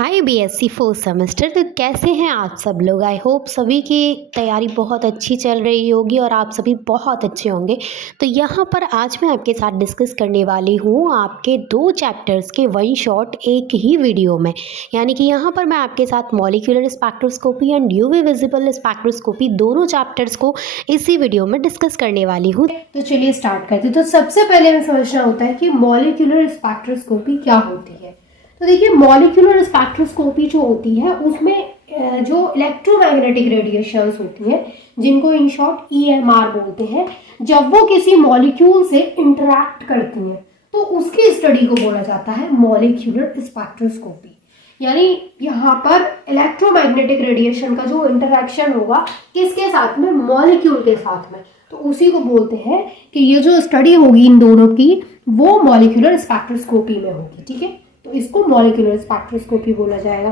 हाय BSc fourth semester. तो कैसे हैं आप सब लोग। आई होप सभी की तैयारी बहुत अच्छी चल रही होगी और आप सभी बहुत अच्छे होंगे। तो यहाँ पर आज मैं आपके साथ डिस्कस करने वाली हूँ आपके दो चैप्टर्स के वन शॉट एक ही वीडियो में। यानी कि यहाँ पर मैं आपके साथ molecular spectroscopy and UV visible spectroscopy दोनों चैप्टर्स को इसी वीडियो में डिस्कस करने वाली हूँ। तो चलिए स्टार्ट करते हैं। तो सबसे पहले हमें समझना होता है कि मॉलिक्यूलर स्पेक्ट्रोस्कोपी क्या होती है। तो देखिए, मॉलिक्यूलर स्पेक्ट्रोस्कोपी जो होती है उसमें जो इलेक्ट्रोमैग्नेटिक रेडिएशंस होती हैं, जिनको इन शॉर्ट ईएमआर बोलते हैं, जब वो किसी मॉलिक्यूल से इंटरैक्ट करती हैं तो उसकी स्टडी को बोला जाता है मॉलिक्यूलर स्पेक्ट्रोस्कोपी। यानी यहाँ पर इलेक्ट्रोमैग्नेटिक रेडिएशन का जो इंटरैक्शन होगा किसके साथ में, मॉलिक्यूल के साथ में, तो उसी को बोलते हैं कि ये जो स्टडी होगी इन दोनों की वो मॉलिक्यूलर स्पेक्ट्रोस्कोपी में होगी। ठीक है, तो इसको मॉलिक्यूलर स्पेक्ट्रोस्कोपी बोला जाएगा।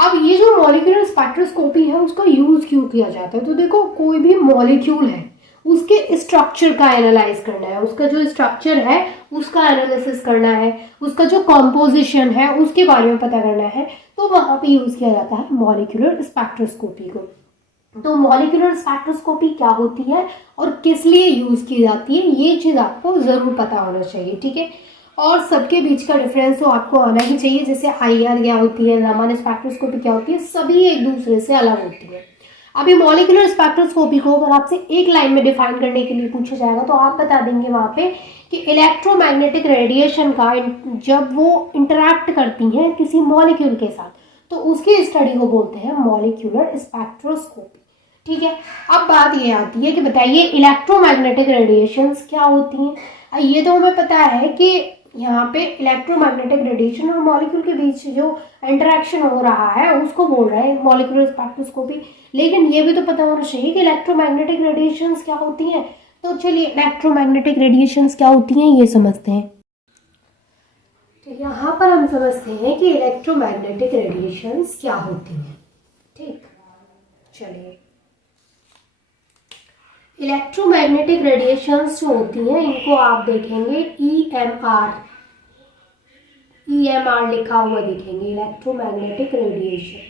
अब ये जो मॉलिक्यूलर स्पेक्ट्रोस्कोपी है उसका यूज क्यों किया जाता है, तो देखो, कोई भी मॉलिक्यूल है उसके स्ट्रक्चर का एनालाइज करना है, उसका जो स्ट्रक्चर है उसका एनालिसिस करना है, उसका जो कॉम्पोजिशन है उसके बारे में पता करना है, तो वहां पे यूज किया जाता है मॉलिक्यूलर स्पेक्ट्रोस्कोपी को। तो मॉलिक्यूलर स्पेक्ट्रोस्कोपी क्या होती है और किस लिए यूज की जाती है, ये चीज आपको जरूर पता होना चाहिए। ठीक है, और सबके बीच का डिफरेंस तो आपको आना ही चाहिए। जैसे आईआर क्या होती है, रामान स्पेक्ट्रोस्कोपी क्या होती है, सभी एक दूसरे से अलग होती है। अभी मॉलिक्यूलर स्पेक्ट्रोस्कोपी को अगर आपसे एक लाइन में डिफाइन करने के लिए पूछा जाएगा तो आप बता देंगे वहां पे कि इलेक्ट्रोमैग्नेटिक रेडिएशन का जब वो इंटरैक्ट करती हैं किसी मॉलिक्यूल के साथ तो उसकी स्टडी को बोलते हैं मॉलिक्यूलर स्पेक्ट्रोस्कोपी। ठीक है, अब बात ये आती है कि बताइए इलेक्ट्रोमैग्नेटिक रेडिएशंस क्या होती हैं। ये तो हमें पता है कि यहाँ पे इलेक्ट्रोमैग्नेटिक रेडिएशन और मॉलिक्यूल के बीच जो इंटरेक्शन हो रहा है उसको बोल रहे हैं मॉलिक्यूलर स्पेक्ट्रोस्कोपी। लेकिन ये भी तो पता होना चाहिए कि इलेक्ट्रोमैग्नेटिक रेडिएशंस क्या होती हैं। तो चलिए इलेक्ट्रोमैग्नेटिक रेडिएशंस क्या होती हैं ये समझते हैं। तो यहाँ पर हम समझते हैं कि इलेक्ट्रोमैग्नेटिक रेडिएशंस क्या होती हैं। ठीक, चलिए, इलेक्ट्रोमैग्नेटिक रेडिएशंस जो होती हैं इनको आप देखेंगे ईएमआर लिखा हुआ देखेंगे, इलेक्ट्रोमैग्नेटिक रेडिएशन,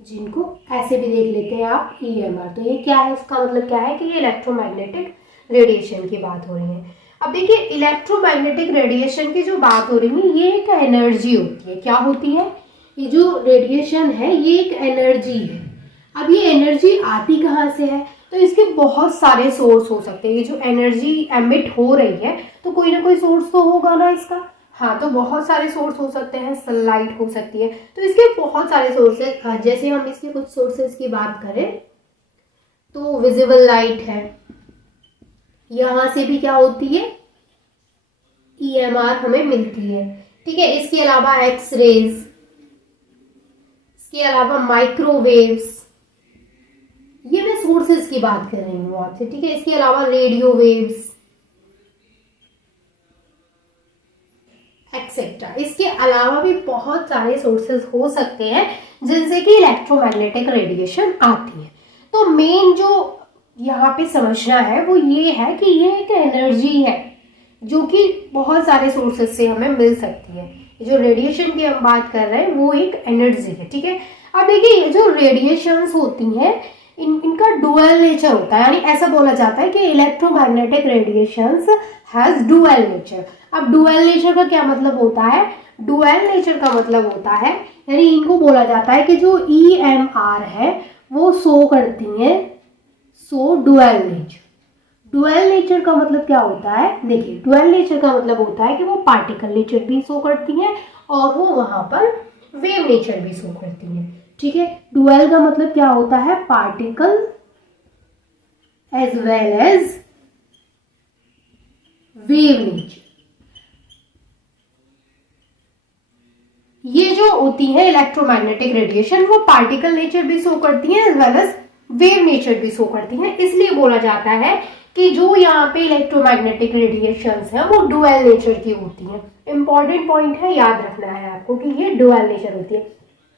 जिनको ऐसे भी देख लेते हैं आप ईएमआर। तो ये क्या है, इसका मतलब क्या है कि ये इलेक्ट्रोमैग्नेटिक रेडिएशन की बात हो रही है। अब देखिए, इलेक्ट्रोमैग्नेटिक रेडिएशन की जो बात हो रही है ये एक एनर्जी होती है। क्या होती है, ये जो रेडिएशन है ये एक एनर्जी है। अब ये एनर्जी आती कहाँ से है, तो इसके बहुत सारे सोर्स हो सकते हैं। ये जो एनर्जी एमिट हो रही है तो कोई ना कोई सोर्स तो होगा ना इसका। हाँ, तो बहुत सारे सोर्स हो सकते हैं, सनलाइट हो सकती है, तो इसके बहुत सारे सोर्सेज। जैसे हम इसके कुछ सोर्सेज की बात करें तो विजिबल लाइट है, यहां से भी क्या होती है, ईएमआर हमें मिलती है। ठीक है, इसके अलावा एक्स रेज, इसके अलावा माइक्रोवेव्स, ये मैं सोर्सेज की बात कर रही हूँ आपसे। ठीक है, इसके अलावा रेडियो वेव्स एक्सेट्रा। इसके अलावा भी बहुत सारे सोर्सेज हो सकते हैं जिनसे कि इलेक्ट्रोमैग्नेटिक रेडिएशन आती है। तो मेन जो यहाँ पे समझना है वो ये है कि ये एक एनर्जी है जो कि बहुत सारे सोर्सेज से हमें मिल सकती है। जो रेडिएशन की हम बात कर रहे हैं वो एक एनर्जी है। ठीक है, अब देखिए, ये जो रेडिएशंस होती हैं इनका डुअल नेचर होता है। यानी ऐसा बोला जाता है कि electromagnetic radiations has dual nature. अब डुअल नेचर का क्या मतलब होता है, डुअल नेचर का मतलब होता है यानी इनको बोला जाता है कि जो ईएमआर है वो शो करती है डुअल नेचर। डुअल नेचर का मतलब क्या होता है, देखिए, डुअल नेचर का मतलब होता है कि वो पार्टिकल नेचर भी शो करती हैं और वो वहां पर वेव नेचर भी शो करती हैं। ठीक है, डुअल का मतलब क्या होता है, particle as well as wave nature. ये जो होती है इलेक्ट्रोमैग्नेटिक रेडिएशन वो पार्टिकल नेचर भी शो करती है as well as wave nature भी शो करती है। इसलिए बोला जाता है कि जो यहाँ पे इलेक्ट्रोमैग्नेटिक रेडिएशंस है वो डुअल नेचर की होती है। इंपॉर्टेंट पॉइंट है, याद रखना है आपको कि ये डुअल नेचर होती है।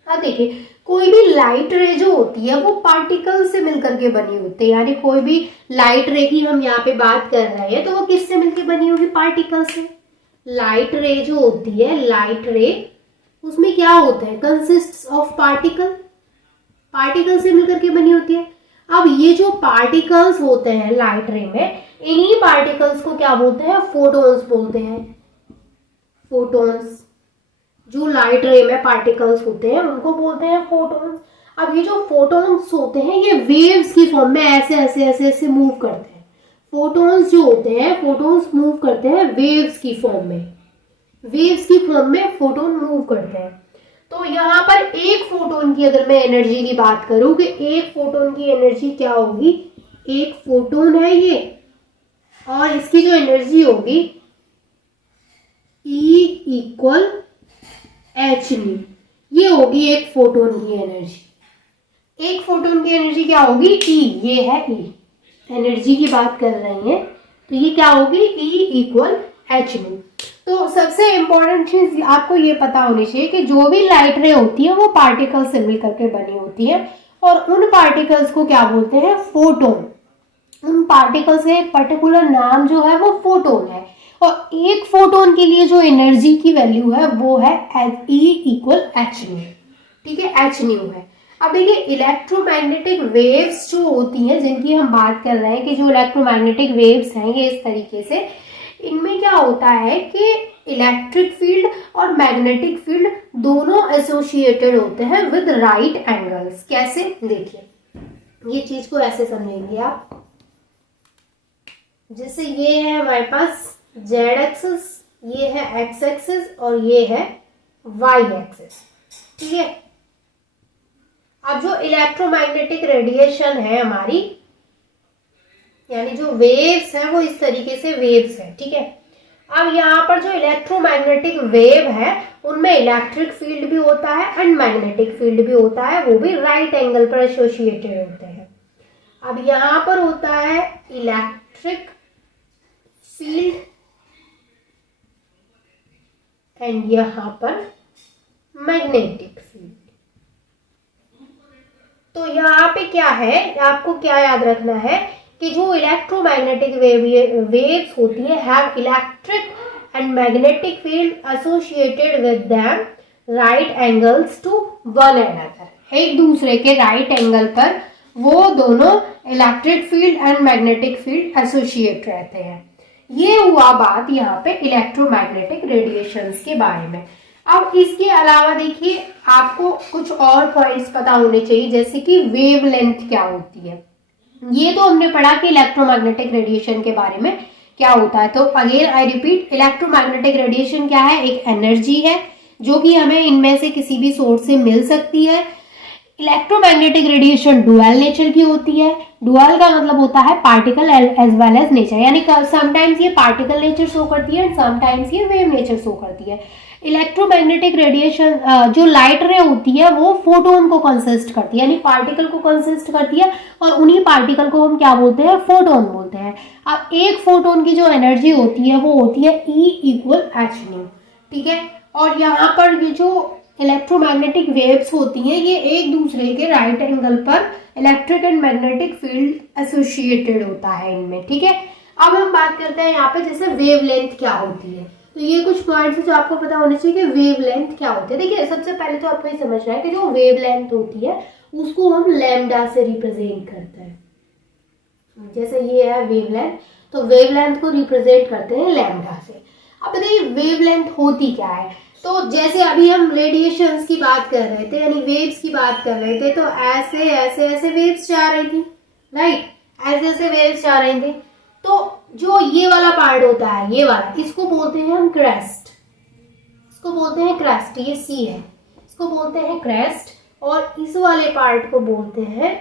अब देखिए, कोई भी लाइट रे जो होती है वो पार्टिकल से मिलकर के बनी होती है। यानी कोई भी लाइट रे की हम यहाँ पे बात कर रहे हैं तो वो किससे मिलकर बनी होगी, पार्टिकल से। लाइट रे जो होती है, लाइट रे, उसमें क्या होता है, कंसिस्ट ऑफ पार्टिकल, पार्टिकल से मिलकर के बनी होती है। अब ये जो पार्टिकल्स होते हैं लाइट रे में, इन्हीं पार्टिकल्स को क्या बोलते हैं, फोटॉन्स बोलते हैं। फोटॉन्स, जो लाइट रे में पार्टिकल्स होते हैं उनको बोलते हैं फोटॉन्स। अब ये जो फोटॉन्स होते हैं ये वेव्स की फॉर्म में ऐसे ऐसे ऐसे ऐसे मूव करते हैं। फोटॉन्स जो होते हैं, फोटॉन्स मूव करते हैं वेव्स की फॉर्म में, वेव्स की फॉर्म में फोटोन मूव करते हैं। तो यहाँ पर एक फोटोन की अगर मैं एनर्जी की बात करूं कि एक फोटोन की एनर्जी क्या होगी, एक फोटोन है ये, और इसकी जो एनर्जी होगी E इक्वल एच न्यू, ये होगी एक फोटोन की एनर्जी। एक फोटोन की एनर्जी क्या होगी, E, ये है E, एनर्जी की बात कर रहे हैं, तो ये क्या होगी, E इक्वल एच न्यू। तो सबसे इंपॉर्टेंट चीज आपको ये पता होनी चाहिए कि जो भी लाइट रे होती है वो पार्टिकल से मिल करके बनी होती है, और उन पार्टिकल्स को क्या बोलते हैं, फोटोन। उन पार्टिकल्स का एक पर्टिकुलर नाम जो है वो फोटोन है, और एक फोटोन के लिए जो एनर्जी की वैल्यू है वो है E इक्वल एच न्यू, ठीक है, एच न्यू है। अब देखिए इलेक्ट्रोमैग्नेटिक वेव्स जो होती हैं जिनकी हम बात कर रहे हैं कि जो इलेक्ट्रोमैग्नेटिक वेव्स हैं ये इस तरीके से, इनमें क्या होता है कि इलेक्ट्रिक फील्ड और मैग्नेटिक फील्ड दोनों एसोसिएटेड होते हैं विद राइट एंगल्स। कैसे, देखिए ये चीज को ऐसे समझेंगे आप, जैसे ये है हमारे पास जेड एक्सिस, ये है एक्स एक्सिस और ये है वाई एक्सिस, ठीक है। अब जो इलेक्ट्रोमैग्नेटिक रेडिएशन है हमारी, यानी जो वेव्स है वो इस तरीके से वेव्स है, ठीक है। अब यहाँ पर जो इलेक्ट्रोमैग्नेटिक वेव है उनमें इलेक्ट्रिक फील्ड भी होता है एंड मैग्नेटिक फील्ड भी होता है, वो भी राइट एंगल पर एसोसिएटेड होते हैं। अब यहाँ पर होता है इलेक्ट्रिक फील्ड एंड यहाँ पर मैग्नेटिक फील्ड। तो यहाँ पे क्या है, आपको क्या याद रखना है कि जो इलेक्ट्रोमैग्नेटिक वेव्स होती है have electric and magnetic field associated with them right angles to one another. एक दूसरे के राइट एंगल पर वो दोनों electric field and magnetic field associate रहते हैं। ये हुआ बात यहाँ पे इलेक्ट्रोमैग्नेटिक रेडिएशंस के बारे में। अब इसके अलावा देखिए आपको कुछ और पॉइंट्स पता होने चाहिए, जैसे कि वेवलेंथ क्या होती है। ये तो हमने पढ़ा कि इलेक्ट्रोमैग्नेटिक रेडिएशन के बारे में क्या होता है। तो again I repeat, electromagnetic radiation क्या है, एक एनर्जी है जो कि हमें इनमें से किसी भी सोर्स से मिल सकती है। इलेक्ट्रोमैग्नेटिक रेडिएशन डुअल नेचर की होती है। डुअल का मतलब होता है particle as well as nature, यानी समटाइम्स ये पार्टिकल नेचर शो करती है एंड समटाइम्स ये वेव नेचर शो करती है। इलेक्ट्रोमैग्नेटिक रेडिएशन जो लाइट रे होती है वो फोटोन को कंसिस्ट करती है, यानी पार्टिकल को कंसिस्ट करती है, और उन्हीं पार्टिकल को हम क्या बोलते हैं, फोटोन बोलते हैं। अब एक फोटोन की जो एनर्जी होती है वो होती है E इक्वल एच न्यू, ठीक है। और यहाँ पर ये जो इलेक्ट्रोमैग्नेटिक वेव्स होती हैं ये एक दूसरे के राइट एंगल पर electric and magnetic field associated होता है इनमें, ठीक है। अब हम बात करते हैं यहाँ पे जैसे वेवलेंथ क्या होती है। तो ये कुछ पॉइंट्स जो आपको पता होने चाहिए कि वेवलेंथ क्या होती है। देखिए सबसे पहले तो आपको ये समझना है कि जो वेवलेंथ होती है उसको हम लैम्डा से रिप्रेजेंट करते हैं। जैसे ये है वेवलेंथ, तो वेवलेंथ को रिप्रेजेंट करते हैं लैम्डा से। अब देखिए वेवलेंथ होती क्या है, तो जैसे अभी हम रेडिएशंस की बात कर रहे थे, यानी वेव्स की बात कर रहे थे, तो ऐसे ऐसे ऐसे वेव्स जा रही थी, राइट, ऐसे ऐसे वेव्स जा रही थी। तो जो ये वाला पार्ट होता है, ये वाला, इसको बोलते हैं हम क्रेस्ट, इसको बोलते हैं क्रेस्ट, ये सी है, इसको बोलते हैं क्रेस्ट, और इस वाले पार्ट को बोलते हैं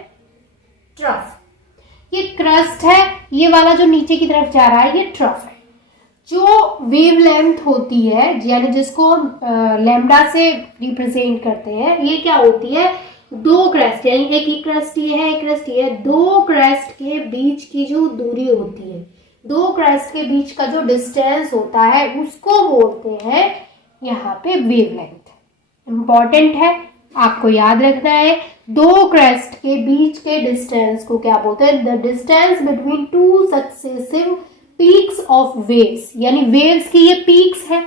ट्रफ। ये क्रस्ट है, ये वाला जो नीचे की तरफ जा रहा है ये ट्रफ है। जो वेवलेंथ होती है, यानी जिसको हम लैम्डा से रिप्रेजेंट करते हैं, ये क्या होती है, दो क्रेस्ट, यानी एक ही क्रेस्ट ये है, एक क्रेस्ट ये है, दो क्रेस्ट के बीच की जो दूरी होती है, दो क्रेस्ट के बीच का जो डिस्टेंस होता है उसको बोलते हैं यहाँ पे वेवलेंथ। इंपॉर्टेंट है, आपको याद रखना है, दो क्रेस्ट के बीच के डिस्टेंस को क्या बोलते हैं, the distance between two successive peaks of waves, यानी वेव्स की ये पीक्स है,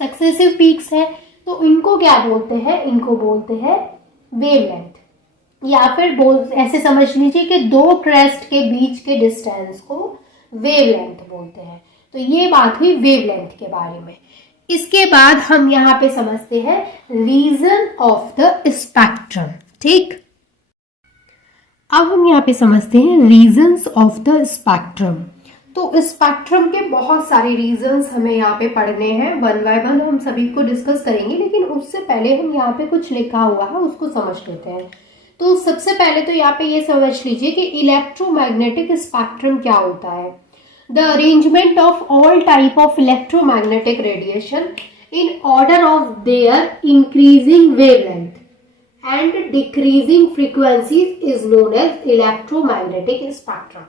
सक्सेसिव पीक्स है, तो इनको क्या बोलते हैं, इनको बोलते हैं वेवलेंथ। या फिर ऐसे समझ लीजिए कि दो क्रेस्ट के बीच के डिस्टेंस को वेवलेंथ बोलते हैं। तो ये बात हुई वेवलेंथ के बारे में। इसके बाद हम यहाँ पे समझते हैं रीजन ऑफ द स्पेक्ट्रम। ठीक, अब हम यहाँ पे समझते हैं रीजंस ऑफ द स्पेक्ट्रम। तो स्पेक्ट्रम के बहुत सारे रीजंस हमें यहाँ पे पढ़ने हैं, वन बाय वन हम सभी को डिस्कस करेंगे, लेकिन उससे पहले हम यहाँ पे कुछ लिखा हुआ है उसको समझ लेते हैं। तो सबसे पहले तो यहाँ पे ये समझ लीजिए कि इलेक्ट्रोमैग्नेटिक स्पेक्ट्रम क्या होता है। The arrangement of all type of electromagnetic radiation in order of their increasing wavelength and decreasing frequencies is known as electromagnetic spectrum।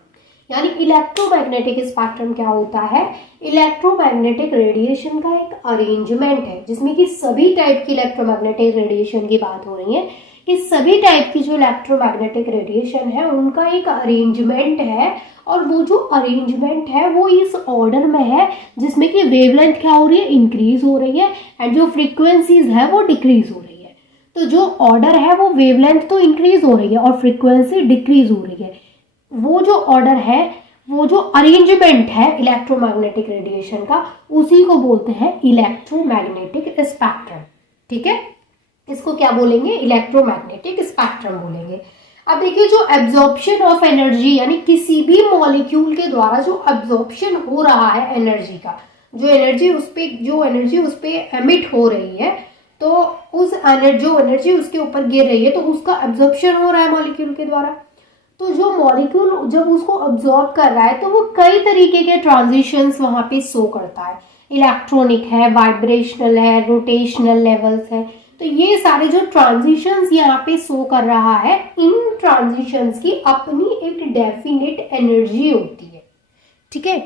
यानी इलेक्ट्रोमैग्नेटिक स्पेक्ट्रम क्या होता है, इलेक्ट्रोमैग्नेटिक रेडिएशन का एक अरेंजमेंट है जिसमें कि सभी टाइप की इलेक्ट्रोमैग्नेटिक रेडिएशन की बात हो रही है कि सभी टाइप की जो इलेक्ट्रोमैग्नेटिक रेडिएशन है उनका एक अरेंजमेंट है, और वो जो अरेंजमेंट है वो इस ऑर्डर में है जिसमें कि वेवलेंथ क्या हो रही है, इंक्रीज हो रही है, एंड जो फ्रीक्वेंसीज है वो डिक्रीज हो रही है। तो जो ऑर्डर है वो वेवलेंथ तो इंक्रीज हो रही है और फ्रीक्वेंसी डिक्रीज हो रही है। वो जो ऑर्डर है, वो जो अरेंजमेंट है इलेक्ट्रोमैग्नेटिक रेडिएशन का, उसी को बोलते हैं इलेक्ट्रोमैग्नेटिक स्पेक्ट्रम। ठीक है, इसको क्या बोलेंगे, इलेक्ट्रोमैग्नेटिक स्पेक्ट्रम बोलेंगे। अब देखिए, जो एब्जॉर्प्शन ऑफ एनर्जी, यानी किसी भी मॉलिक्यूल के द्वारा जो एब्जॉर्प्शन हो रहा है एनर्जी का, जो एनर्जी उस पे एमिट हो रही है, तो उस जो एनर्जी उसके ऊपर गिर रही है तो उसका एब्जॉर्प्शन हो रहा है मॉलिक्यूल के द्वारा। तो जो मॉलिक्यूल जब उसको एब्जॉर्ब कर रहा है तो वो कई तरीके के ट्रांजिशंस वहाँ पे शो करता है, इलेक्ट्रॉनिक है, वाइब्रेशनल है, रोटेशनल लेवल्स है। तो ये सारे जो ट्रांजिशंस यहाँ पे शो कर रहा है, इन ट्रांजिशंस की अपनी एक डेफिनेट एनर्जी होती है। ठीक है,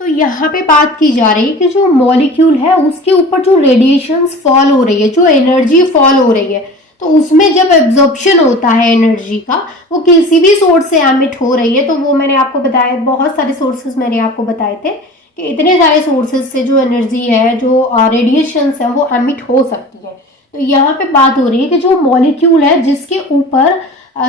तो यहाँ पे बात की जा रही है कि जो मॉलिक्यूल है उसके ऊपर जो रेडिएशंस फॉल हो रही है, जो एनर्जी फॉल हो रही है, तो उसमें जब एब्जॉर्प्शन होता है एनर्जी का, वो किसी भी सोर्स से एमिट हो रही है, तो वो मैंने आपको बताया, बहुत सारे सोर्सेज मैंने आपको बताए थे कि इतने सारे सोर्सेज से जो एनर्जी है, जो रेडिएशंस है, वो एमिट हो सकती है। तो यहाँ पे बात हो रही है कि जो मॉलिक्यूल है जिसके ऊपर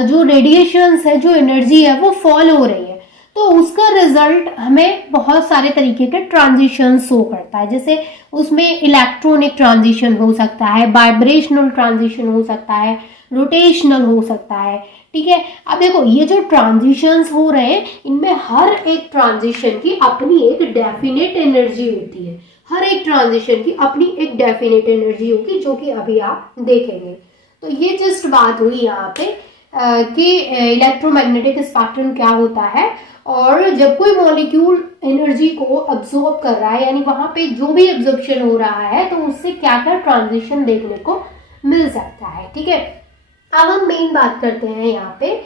जो रेडिएशंस है, जो एनर्जी है, वो फॉल हो रही है, तो उसका रिजल्ट हमें बहुत सारे तरीके के ट्रांजिशन शो करता है। जैसे उसमें इलेक्ट्रॉनिक ट्रांजिशन हो सकता है, वाइब्रेशनल ट्रांजिशन हो सकता है, रोटेशनल हो सकता है। ठीक है, अब देखो ये जो ट्रांजिशंस हो रहे हैं, इनमें हर एक ट्रांजिशन की अपनी एक डेफिनेट एनर्जी होती है, हर एक ट्रांजिशन की अपनी एक डेफिनेट एनर्जी होगी, जो कि अभी आप देखेंगे। तो ये जस्ट बात हुई यहाँ पे कि इलेक्ट्रोमैग्नेटिक स्पेक्ट्रम क्या होता है, और जब कोई मॉलिक्यूल एनर्जी को अब्सॉर्ब कर रहा है, यानी वहां पे जो भी एब्जॉर्प्शन हो रहा है, तो उससे क्या क्या ट्रांजिशन देखने को मिल सकता है। ठीक है, अब हम मेन बात करते हैं, यहाँ पे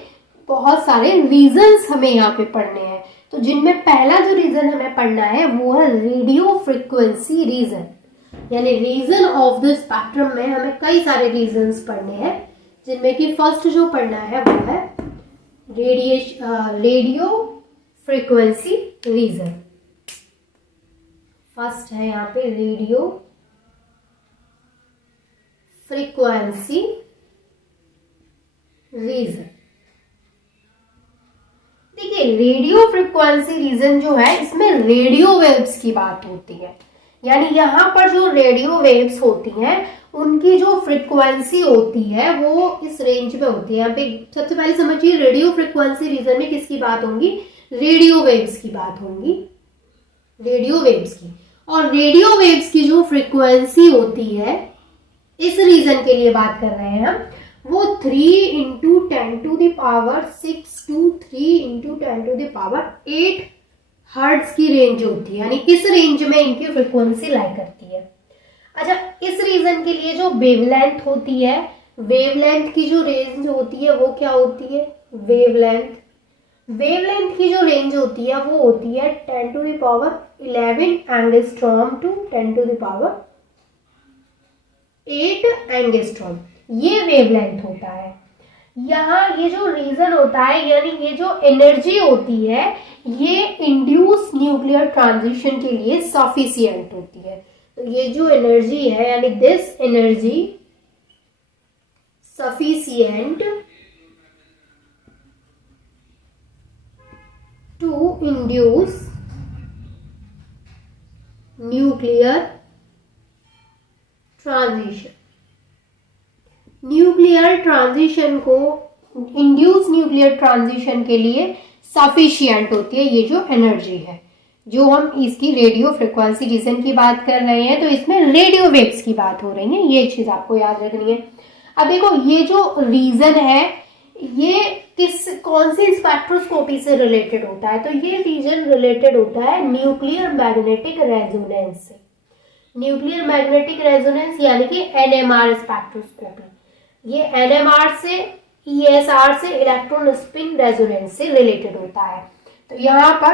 बहुत सारे रीजंस हमें यहाँ पे पढ़ने हैं। तो जिनमें पहला जो रीजन हमें पढ़ना है वो है रेडियो फ्रिक्वेंसी रीजन, यानी रीजन ऑफ द स्पेक्ट्रम में हमें कई सारे रीजंस पढ़ने हैं, जिनमें कि फर्स्ट जो पढ़ना है वो है रेडियो फ्रीक्वेंसी रीजन। फर्स्ट है यहाँ पे रेडियो फ्रीक्वेंसी रीजन। देखिए, रेडियो फ्रीक्वेंसी रीजन जो है, इसमें रेडियो वेव्स की बात होती है, यानी यहाँ पर जो रेडियो वेव्स होती हैं उनकी जो फ्रीक्वेंसी होती है वो इस रेंज में होती है। यहाँ पे सबसे पहले समझिए, रेडियो फ्रीक्वेंसी रीजन में किसकी बात होगी, रेडियो वेव्स की बात होगी, रेडियो वेव्स की। और रेडियो वेव्स की जो फ्रीक्वेंसी होती है, इस रीजन के लिए बात कर रहे हैं हम, वो 3 × 10⁻6 to 3 × 10⁸ हर्ट्ज की रेंज होती है, यानी इस रेंज में इनकी फ्रीक्वेंसी लाई करती है। अच्छा, इस रीजन के लिए जो वेवलेंथ होती है, वेवलेंथ की जो रेंज होती है वो क्या होती है, वेवलेंथ की जो रेंज होती है वो होती है 10⁻11 एंगस्ट्रॉम to 10⁸ एंगस्ट्रॉम, ये वेवलेंथ होता है। यहाँ ये जो रीजन होता है यानी ये जो एनर्जी होती है ये इंड्यूस न्यूक्लियर ट्रांजिशन के लिए सफिशिएंट होती है। तो ये जो एनर्जी है यानी this energy sufficient to induce nuclear transition. Nuclear transition को इंड्यूस न्यूक्लियर ट्रांजिशन के लिए सफिशिएंट होती है ये जो एनर्जी है। जो हम इसकी रेडियो फ्रिक्वेंसी रीजन की बात कर रहे हैं तो इसमें रेडियो वेव्स की बात हो रही है, ये चीज आपको याद रखनी है। अब देखो ये जो रीजन है ये कौन सी स्पेक्ट्रोस्कोपी से रिलेटेड होता है, तो ये रीजन रिलेटेड होता है न्यूक्लियर मैग्नेटिक रेजोनेंस से। न्यूक्लियर मैग्नेटिक रेजोनेंस यानी कि एनएमआर स्पेक्ट्रोस्कोपी, ये एनएमआर से ईएसआर से इलेक्ट्रॉन स्पिन रेजोनेंस से रिलेटेड होता है। तो यहाँ पर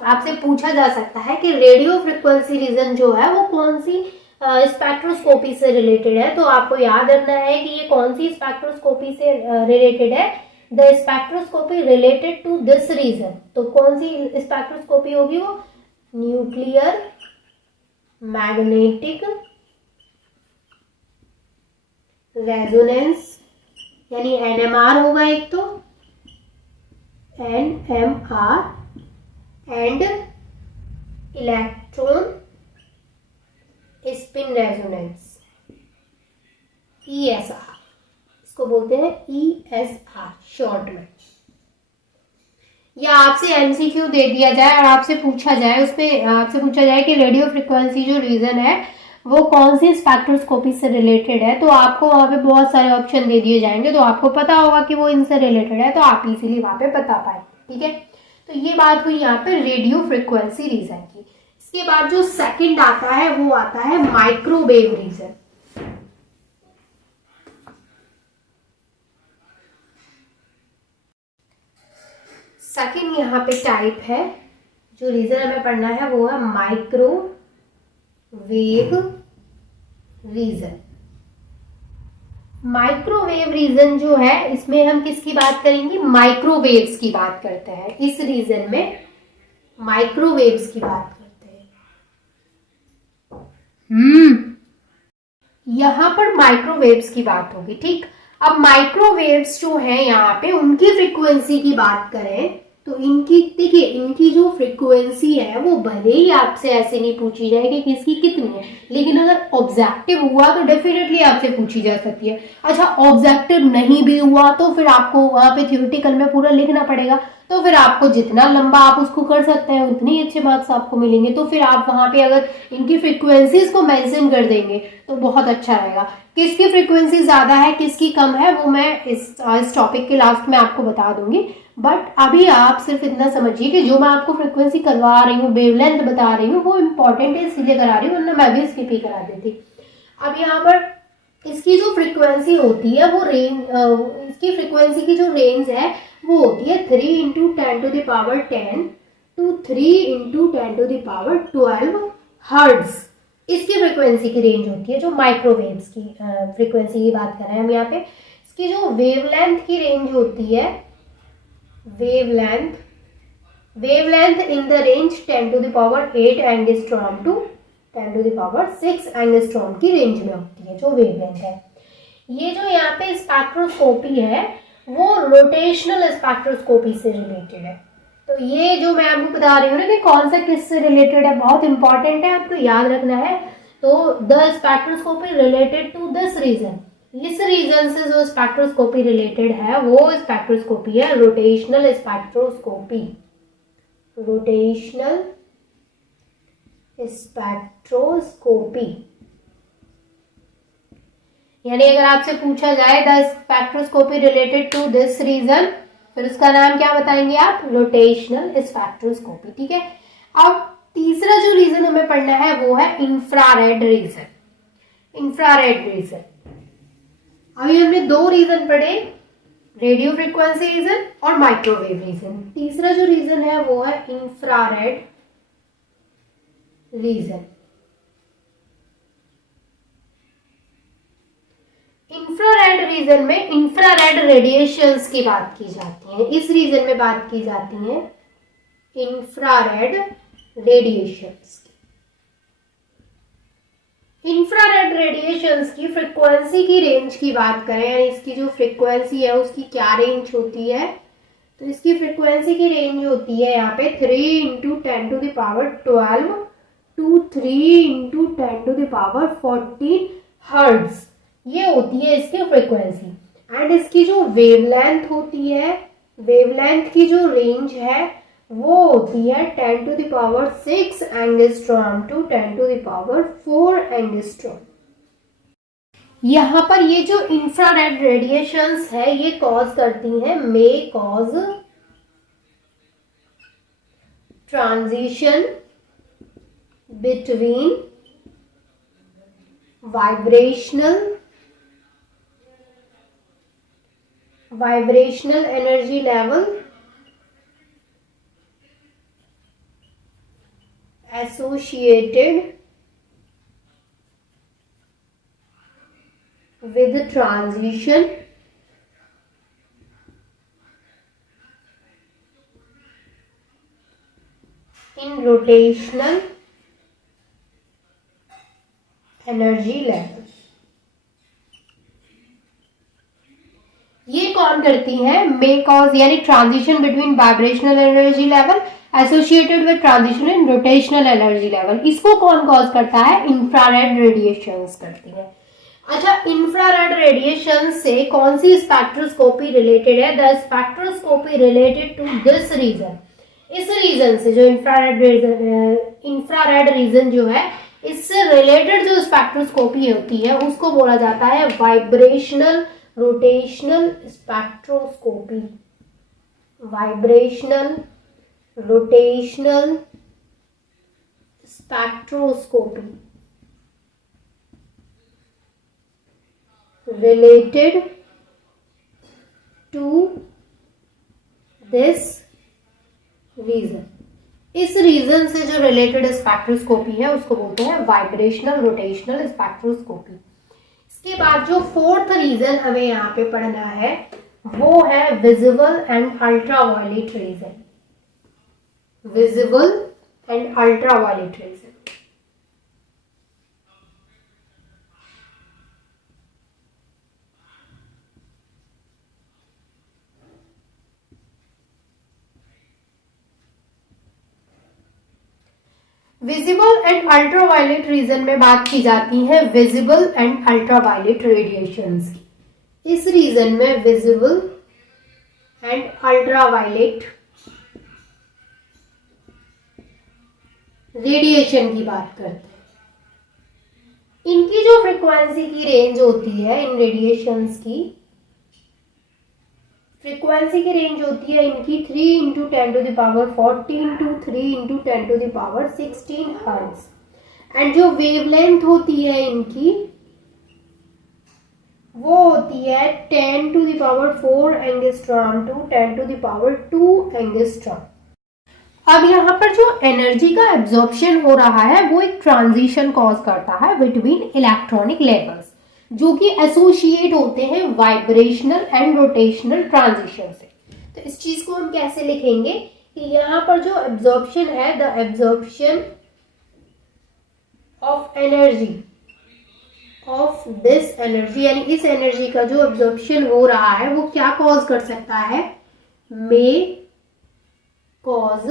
आपसे पूछा जा सकता है कि रेडियो फ्रिक्वेंसी रीजन जो है वो कौन सी स्पेक्ट्रोस्कोपी से रिलेटेड है। तो आपको याद रखना है कि ये कौन सी स्पेक्ट्रोस्कोपी से रिलेटेड है, the spectroscopy related to this region. तो कौन सी स्पेक्ट्रोस्कोपी होगी वो, न्यूक्लियर मैग्नेटिक रेजोनेंस यानी एनएमआर होगा एक तो, NMR and electron spin resonance ESR, इसको बोलते हैं ईएसआर शॉर्ट में। या आपसे एमसीक्यू दे दिया जाए और आपसे पूछा जाए, उसमें आपसे पूछा जाए कि रेडियो फ्रिक्वेंसी जो रीजन है वो कौन सी स्पेक्ट्रोस्कोपी से रिलेटेड है, तो आपको वहां पे बहुत सारे ऑप्शन दे दिए जाएंगे, तो आपको पता होगा कि वो इनसे रिलेटेड है, तो आप इजीली वहां पे बता पाए। ठीक है, तो ये बात हुई यहाँ पे रेडियो फ्रिक्वेंसी रीजन की। इसके बाद जो सेकंड आता है वो आता है माइक्रोवेव रीजन। सेकंड यहाँ पे टाइप है जो रीजन हमें पढ़ना है वो है माइक्रोवेव रीजन। माइक्रोवेव रीजन जो है इसमें हम किसकी बात करेंगे, माइक्रोवेव्स की बात करते हैं। इस रीजन में माइक्रोवेव्स की बात करते हैं। यहां पर माइक्रोवेव्स की बात होगी। ठीक, अब माइक्रोवेव्स जो है यहाँ पे उनकी फ्रीक्वेंसी की बात करें तो इनकी देखिए, इनकी जो फ्रीक्वेंसी है वो भले ही आपसे ऐसे नहीं पूछी जाएगी कि इसकी कितनी है, लेकिन अगर ऑब्जेक्टिव हुआ तो डेफिनेटली आपसे पूछी जा सकती है। अच्छा, ऑब्जेक्टिव नहीं भी हुआ तो फिर आपको वहां पे थ्योरेटिकल में पूरा लिखना पड़ेगा, तो फिर आपको जितना लंबा आप उसको कर सकते हैं उतने ही अच्छे मार्क्स आपको मिलेंगे। तो फिर आप वहां पे अगर इनकी फ्रीक्वेंसीज को मेंशन कर देंगे तो बहुत अच्छा रहेगा। किसकी फ्रीक्वेंसी ज्यादा है किसकी कम है वो मैं इस टॉपिक के लास्ट में आपको बता दूंगी, बट अभी आप सिर्फ इतना समझिए कि जो मैं आपको फ्रीक्वेंसी करवा रही हूँ, वेवलेंथ बता रही हूँ, वो इम्पोर्टेंट है इसलिए करा रही हूँ, वरना मैं भी स्किप ही करा देती। अब यहाँ पर इसकी जो फ्रीक्वेंसी होती है वो रेंज, इसकी फ्रीक्वेंसी की जो रेंज है वो होती है 3 इंटू 10⁻10 to 3 इंटू 10⁻12 हर्ट्ज। इसकी फ्रीक्वेंसी की रेंज होती है जो माइक्रोवेव्स की फ्रीक्वेंसी की बात कर रहे हैं हम यहाँ पे। इसकी जो वेवलेंथ की रेंज होती है, wavelength in the range 10⁸ angstrom to 10⁶ angstrom की रेंज में होती है जो वेवलेंथ है। ये जो यहाँ पे स्पेक्ट्रोस्कोपी है वो रोटेशनल स्पेक्ट्रोस्कोपी से रिलेटेड है। तो ये जो मैं आपको बता रही हूँ ना कि कौन सा किससे रिलेटेड है, बहुत इंपॉर्टेंट है, आपको याद रखना है। तो the spectroscopy related to this region, इस रीजन से जो स्पेक्ट्रोस्कोपी रिलेटेड है वो स्पेक्ट्रोस्कोपी है रोटेशनल स्पेक्ट्रोस्कोपी। रोटेशनल स्पेक्ट्रोस्कोपी यानी अगर आपसे पूछा जाए the spectroscopy related to this region, फिर उसका नाम क्या बताएंगे आप, रोटेशनल स्पेक्ट्रोस्कोपी। ठीक है, अब तीसरा जो रीजन हमें पढ़ना है वो है इंफ्रारेड रीजन। इंफ्रारेड रीजन, अभी हमने दो रीजन पढ़े, रेडियो फ्रीक्वेंसी रीजन और माइक्रोवेव रीजन। तीसरा जो रीजन है वो है इंफ्रारेड रीजन। इंफ्रारेड रीजन में इंफ्रारेड रेडिएशंस की बात की जाती है। इस रीजन में बात की जाती है इंफ्रारेड रेडिएशंस। इंफ्रारेड रेडिएशंस की फ्रिक्वेंसी की रेंज की बात करें, यानी इसकी जो फ्रिक्वेंसी है उसकी क्या रेंज होती है, तो इसकी फ्रिक्वेंसी की रेंज होती है यहाँ पे 3 × 10⁻12 टू 3 × 10⁻14 हर्ट्ज, ये होती है इसकी फ्रिक्वेंसी। एंड इसकी जो वेवलेंथ होती है, वेवलेंथ की जो रेंज है वो होती है 10⁶ एंगस्ट्रॉम टू 10⁴ एंगस्ट्रॉम। यहाँ पर ये जो इंफ्रारेड रेडिएशंस है ये कॉज करती हैं, may cause transition between vibrational energy level associated with transition in rotational energy level। ये कौन करती है, मे कॉज यानी transition between vibrational energy level associated with transition in rotational energy level, इसको कौन कॉज करता है, इंफ्रारेड रेडिएशंस करती है। अच्छा, इंफ्रारेड रेडिएशन से कौन सी स्पेक्ट्रोस्कोपी रिलेटेड है, the spectroscopy related to this region, इस रीजन से जो इंफ्रारेड रीजन जो है इससे रिलेटेड जो स्पेक्ट्रोस्कोपी होती है उसको बोला जाता है vibrational rotational spectroscopy. Vibrational rotational spectroscopy related to this reason। इस रीजन से जो रिलेटेड स्पेक्ट्रोस्कोपी है उसको बोलते हैं वाइब्रेशनल रोटेशनल स्पेक्ट्रोस्कोपी। इसके बाद जो फोर्थ रीजन हमें यहाँ पे पढ़ना है वो है visible and ultraviolet region. Visible and ultraviolet region. Visible and ultraviolet region में बात की जाती है विजिबल एंड अल्ट्रावायलेट रेडिएशंस की। इस रीजन में विजिबल एंड अल्ट्रावायलेट रेडिएशन की बात करते हैं। इनकी जो फ्रीक्वेंसी की रेंज होती है, इन रेडिएशंस की फ्रीक्वेंसी की रेंज होती है इनकी 3 × 10⁻14 टू 3 × 10⁻16 हर्ट्ज। एंड जो वेवलेंथ होती है इनकी वो होती है 10⁴ एंगस्ट्रॉम टू 10⁻² एंगस्ट्रॉम। अब यहाँ पर जो एनर्जी का एब्जॉर्प्शन हो रहा है वो एक ट्रांजिशन कॉज करता है बिटवीन इलेक्ट्रॉनिक लेवल्स जो कि एसोसिएट होते हैं वाइब्रेशनल एंड रोटेशनल ट्रांजिशन से। तो इस चीज को हम कैसे लिखेंगे कि यहाँ पर जो एब्जॉर्प्शन है, the absorption of energy of this energy, यानी इस एनर्जी का जो एब्जॉर्प्शन हो रहा है वो क्या कॉज कर सकता है, मे कॉज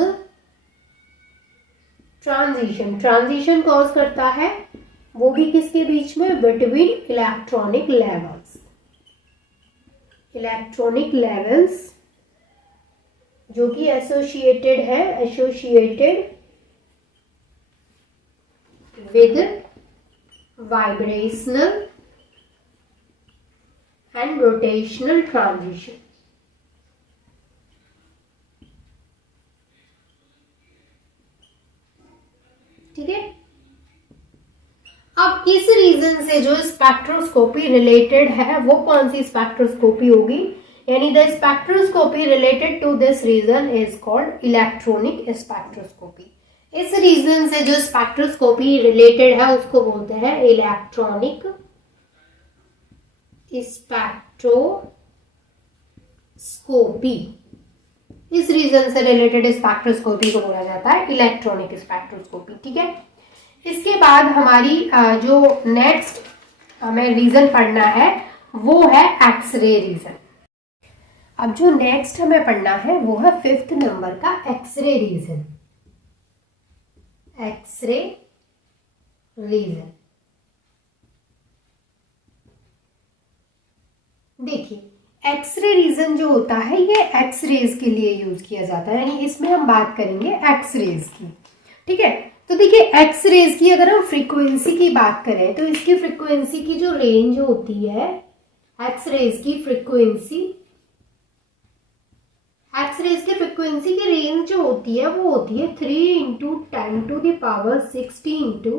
ट्रांजिशन कॉज करता है, वो भी किसके बीच में, बिटवीन इलेक्ट्रॉनिक लेवल्स जो कि associated with vibrational and rotational transition. ठीक है। अब इस रीजन से जो स्पेक्ट्रोस्कोपी रिलेटेड है वो कौन सी स्पेक्ट्रोस्कोपी होगी, यानी the spectroscopy related to this region is called electronic spectroscopy. इस रीजन से जो स्पेक्ट्रोस्कोपी रिलेटेड है उसको बोलते हैं इलेक्ट्रॉनिक स्पेक्ट्रोस्कोपी, इस रीजन से रिलेटेड स्पेक्ट्रोस्कोपी को बोला जाता है इलेक्ट्रॉनिक स्पेक्ट्रोस्कोपी। ठीक है, इसके बाद हमारी जो नेक्स्ट हमें रीजन पढ़ना है वो है एक्सरे रीजन। अब जो नेक्स्ट हमें पढ़ना है वो है 5th नंबर का एक्सरे रीजन। एक्सरे रीजन देखिए, एक्सरे रीजन जो होता है ये एक्सरेज के लिए यूज किया जाता है, यानी इसमें हम बात करेंगे एक्सरेज की। ठीक है, तो देखिए एक्सरेज की अगर हम फ्रीक्वेंसी की बात करें तो इसकी फ्रीक्वेंसी की जो रेंज होती है, एक्सरेज की फ्रीक्वेंसी की रेंज जो होती है वो होती है 3 × 10⁻60 ×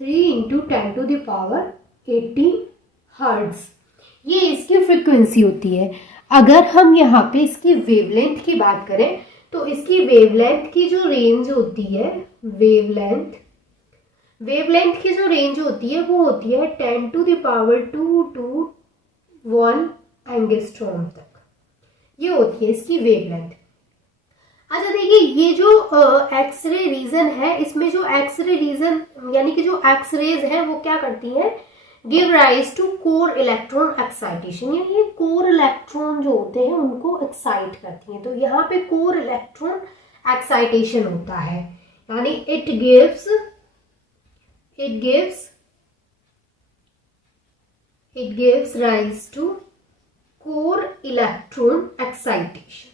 3 × 10⁻80 हर्ट्ज। ये इसकी फ्रीक्वेंसी होती है। अगर हम यहाँ पे इसकी वेवलेंथ की बात करें तो इसकी वेवलेंथ की जो रेंज होती है, वेवलेंथ की जो रेंज होती है वो होती है 10⁻2 to 1 एंगस्ट्रॉम तक, ये होती है इसकी वेवलेंथ। अच्छा देखिए, ये जो एक्सरे रीजन है, इसमें जो एक्सरे रीजन यानी कि जो एक्सरेज है वो क्या करती है, give rise to core electron excitation, यानी ये कोर इलेक्ट्रॉन जो होते हैं उनको एक्साइट करती हैं। तो यहाँ पे कोर इलेक्ट्रॉन एक्साइटेशन होता है, यानी it gives rise to core electron excitation.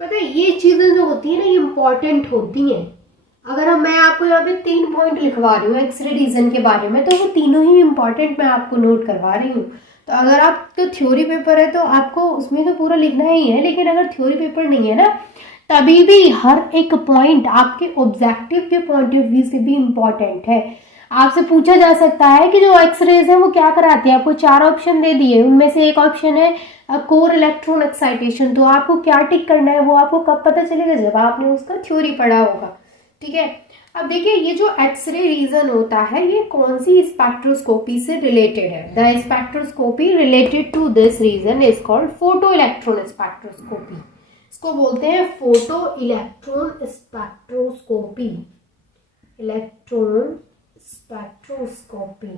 पता है ये चीजें जो होती है ना ये इंपॉर्टेंट होती हैं। अगर मैं आपको यहाँ पे 3 पॉइंट लिखवा रही हूँ एक्सरे रीजन के बारे में, तो वो तीनों ही इंपॉर्टेंट मैं आपको नोट करवा रही हूँ। तो अगर आपको थ्योरी पेपर है तो आपको उसमें तो पूरा लिखना ही है, लेकिन अगर थ्योरी पेपर नहीं है ना, तभी भी हर एक पॉइंट आपके ऑब्जेक्टिव के पॉइंट ऑफ व्यू से भी इम्पॉर्टेंट है। आपसे पूछा जा सकता है कि जो एक्सरेज है वो क्या कराती है, आपको 4 ऑप्शन दे दिए, उनमें से एक ऑप्शन है कोर इलेक्ट्रॉन एक्साइटेशन, तो आपको क्या टिक करना है वो आपको कब पता चलेगा, जब आपने उसका थ्योरी पढ़ा होगा। ठीक है, अब देखिए ये जो एक्सरे रीजन होता है ये कौन सी स्पेक्ट्रोस्कोपी से रिलेटेड है। The spectroscopy related to this region is called photo electron spectroscopy. इसको बोलते हैं photo electron spectroscopy, electron spectroscopy.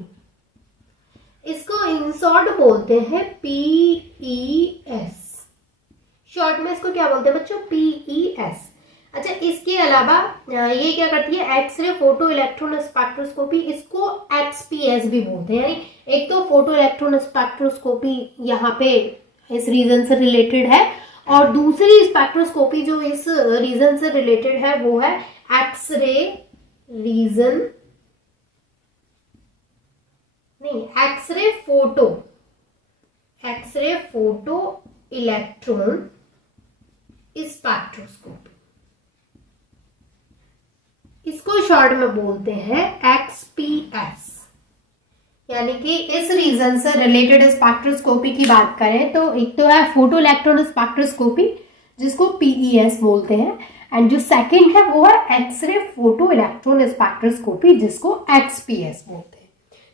इसको इन शॉर्ट बोलते हैं PES। शॉर्ट में इसको क्या बोलते हैं बच्चों, PES। अच्छा, इसके अलावा ये क्या करती है, एक्सरे फोटो इलेक्ट्रॉन स्पेक्ट्रोस्कोपी, इसको XPS भी बोलते हैं। यानी एक तो फोटो इलेक्ट्रॉन स्पेक्ट्रोस्कोपी यहाँ पे इस रीजन से रिलेटेड है, और दूसरी स्पेक्ट्रोस्कोपी जो इस रीजन से रिलेटेड है वो है एक्सरे रीजन, नहीं एक्सरे फोटो इलेक्ट्रॉन स्पेक्ट्रोस्कोपी। इसको शॉर्ट में बोलते हैं XPS। यानी कि इस रीजन से रिलेटेड स्पेक्ट्रोस्कोपी की बात करें तो एक तो है फोटो इलेक्ट्रॉन स्पेक्ट्रोस्कोपी जिसको PES बोलते हैं, एंड जो सेकंड है वो है एक्सरे फोटो इलेक्ट्रॉन स्पेक्ट्रोस्कोपी जिसको XPS बोलते हैं।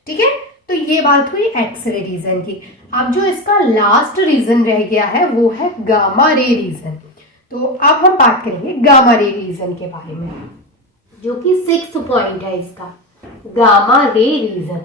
ठीक है, तो ये बात हुई एक्सरे रीजन की। अब जो इसका लास्ट रीजन रह गया है वो है गामा रे रीजन। तो अब हम बात करेंगे गामा रे रीजन के बारे में, जो कि 6th पॉइंट है इसका, गामा रे रीजन।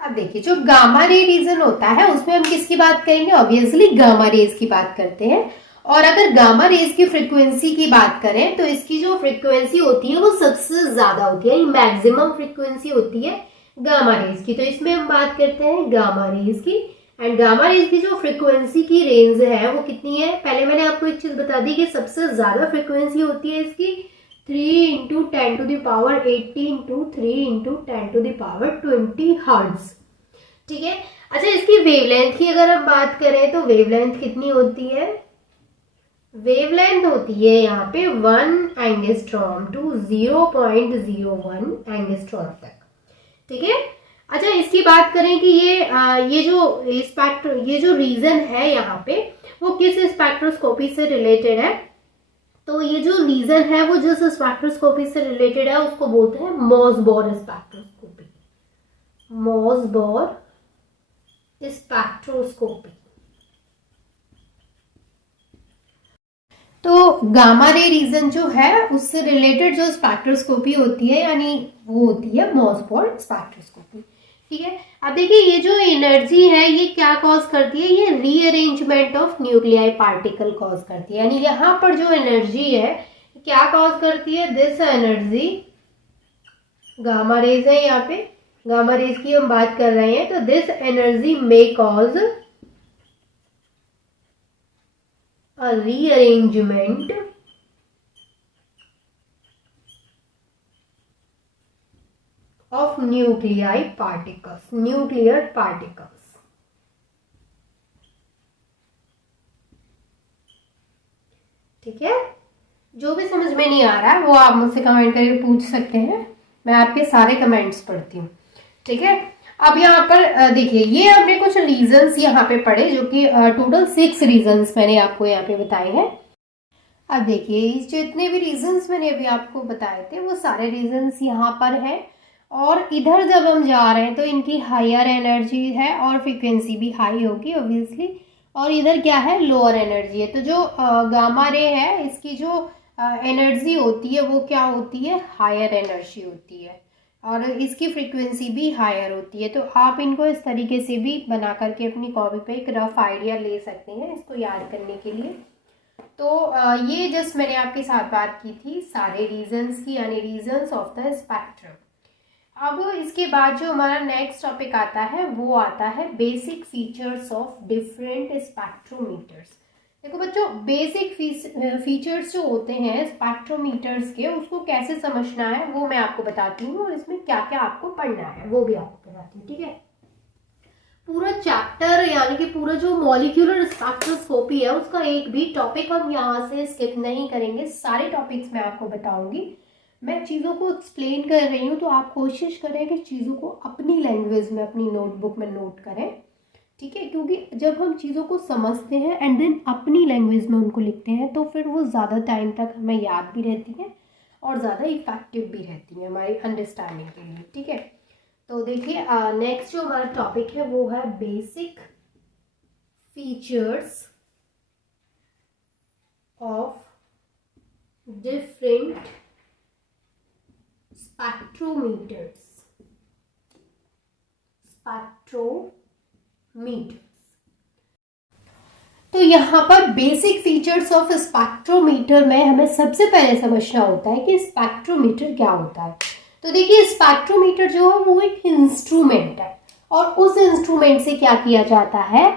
अब देखिए जो गामा रे रीजन होता है उसमें हम किसकी बात करेंगे, ऑब्वियसली गामा रेज की बात करते हैं। और अगर गामा रेज की फ्रीक्वेंसी की बात करें तो इसकी जो फ्रीक्वेंसी होती है वो सबसे ज्यादा होती है, मैक्सिमम फ्रीक्वेंसी होती है गामा रेज की। तो इसमें हम बात करते हैं गामा रेज की, एंड गामा रेज की जो फ्रीक्वेंसी की रेंज है वो कितनी है, पहले मैंने आपको एक चीज बता दी कि सबसे ज्यादा फ्रीक्वेंसी होती है इसकी 3 × 10⁻80 × 3 × 10⁻20 हर्ट्ज। ठीक है, अच्छा इसकी वेवलेंथ की अगर हम बात करें तो वेवलेंथ कितनी होती है, वेवलेंथ होती है यहाँ पे 1 एंगस्ट्रॉम टू 0.01 एंगस्ट्रॉम तक। ठीक है, अच्छा इसकी बात करें कि ये जो रीजन है यहाँ पे वो किस स्पेक्ट्रोस्कोपी से रिलेटेड है, तो ये जो लीजन है वो जिस स्पेक्ट्रोस्कोपी से रिलेटेड है उसको बोलते हैं मोसबॉर स्पेक्ट्रोस्कोपी। मोसबॉर स्पेक्ट्रोस्कोपी। तो गामा रे रीजन जो है उससे रिलेटेड जो स्पेक्ट्रोस्कोपी होती है यानी वो होती है मोसबॉर स्पेक्ट्रोस्कोपी। ठीक है, अब देखिए ये जो एनर्जी है ये क्या कॉज करती है, ये rearrangement of nuclei particle cause करती है। यानी यहाँ पर जो एनर्जी है क्या कॉज करती है, दिस एनर्जी गामा रेज है, यहाँ पे गामा रेज की हम बात कर रहे हैं, तो this energy may cause a rearrangement of nuclei particles, nuclear particles। ठीक है, जो भी समझ में नहीं आ रहा है वो आप मुझसे कमेंट करके पूछ सकते हैं, मैं आपके सारे कमेंट्स पढ़ती हूँ। ठीक है, अब यहाँ पर देखिए ये हमने कुछ रीजंस यहाँ पे पढ़े जो कि टोटल 6 रीजंस मैंने आपको यहाँ पे बताए हैं। अब देखिए जितने भी रीजंस मैंने अभी आपको बताए थे वो सारे रीजंस यहाँ पर है, और इधर जब हम जा रहे हैं तो इनकी हायर एनर्जी है और फ्रीक्वेंसी भी हाई होगी ऑब्वियसली, और इधर क्या है लोअर एनर्जी है। तो जो गामा रे है इसकी जो एनर्जी होती है वो क्या होती है, हायर एनर्जी होती है, और इसकी फ्रीक्वेंसी भी हायर होती है। तो आप इनको इस तरीके से भी बना करके अपनी कॉपी पे एक रफ आइडिया ले सकते हैं इसको याद करने के लिए। तो ये जस्ट मैंने आपके साथ बात की थी सारे रीजंस की, यानी रीजंस ऑफ द स्पेक्ट्रम। अब इसके बाद जो हमारा नेक्स्ट टॉपिक आता है वो आता है basic features of different spectrometers. देखो बच्चों, बेसिक फीचर्स जो होते हैं स्पेक्ट्रोमीटर्स के उसको कैसे समझना है वो मैं आपको बताती हूँ, और इसमें क्या क्या आपको पढ़ना है वो भी आपको बताती हूँ। ठीक है, पूरा चैप्टर यानी कि पूरा जो मॉलिक्यूलर स्पेक्ट्रोस्कोपी है उसका एक भी टॉपिक हम यहाँ से स्किप नहीं करेंगे, सारे टॉपिक्स मैं आपको बताऊंगी। मैं चीज़ों को एक्सप्लेन कर रही हूँ तो आप कोशिश करें कि चीज़ों को अपनी लैंग्वेज में अपनी नोटबुक में नोट करें। ठीक है, क्योंकि जब हम चीज़ों को समझते हैं एंड देन अपनी लैंग्वेज में उनको लिखते हैं तो फिर वो ज़्यादा टाइम तक हमें याद भी रहती हैं और ज़्यादा इफेक्टिव भी रहती हैं हमारी अंडरस्टैंडिंग के लिए। ठीक है, तो देखिए नेक्स्ट जो हमारा टॉपिक है वो है basic features of different spectrometers. तो यहाँ पर बेसिक फीचर्स ऑफ स्पेक्ट्रोमीटर में हमें सबसे पहले समझना होता है कि स्पेक्ट्रोमीटर क्या होता है। तो देखिए स्पेक्ट्रोमीटर जो है वो एक इंस्ट्रूमेंट है, और उस इंस्ट्रूमेंट से क्या किया जाता है,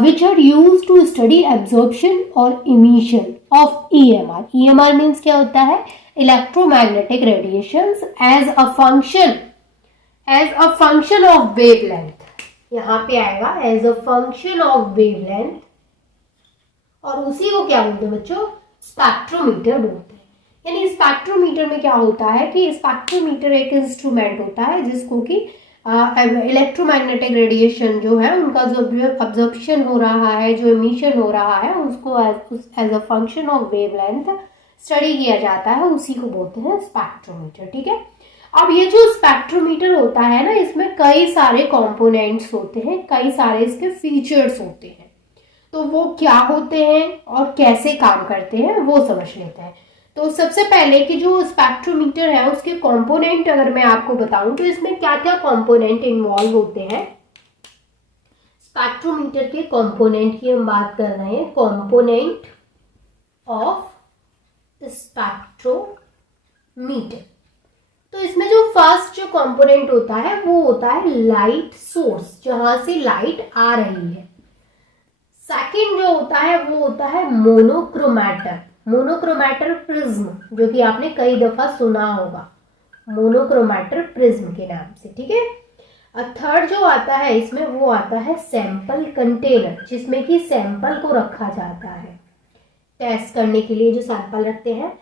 which are use to study absorption और emission of EMR। EMR means क्या होता है, electromagnetic radiations as a function of wavelength. यहाँ पे आएगा as a function of wavelength, और उसी को क्या बोलते हैं बच्चों, स्पेक्ट्रोमीटर बोलते हैं। यानी स्पेक्ट्रोमीटर में क्या होता है कि स्पेक्ट्रोमीटर एक इंस्ट्रूमेंट होता है जिसको कि इलेक्ट्रोमैग्नेटिक रेडिएशन जो है उनका जो अब्जॉर्प्शन हो रहा है, जो इमिशन हो रहा है, उसको as a function of wavelength study किया जाता है, उसी को बोलते हैं स्पेक्ट्रोमीटर। ठीक है, अब ये जो स्पेक्ट्रोमीटर होता है ना इसमें कई सारे कंपोनेंट्स होते हैं, कई सारे इसके फीचर्स होते हैं, तो वो क्या होते हैं और कैसे काम करते हैं वो समझ लेते हैं। तो सबसे पहले कि जो स्पेक्ट्रोमीटर है उसके कंपोनेंट अगर मैं आपको बताऊं तो इसमें क्या क्या कंपोनेंट इन्वॉल्व होते हैं। स्पेक्ट्रोमीटर के कंपोनेंट की हम बात कर रहे हैं, कंपोनेंट ऑफ स्पेक्ट्रोमीटर। तो इसमें जो फर्स्ट जो कंपोनेंट होता है वो होता है लाइट सोर्स, जहां से लाइट आ रही है। सेकंड जो होता है वो होता है मोनोक्रोमैटर, मोनोक्रोमैटर प्रिज्म, जो कि आपने कई दफा सुना होगा मोनोक्रोमैटर प्रिज्म के नाम से। ठीक है, थर्ड जो आता है इसमें वो आता है सैंपल कंटेनर, जिसमें कि सैंपल को रखा जाता है टेस्ट करने के लिए, जो सैंपल रखते हैं।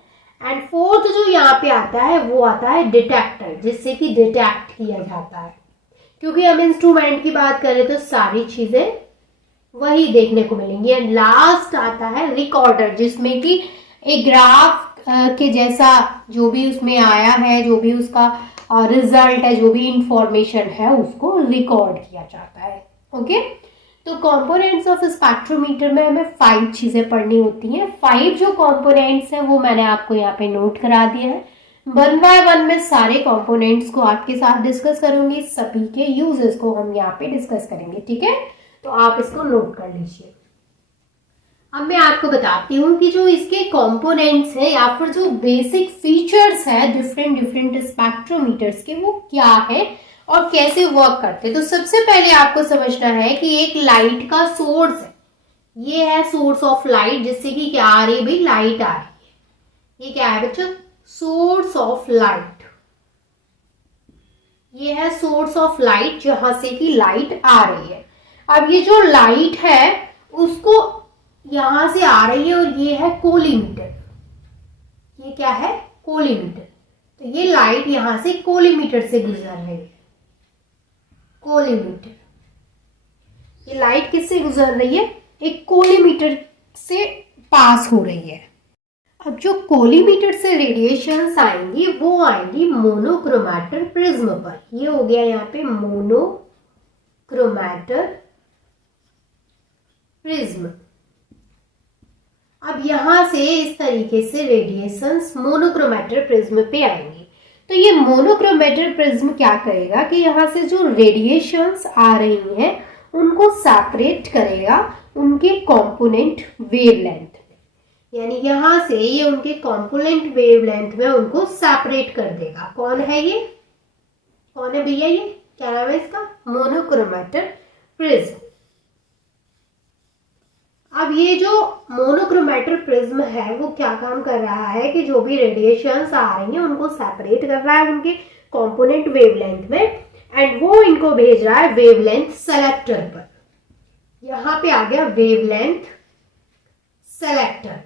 एंड फोर्थ जो यहाँ पे आता है वो आता है डिटेक्टर, जिससे कि डिटेक्ट किया जाता है। क्योंकि हम इंस्ट्रूमेंट की बात करें तो सारी चीजें वही देखने को मिलेंगी। एंड लास्ट आता है रिकॉर्डर, जिसमें कि एक ग्राफ के जैसा जो भी उसमें आया है, जो भी उसका रिजल्ट है, जो भी इंफॉर्मेशन है, उसको रिकॉर्ड किया जाता है। ओके, तो कंपोनेंट्स ऑफ स्पेक्ट्रोमीटर में हमें 5 चीजें पढ़नी होती हैं। 5 जो कंपोनेंट्स हैं वो मैंने आपको यहाँ पे नोट करा दिया है। 1 बाय 1 में सारे कंपोनेंट्स को आपके साथ डिस्कस करूंगी, सभी के यूजेस को हम यहाँ पे डिस्कस करेंगे। ठीक है, तो आप इसको नोट कर लीजिए। अब मैं आपको बताती हूँ कि जो इसके कंपोनेंट्स हैं या फिर जो बेसिक फीचर्स है डिफरेंट स्पेक्ट्रोमीटर्स के, वो क्या है और कैसे वर्क करते हैं। तो सबसे पहले आपको समझना है कि एक लाइट का सोर्स है, ये है सोर्स ऑफ लाइट, जिससे कि क्या आ रही है भाई, लाइट आ रही है। ये क्या है बच्चों, सोर्स ऑफ लाइट। ये है सोर्स ऑफ लाइट जहां से कि लाइट आ रही है। अब ये जो लाइट है उसको यहां से आ रही है और ये है कोलीमीटर। ये क्या है, कोलीमीटर। तो ये लाइट यहां से कोलीमीटर से गुजर रही है। कोलीमीटर, ये लाइट किससे गुजर रही है, एक कोलीमीटर से पास हो रही है। अब जो कोलीमीटर से रेडिएशंस आएंगी वो आएंगी मोनोक्रोमैटर प्रिज्म पर। ये हो गया यहाँ पे मोनोक्रोमैटर प्रिज्म। अब यहां से इस तरीके से रेडिएशंस मोनोक्रोमैटर प्रिज्म पे आएंगी। तो ये मोनोक्रोमैटर प्रिज्म क्या करेगा कि यहाँ से जो रेडिएशंस आ रही हैं उनको सेपरेट करेगा उनके कंपोनेंट वेवलेंथ में, यानी यहां से ये उनके कंपोनेंट वेवलेंथ में उनको सेपरेट कर देगा। कौन है ये, कौन है भैया, ये क्या नाम है इसका, मोनोक्रोमैटर प्रिज्म। अब ये जो मोनोक्रोमैटर प्रिज्म है वो क्या काम कर रहा है कि जो भी रेडिएशंस आ रही हैं उनको सेपरेट कर रहा है उनके कंपोनेंट वेवलेंथ में, एंड वो इनको भेज रहा है वेवलेंथ सेलेक्टर पर। यहां पे आ गया वेवलेंथ सेलेक्टर।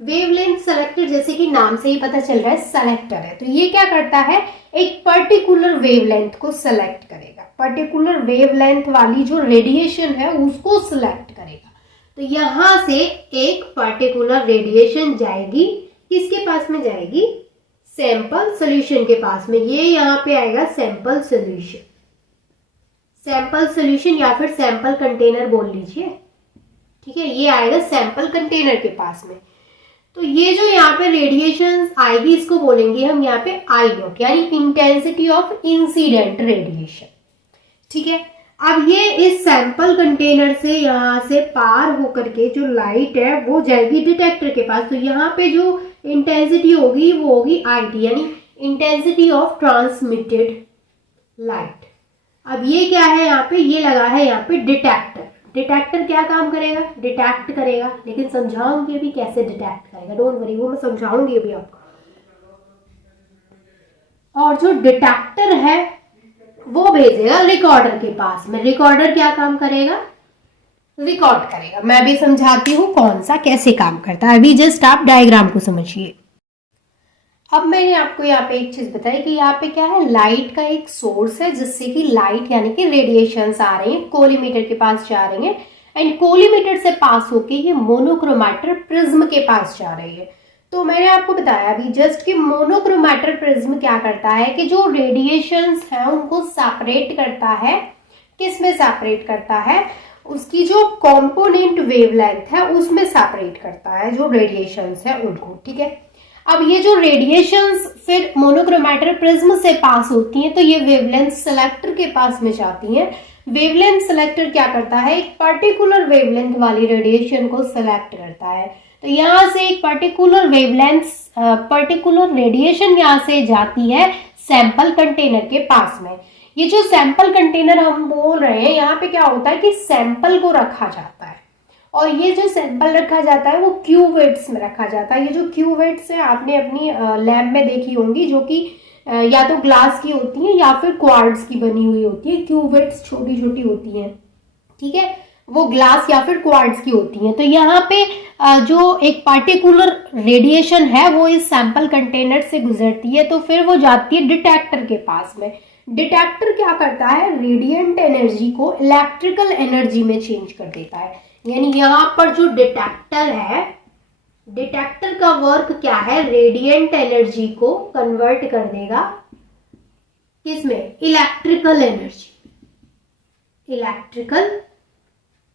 वेवलेंथ सेलेक्टर जैसे कि नाम से ही पता चल रहा है सेलेक्टर है, तो ये क्या करता है, एक पर्टिकुलर वेवलेंथ को सेलेक्ट करेगा। पर्टिकुलर वेवलेंथ वाली जो रेडिएशन है उसको सिलेक्ट करेगा। तो यहां से एक पर्टिकुलर रेडिएशन जाएगी, किसके पास में जाएगी, सैंपल सॉल्यूशन के पास में। ये यहाँ पे आएगा सैंपल सॉल्यूशन। सैंपल सॉल्यूशन या फिर सैंपल कंटेनर बोल लीजिए, ठीक है, ये आएगा सैंपल कंटेनर के पास में। तो ये जो यहाँ पे रेडिएशन आएगी इसको बोलेंगे हम यहाँ पे आई डॉट, यानी इंटेंसिटी ऑफ इंसिडेंट रेडिएशन। ठीक है, अब ये इस सैंपल कंटेनर से यहाँ से पार होकर के जो लाइट है वो जाएगी डिटेक्टर के पास। तो यहाँ पे जो इंटेंसिटी होगी वो होगी आईटी, यानी इंटेंसिटी ऑफ ट्रांसमिटेड लाइट। अब ये क्या है, यहाँ पे ये लगा है यहाँ पे डिटेक्टर। डिटेक्टर क्या काम करेगा, डिटेक्ट करेगा, लेकिन समझाऊंगी अभी कैसे डिटेक्ट करेगा, डोंट वरी, वो मैं समझाऊंगी अभी आपको। और जो डिटेक्टर है वो भेजेगा रिकॉर्डर के पास में। रिकॉर्डर क्या काम करेगा, रिकॉर्ड करेगा। मैं भी समझाती हूँ कौन सा कैसे काम करता है, अभी जस्ट आप डायग्राम को समझिए। अब मैंने आपको यहाँ पे एक चीज बताई कि यहाँ पे क्या है, लाइट का एक सोर्स है जिससे कि लाइट यानी कि रेडिएशंस आ रही हैं, कोलीमीटर के पास जा रही हैं, एंड कोलीमीटर से पास होके ये मोनोक्रोमैटर प्रिज्म के पास जा रही है। तो मैंने आपको बताया अभी जस्ट कि मोनोक्रोमैटर प्रिज्म क्या करता है कि जो रेडिएशंस हैं उनको सेपरेट करता है। किस में सेपरेट करता है, उसकी जो कंपोनेंट वेवलेंथ है उसमें सेपरेट करता है जो रेडिएशंस है उनको। ठीक है, अब ये जो रेडिएशंस फिर मोनोक्रोमैटर प्रिज्म से पास होती हैं तो ये वेवलेंथ सेलेक्टर के पास में जाती हैं। वेवलेंथ सेलेक्टर क्या करता है, एक पर्टिकुलर वेवलेंथ वाली रेडिएशन को सेलेक्ट करता है। तो यहाँ से एक पर्टिकुलर वेवलेंथ पर्टिकुलर रेडिएशन यहाँ से जाती है सैंपल कंटेनर के पास में। ये जो सैंपल कंटेनर हम बोल रहे हैं, यहाँ पे क्या होता है कि सैंपल को रखा जाता है, और ये जो सैंपल रखा जाता है वो क्यूवेट्स में रखा जाता है। ये जो क्यूवेट्स है आपने अपनी लैब में देखी होंगी, जो कि या तो ग्लास की होती है या फिर क्वार्ट्ज की बनी हुई होती है। क्यूवेट्स छोटी छोटी होती हैं, ठीक है, वो ग्लास या फिर क्वार्ट्ज की होती हैं। तो यहाँ पे जो एक पार्टिकुलर रेडिएशन है वो इस सैंपल कंटेनर से गुजरती है, तो फिर वो जाती है डिटेक्टर के पास में। डिटेक्टर क्या करता है, रेडिएंट एनर्जी को इलेक्ट्रिकल एनर्जी में चेंज कर देता है। यानी यहाँ पर जो डिटेक्टर है डिटेक्टर का वर्क क्या है, रेडिएंट एनर्जी को कन्वर्ट कर देगा किसमें, इलेक्ट्रिकल एनर्जी, इलेक्ट्रिकल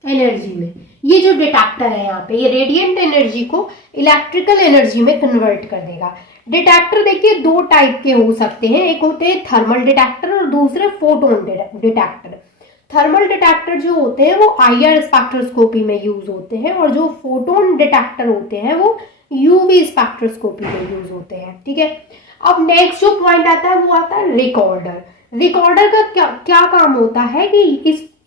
एनर्जी में। ये जो डिटेक्टर है यहाँ पे, ये रेडिएंट एनर्जी को इलेक्ट्रिकल एनर्जी में कन्वर्ट कर देगा। डिटेक्टर देखिए दो टाइप के हो सकते हैं, एक होते हैं थर्मल डिटेक्टर और दूसरे फोटोन डिटेक्टर। थर्मल डिटेक्टर जो होते हैं वो IR स्पेक्ट्रोस्कोपी में यूज होते हैं, और जो फोटोन डिटेक्टर होते हैं वो UV स्पेक्ट्रोस्कोपी में यूज होते हैं। ठीक है, अब नेक्स्ट जो पॉइंट आता है वो आता है रिकॉर्डर। रिकॉर्डर का क्या काम होता है कि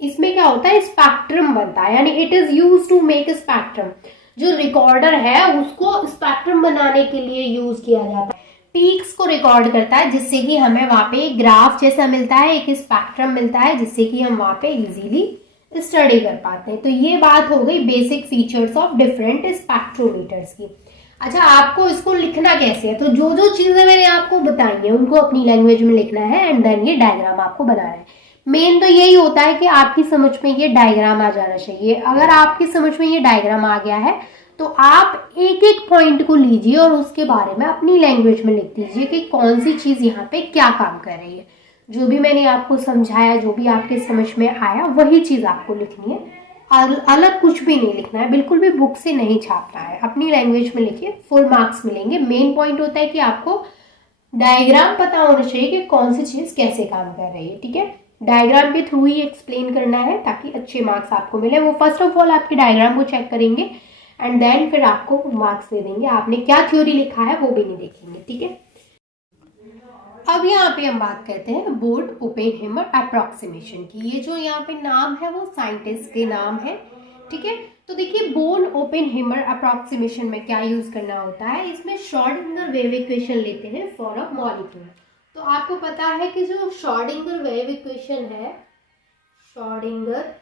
इसमें क्या होता है, स्पेक्ट्रम बनता है, यानी it is use to make spectrum. जो रिकॉर्डर है उसको स्पेक्ट्रम बनाने के लिए यूज किया जाता है। पीक्स को रिकॉर्ड करता है जिससे कि हमें वहां पे एक ग्राफ जैसा मिलता है, एक स्पेक्ट्रम मिलता है, जिससे कि हम वहां पे इजीली स्टडी कर पाते हैं। तो ये बात हो गई basic features of different spectrometers की। अच्छा, आपको इसको लिखना कैसे है, तो जो जो चीजें मैंने आपको बताई है उनको अपनी लैंग्वेज में लिखना है, एंड देन ये डायग्राम आपको बनाना है। मेन तो यही होता है कि आपकी समझ में ये डायग्राम आ जाना चाहिए। अगर आपकी समझ में ये डायग्राम आ गया है तो आप एक एक पॉइंट को लीजिए और उसके बारे में अपनी लैंग्वेज में लिख दीजिए कि कौन सी चीज यहाँ पे क्या काम कर रही है। जो भी मैंने आपको समझाया, जो भी आपके समझ में आया, वही चीज आपको लिखनी है, अलग कुछ भी नहीं लिखना है, बिल्कुल भी बुक से नहीं छापना है, अपनी लैंग्वेज में लिखिए, फुल मार्क्स मिलेंगे। मेन पॉइंट होता है कि आपको डायग्राम पता होना चाहिए कि कौन सी चीज कैसे काम कर रही है। ठीक है, डायग्राम के थ्रू ही एक्सप्लेन करना है ताकि अच्छे मार्क्स आपको मिले। वो फर्स्ट ऑफ ऑल आपके डायग्राम को चेक करेंगे एंड देन फिर आपको मार्क्स दे देंगे। आपने क्या थ्योरी लिखा है वो भी नहीं देखेंगे। ठीक है, अब यहाँ पे हम बात करते हैं बोर्ड ओपेनहेमर अप्रोक्सीमेशन की। ये जो यहाँ पे नाम है वो साइंटिस्ट के नाम है। ठीक है, तो देखिए बोर्ड ओपेनहेमर अप्रोक्सीमेशन में क्या यूज करना होता है, इसमें श्रोडिंगर वेव इक्वेशन लेते हैं फॉर अ मॉलिक्यूल। तो आपको पता है कि जो श्रोडिंगर वेव इक्वेशन है, Schrodinger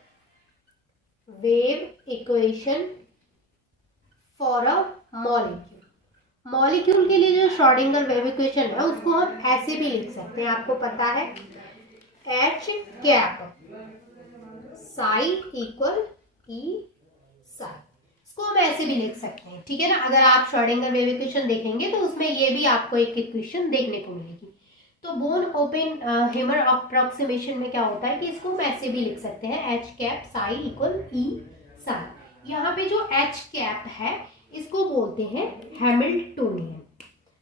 wave equation for a molecule, molecule के लिए जो श्रोडिंगर वेव इक्वेशन है उसको हम ऐसे भी लिख सकते हैं। आपको पता है H cap psi equal E Sai, इसको हम ऐसे भी लिख सकते हैं। ठीक है ना, अगर आप श्रोडिंगर वेव इक्वेशन देखेंगे तो उसमें ये भी आपको एक इक्वेशन देखने को मिलेगी। तो बोर्न ओपेनहेमर अप्रोक्सीमेशन में क्या होता है कि इसको हम ऐसे भी लिख सकते हैं H cap psi equal E Sai. यहाँ पे जो H कैप है इसको बोलते हैं हैमिल्टोनियन।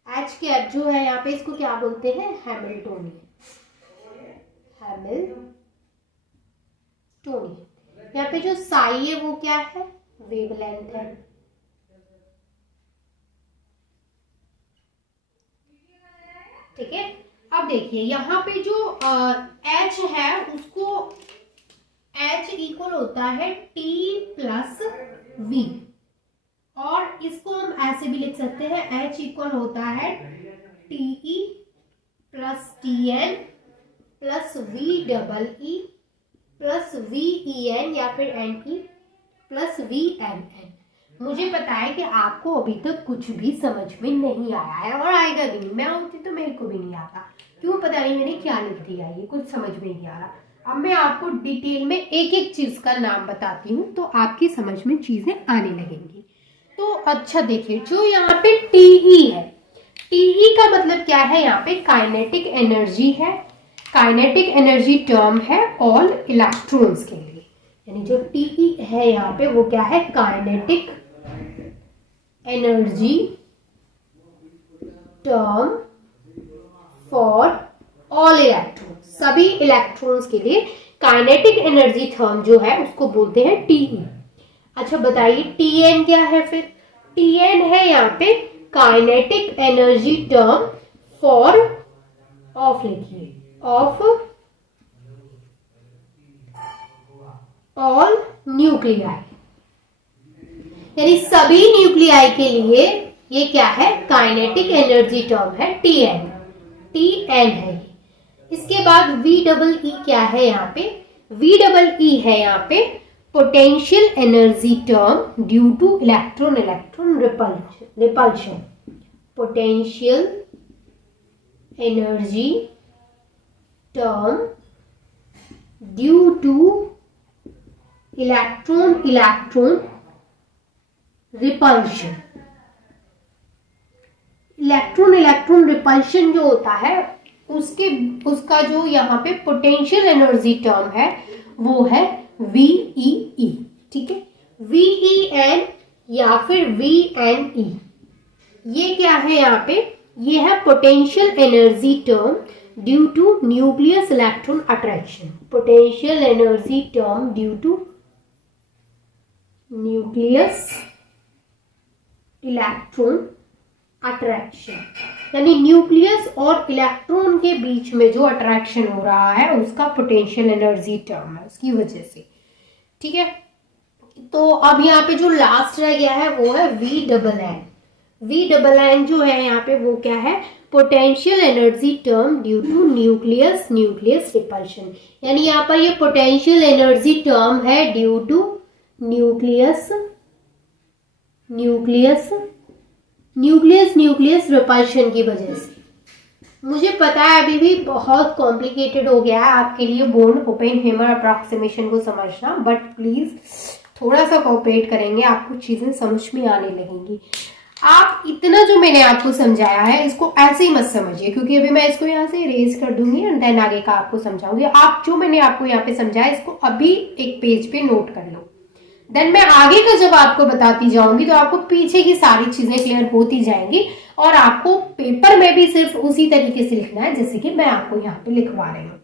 H कैप जो है यहाँ पे इसको क्या बोलते हैं, हैमिल्टोनियन, हैमिल्टोनियन। यहाँ पे जो साई है वो क्या है, वेवलेंथ है। ठीक है, अब देखिए यहाँ पे जो H है उसको H इक्वल होता है T प्लस V, और इसको हम ऐसे भी लिख सकते हैं H इक्वल होता है TE plus TN plus VEE plus VEN या फिर NE प्लस VNN। मुझे पता है कि आपको अभी तक कुछ भी समझ में नहीं आया है और आएगा भी नहीं। मैं होती तो मेरे को भी नहीं आता, क्यों पता नहीं मैंने क्या लिख दिया, ये कुछ समझ में नहीं आ रहा। अब मैं आपको डिटेल में एक एक चीज का नाम बताती हूँ तो आपकी समझ में चीजें आने लगेंगी। तो अच्छा देखिए, जो यहाँ पे TE है, TE का मतलब क्या है, यहाँ पे काइनेटिक एनर्जी है। काइनेटिक एनर्जी टर्म है ऑल इलेक्ट्रॉन्स के लिए, यानी जो TE है यहाँ पे वो क्या है, kinetic energy term for all electrons, सभी इलेक्ट्रॉन्स के लिए काइनेटिक एनर्जी टर्म जो है उसको बोलते हैं TE। अच्छा बताइए TN क्या है, फिर TN है यहाँ पे kinetic energy term for of, लिखिए ऑफ ऑल न्यूक्लियाई, यानी सभी न्यूक्लियाई के लिए ये क्या है, काइनेटिक एनर्जी टर्म है TN, TN है। इसके बाद VEE क्या है, यहाँ पे VEE है यहाँ पे potential energy term due two electron electron repulsion, potential energy term due two electron electron repulsion. Electron electron repulsion जो होता है उसका जो यहाँ पे पोटेंशियल एनर्जी टर्म है वो है VEE, ठीक है। VEN या फिर VNE, ये क्या है यहाँ पे, ये है potential energy term due to nucleus electron attraction. Potential energy term due to nucleus electron attraction, यानी न्यूक्लियस और इलेक्ट्रॉन के बीच में जो अट्रैक्शन हो रहा है उसका पोटेंशियल एनर्जी टर्म है, उसकी वजह से, ठीक है। तो अब यहाँ पे जो लास्ट रह गया है वो है VNN। VNN जो है यहाँ पे वो क्या है, potential energy term due to nucleus repulsion, यानी यहाँ पर ये पोटेंशियल एनर्जी टर्म है ड्यू टू न्यूक्लियस रिपल्शन की वजह से। मुझे पता है अभी भी बहुत कॉम्प्लिकेटेड हो गया है आपके लिए बोर्न ओपेनहेमर अप्रॉक्सीमेशन को समझना, बट प्लीज थोड़ा सा कोऑपरेट करेंगे, आपको चीजें समझ में आने लगेंगी। आप इतना जो मैंने आपको समझाया है इसको ऐसे ही मत समझिए, क्योंकि अभी मैं इसको यहाँ से इरेज कर दूंगी एंड देन आगे का आपको समझाऊंगी। आप जो मैंने आपको यहाँ पे समझाया इसको अभी एक पेज पे नोट कर लो, देन मैं आगे का जब आपको बताती जाऊंगी तो आपको पीछे की सारी चीजें क्लियर होती जाएंगी और आपको पेपर में भी सिर्फ उसी तरीके से लिखना है जैसे कि मैं आपको यहाँ पे लिखवा रही हूँ।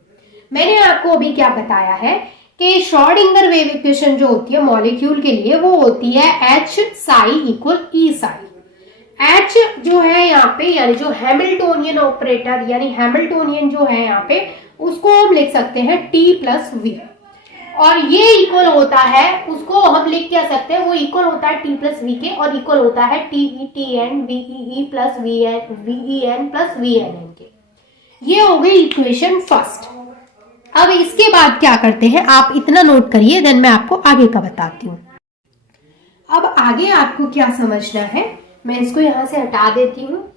मैंने आपको अभी क्या बताया है कि श्रोडिंगर वेव इक्वेशन जो होती है मॉलिक्यूल के लिए वो होती है H psi equal E psi। H जो है यहाँ पे यानी जो हैमिल्टोनियन ऑपरेटर यानी हैमिल्टोनियन जो है यहाँ पे उसको हम लिख सकते हैं T प्लस V, और ये इक्वल होता है, उसको हम लिख क्या सकते हैं, वो इक्वल होता है T प्लस V के और इक्वल होता है TETN VEE plus VEN plus VNN के। ये हो गई इक्वेशन फर्स्ट। अब इसके बाद क्या करते हैं आप इतना नोट करिए, देन मैं आपको आगे का बताती हूँ। अब आगे आपको क्या समझना है, मैं इसको यहाँ से हटा देती हूँ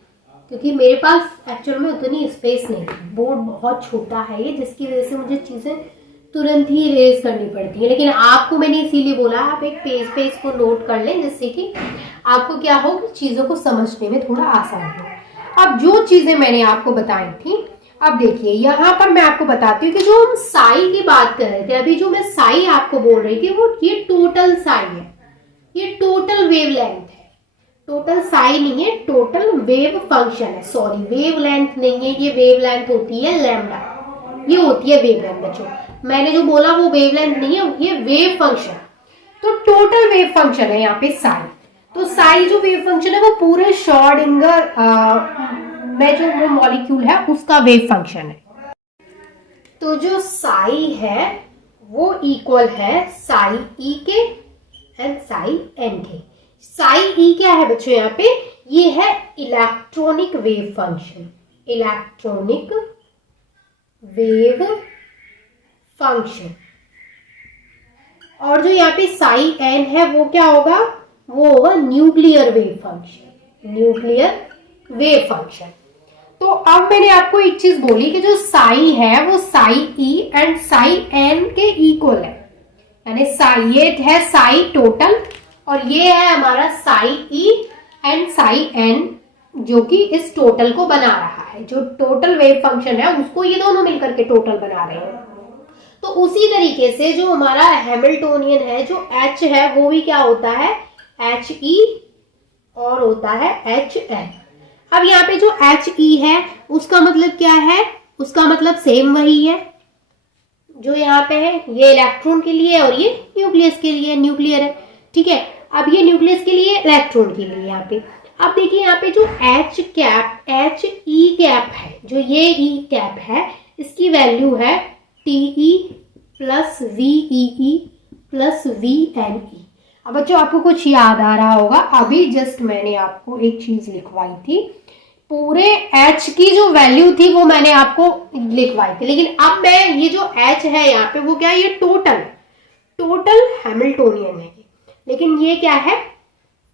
क्योंकि मेरे पास एक्चुअल में उतनी स्पेस नहीं है, बोर्ड बहुत छोटा है ये, जिसकी वजह से मुझे चीज़ें तुरंत ही इरेज करनी पड़ती है। लेकिन आपको मैंने इसीलिए बोला आप एक पेज पे इसको नोट कर लें जिससे कि आपको क्या हो कि चीज़ों को समझने में थोड़ा आसान हो। अब जो चीज़ें मैंने आपको बताई थी, अब देखिए यहाँ पर मैं आपको बताती हूँ कि जो हम साई की बात कर रहे थे, अभी जो मैं साई आपको बोल रही थी वो ये टोटल साई है, ये टोटल वेव लेंथ है, टोटल साई नहीं है, टोटल वेव फंक्शन है, सॉरी वेव लेंथ नहीं है, ये वेव लेंथ होती है लैम्डा, ये होती है वेव लेंथ। बच्चों मैंने जो बोला वो वेव लेंथ नहीं है, ये वेव फंक्शन, तो टोटल वेव फंक्शन है यहाँ पे साई। तो साई जो वेव फंक्शन है वो पूरे श्रोडिंगर में जो वो मॉलिक्यूल है उसका वेव फंक्शन है। तो जो साई है वो इक्वल है साई ई के एंड साई एन के। साई ई क्या है बच्चों यहाँ पे, ये है electronic wave function, electronic wave function. और जो यहाँ पे साई एन है वो क्या होगा, वो होगा nuclear wave function, nuclear wave function. तो अब मैंने आपको एक चीज बोली कि जो साई है वो psi E and psi N के इक्वल है, यानी साई ये है साई टोटल और ये है हमारा psi E and psi N जो कि इस टोटल को बना रहा है, जो टोटल वेव फंक्शन है उसको ये दोनों मिलकर के टोटल बना रहे हैं। तो उसी तरीके से जो हमारा हैमिल्टोनियन है, जो H है वो भी क्या होता है HE और होता है HN। अब यहाँ पे जो HE है उसका मतलब क्या है, उसका मतलब सेम वही है जो यहाँ पे है, ये इलेक्ट्रॉन के लिए और ये न्यूक्लियस के लिए, न्यूक्लियर है, ठीक है। अब ये न्यूक्लियस के लिए, इलेक्ट्रॉन के लिए यहाँ पे। अब देखिए यहाँ पे जो H कैप HE कैप है, जो ये E कैप है इसकी वैल्यू है TE plus VEE plus VNE। अब बच्चों आपको कुछ याद आ रहा होगा, अभी जस्ट मैंने आपको एक चीज लिखवाई थी, पूरे H की जो वैल्यू थी वो मैंने आपको लिखवाई थी, लेकिन अब मैं ये जो H है यहाँ पे वो क्या है, ये टोटल हैमिल्टोनियन है, लेकिन ये क्या है,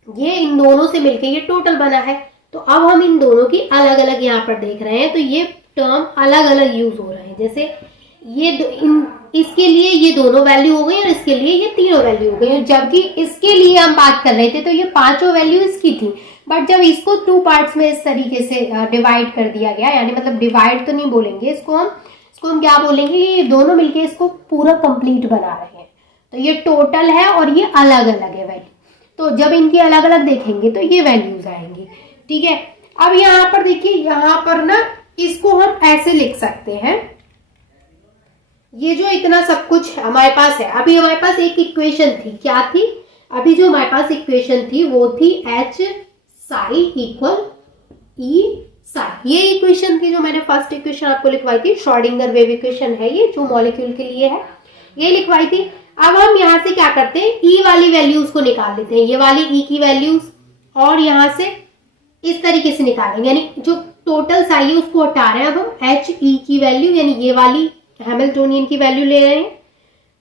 ये इन दोनों से मिलके ये टोटल बना है। तो अब हम इन दोनों की अलग अलग यहाँ पर देख रहे हैं, तो ये टर्म अलग अलग यूज हो रहे हैं। जैसे ये इन इसके लिए ये दोनों वैल्यू हो गई और इसके लिए ये तीनों वैल्यू हो गई, जबकि इसके लिए हम बात कर रहे थे तो ये पांचों वैल्यू इसकी थी। बट जब इसको 2 पार्ट्स में इस तरीके से डिवाइड कर दिया गया, यानी मतलब डिवाइड तो नहीं बोलेंगे इसको हम क्या बोलेंगे, ये दोनों मिलके इसको पूरा कंप्लीट बना रहे हैं। तो ये टोटल है और ये अलग अलग है वैल्यू, तो जब इनकी अलग अलग देखेंगे तो ये वैल्यूज आएंगी। ठीक है, अब यहाँ पर देखिए, यहाँ पर ना इसको हम ऐसे लिख सकते हैं, ये जो इतना सब कुछ हमारे पास है, अभी हमारे पास एक इक्वेशन थी, क्या थी, अभी जो हमारे पास इक्वेशन थी वो थी H psi equal E psi। ये इक्वेशन थी जो मैंने फर्स्ट इक्वेशन आपको लिखवाई थी, श्रोडिंगर वेव इक्वेशन है ये, जो मॉलिक्यूल के लिए है, ये लिखवाई थी। अब हम यहाँ से क्या करते हैं, E वाली वैल्यूज को निकाल लेते हैं, ये वाली E की वैल्यूज, और यहाँ से इस तरीके से निकालेंगे, यानी जो टोटल साई है उसको हटा रहे हैं अब हम, H E की वैल्यू यानी ये वाली हैमिल्टोनियन की वैल्यू ले रहे हैं।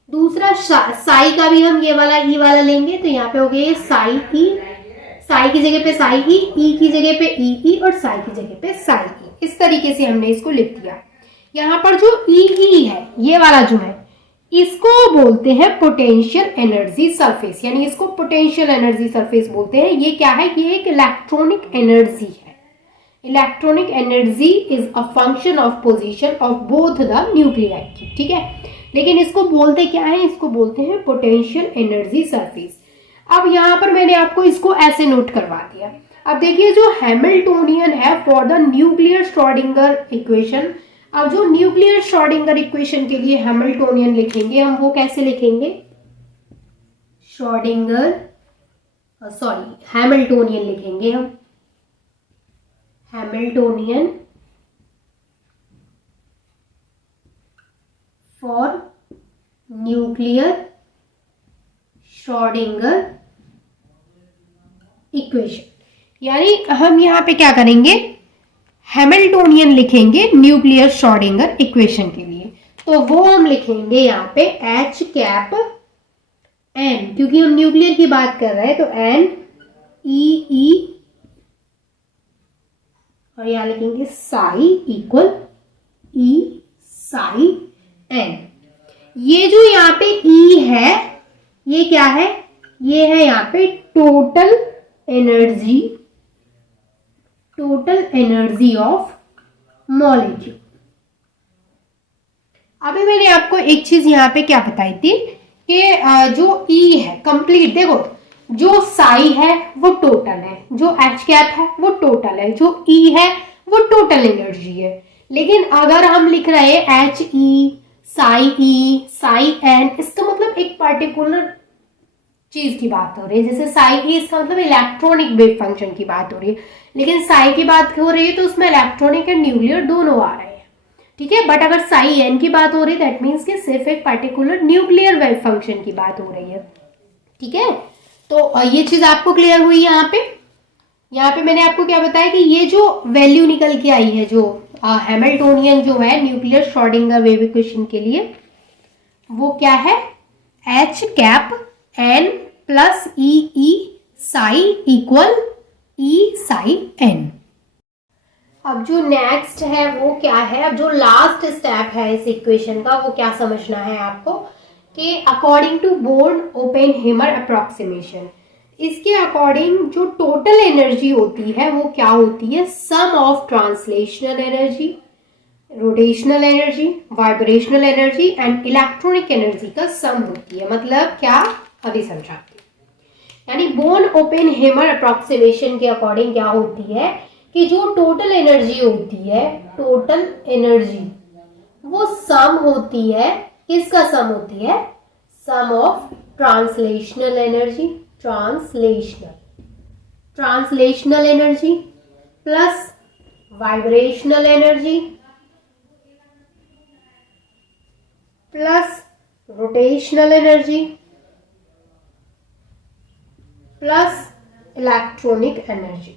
दूसरा साई का भी हम ये वाला E वाला लेंगे, तो यहाँ पे हो गया साई E, साई की जगह पे साई E की जगह पे E और साई की जगह पे साई E। इस तरीके से हमने इसको लिख दिया। यहाँ पर जो E है, ये वाला जो है, इसको बोलते हैं पोटेंशियल एनर्जी सरफेस, यानी इसको पोटेंशियल एनर्जी सरफेस बोलते हैं। ये क्या है, ये एक इलेक्ट्रॉनिक एनर्जी है। Electronic energy is a function of position of both the nuclei. ठीक है, लेकिन इसको बोलते क्या है, इसको बोलते हैं पोटेंशियल एनर्जी सरफेस। अब यहाँ पर मैंने आपको इसको ऐसे नोट करवा दिया। अब देखिए, जो हैमिल्टोनियन है for the nuclear Schrodinger equation, अब जो न्यूक्लियर श्रोडिंगर इक्वेशन के लिए हैमिल्टोनियन लिखेंगे हम, वो कैसे लिखेंगे, हैमिल्टोनियन लिखेंगे हम, Hamiltonian for nuclear Schrodinger equation, यानी हम यहाँ पे क्या करेंगे, हैमिल्टोनियन लिखेंगे न्यूक्लियर श्रोडिंगर इक्वेशन के लिए। तो वो हम लिखेंगे यहाँ पे H कैप N, क्योंकि हम न्यूक्लियर की बात कर रहे हैं, तो N E और यहाँ लिखेंगे psi equal E Sai N। ये जो यहाँ पे E है, ये क्या है, ये है यहाँ पे टोटल एनर्जी ऑफ मॉलिक्यूल। अभी मैंने आपको एक चीज यहाँ पे क्या बताई थी कि जो E है कंप्लीट, देखो जो साई है वो टोटल है, जो H कैप है वो टोटल है, जो E है वो टोटल एनर्जी है। लेकिन अगर हम लिख रहे हैं HE साई N, इसका मतलब एक पर्टिकुलर चीज की बात हो रही है। जैसे साई E, इसका मतलब इलेक्ट्रॉनिक वेव फंक्शन की बात हो रही है, लेकिन साई की बात हो रही है तो उसमें इलेक्ट्रॉनिक एंड न्यूक्लियर दोनों आ रहे हैं। ठीक है, बट अगर साई N की बात हो रही है, दैट मीन्स कि सिर्फ एक पर्टिकुलर न्यूक्लियर वेव फंक्शन की बात हो रही है। ठीक है, तो ये चीज आपको क्लियर हुई। यहाँ पे मैंने आपको क्या बताया कि ये जो वैल्यू निकल के आई है, जो हैमिल्टोनियन जो है न्यूक्लियर श्रोडिंगर वेव इक्वेशन के लिए, वो क्या है, H cap N plus E psi equal E Sai N। अब जो नेक्स्ट है वो क्या है, अब जो लास्ट स्टेप है इस इक्वेशन का, वो क्या समझना है आपको कि according to Born Oppenheimer approximation, इसके अकॉर्डिंग जो टोटल एनर्जी होती है वो क्या होती है, sum of translational energy, rotational energy, vibrational energy and electronic energy का सम होती है। मतलब क्या, अभी समझाती हूँ। यानी बोर्न ओपेनहेमर अप्रोक्सीमेशन के अकॉर्डिंग क्या होती है कि जो टोटल एनर्जी होती है, टोटल एनर्जी वो सम होती है, किसका सम होती है, sum of translational energy, translational energy plus vibrational energy plus rotational energy plus electronic energy,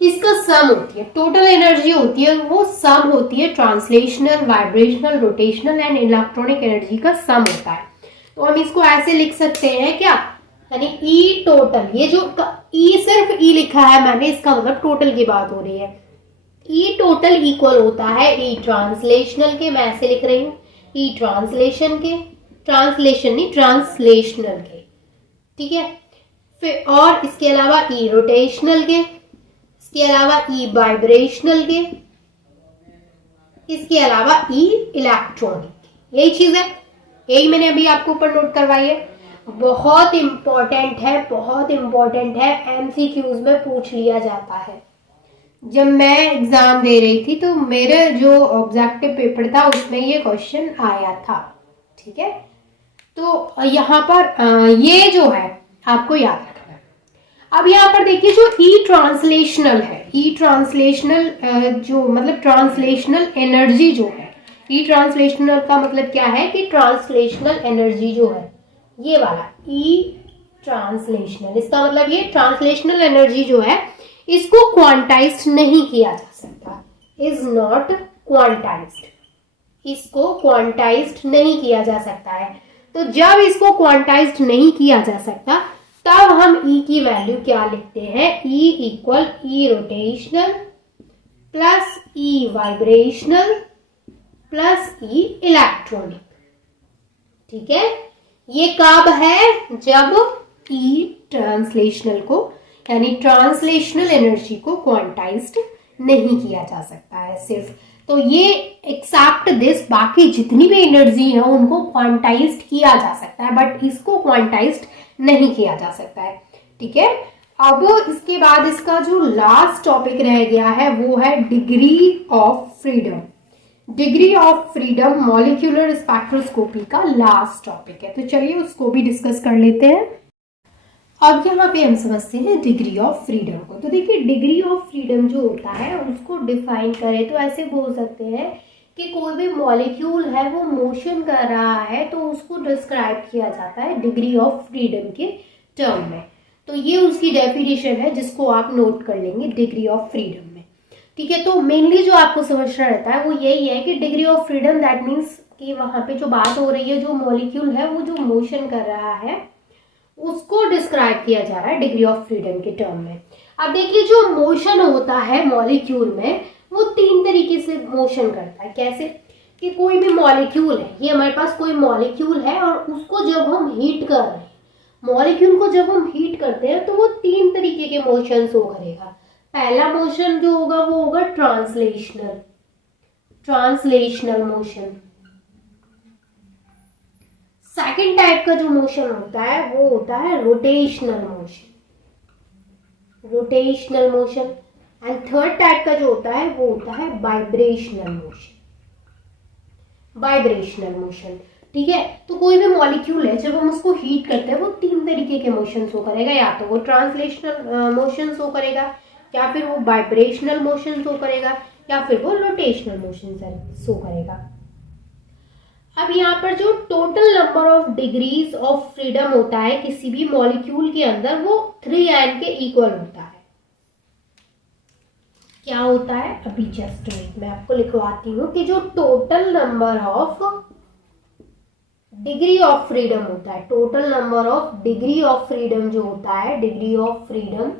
इसका सम होती है। टोटल एनर्जी होती है वो सम होती है translational, vibrational, rotational and electronic energy का सम होता है। तो हम इसको ऐसे लिख सकते हैं क्या, यानी E टोटल, ये जो E सिर्फ E लिखा है मैंने, इसका मतलब टोटल की बात हो रही है। ई टोटल इक्वल होता है ई ट्रांसलेशनल के, मैं ऐसे लिख रही हूँ, ई ट्रांसलेशन के, ट्रांसलेशन नहीं ट्रांसलेशनल के, ठीक है। फिर और इसके अलावा ई रोटेशनल के, इसके अलावा ई वाइब्रेशनल के, इसके अलावा ई इलेक्ट्रॉनिक, यही चीज है, यही मैंने अभी आपको ऊपर नोट करवाई है। बहुत इंपॉर्टेंट है, बहुत इंपॉर्टेंट है, एमसीक्यूज में पूछ लिया जाता है। जब मैं एग्जाम दे रही थी तो मेरे जो ऑब्जेक्टिव पेपर था उसमें ये क्वेश्चन आया था, ठीक है। तो यहाँ पर ये जो है आपको याद रखना है। अब यहाँ पर देखिए जो ई ट्रांसलेशनल है, ई ट्रांसलेशनल जो मतलब ट्रांसलेशनल एनर्जी जो है, ई ट्रांसलेशनल का मतलब क्या है कि ट्रांसलेशनल एनर्जी जो है ये वाला ई ट्रांसलेशनल, इसका मतलब ये ट्रांसलेशनल एनर्जी जो है इसको क्वांटाइज्ड नहीं किया जा सकता, इज नॉट क्वांटाइज्ड, इसको क्वांटाइज्ड नहीं किया जा सकता है। तो जब इसको क्वांटाइज्ड नहीं किया जा सकता तब हम ई की वैल्यू क्या लिखते हैं, ई इक्वल ई रोटेशनल प्लस ई वाइब्रेशनल प्लस ई इलेक्ट्रॉनिक, ठीक है। ये कब है, जब ई ट्रांसलेशनल को यानी ट्रांसलेशनल एनर्जी को क्वांटाइज्ड नहीं किया जा सकता है सिर्फ। तो ये एक्सेप्ट दिस, बाकी जितनी भी एनर्जी है उनको क्वांटाइज्ड किया जा सकता है, बट इसको क्वांटाइज्ड नहीं किया जा सकता है, ठीक है। अब इसके बाद इसका जो लास्ट टॉपिक रह गया है वो है degree of freedom. Degree of freedom molecular spectroscopy का लास्ट टॉपिक है, तो चलिए उसको भी डिस्कस कर लेते हैं। अब यहाँ पे हम समझते हैं डिग्री ऑफ फ्रीडम को। तो देखिए डिग्री ऑफ फ्रीडम जो होता है उसको डिफाइन करें तो ऐसे बोल सकते हैं कि कोई भी मॉलिक्यूल है वो मोशन कर रहा है तो उसको डिस्क्राइब किया जाता है डिग्री ऑफ फ्रीडम के टर्म में। तो ये उसकी डेफिनेशन है जिसको आप नोट कर लेंगे डिग्री ऑफ फ्रीडम में, ठीक है। तो मेनली जो आपको समझना रहता है वो यही है कि degree of freedom that means कि वहाँ पे जो बात हो रही है, जो मॉलिक्यूल है वो जो मोशन कर रहा है उसको डिस्क्राइब किया जा रहा है डिग्री ऑफ फ्रीडम के टर्म में। अब देखिए जो मोशन होता है मॉलिक्यूल में वो 3 तरीके से मोशन करता है। कैसे कि कोई भी मॉलिक्यूल है, ये हमारे पास कोई मॉलिक्यूल है और उसको जब हम हीट कर रहे हैं, मॉलिक्यूल को जब हम हीट करते हैं तो वो 3 तरीके के मोशन शो करेगा। पहला मोशन जो होगा वो होगा translational, translational motion. Second type का जो मोशन होता है वो होता है rotational motion, rotational motion. And third type का जो होता है वो होता है वाइब्रेशनल मोशन, वाइब्रेशनल मोशन, ठीक है। तो कोई भी मॉलिक्यूल है जब हम उसको हीट करते हैं वो 3 तरीके के मोशन शो करेगा, या तो वो ट्रांसलेशनल मोशन शो करेगा, या फिर वो वाइब्रेशनल मोशन शो करेगा, या फिर वो रोटेशनल मोशन शो करेगा। अब यहाँ पर जो total number of degrees of freedom होता है किसी भी मॉलिक्यूल के अंदर वो 3n के इक्वल होता है। क्या होता है, अभी जस्ट वेट मैं आपको लिखवाती हूँ कि जो total number of degree of freedom होता है, total number of degree of freedom जो होता है, degree of freedom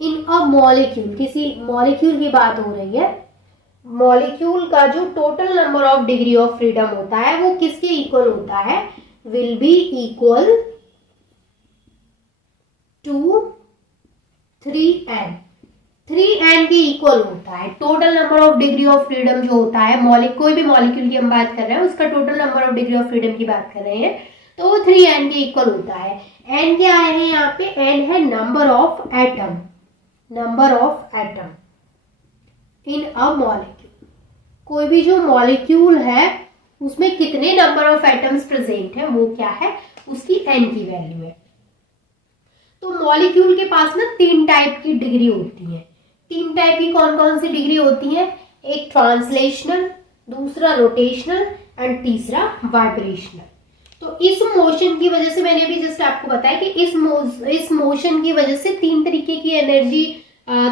in a molecule, किसी मॉलिक्यूल की बात हो रही है, मॉलिक्यूल का जो total number of degree of freedom होता है वो किसके इक्वल होता है, will be equal to 3n, 3n के इक्वल होता है। Total number of degree of freedom जो होता है, कोई भी मॉलिक्यूल की हम बात कर रहे हैं उसका total number of degree of freedom की बात कर रहे हैं तो वो 3n के इक्वल होता है। n क्या है यहाँ पे, n है number of atom, number of atom in a molecule. कोई भी जो मॉलिक्यूल है उसमें कितने नंबर ऑफ एटम्स प्रेजेंट है वो क्या है, उसकी n की वैल्यू है। तो मॉलिक्यूल के पास ना 3 टाइप की डिग्री होती है। 3 टाइप की कौन कौन सी डिग्री होती है, एक ट्रांसलेशनल, दूसरा रोटेशनल एंड तीसरा वाइब्रेशनल। तो इस मोशन की वजह से मैंने भी जस्ट आपको बताया कि इस मोशन की वजह से 3 तरीके की एनर्जी,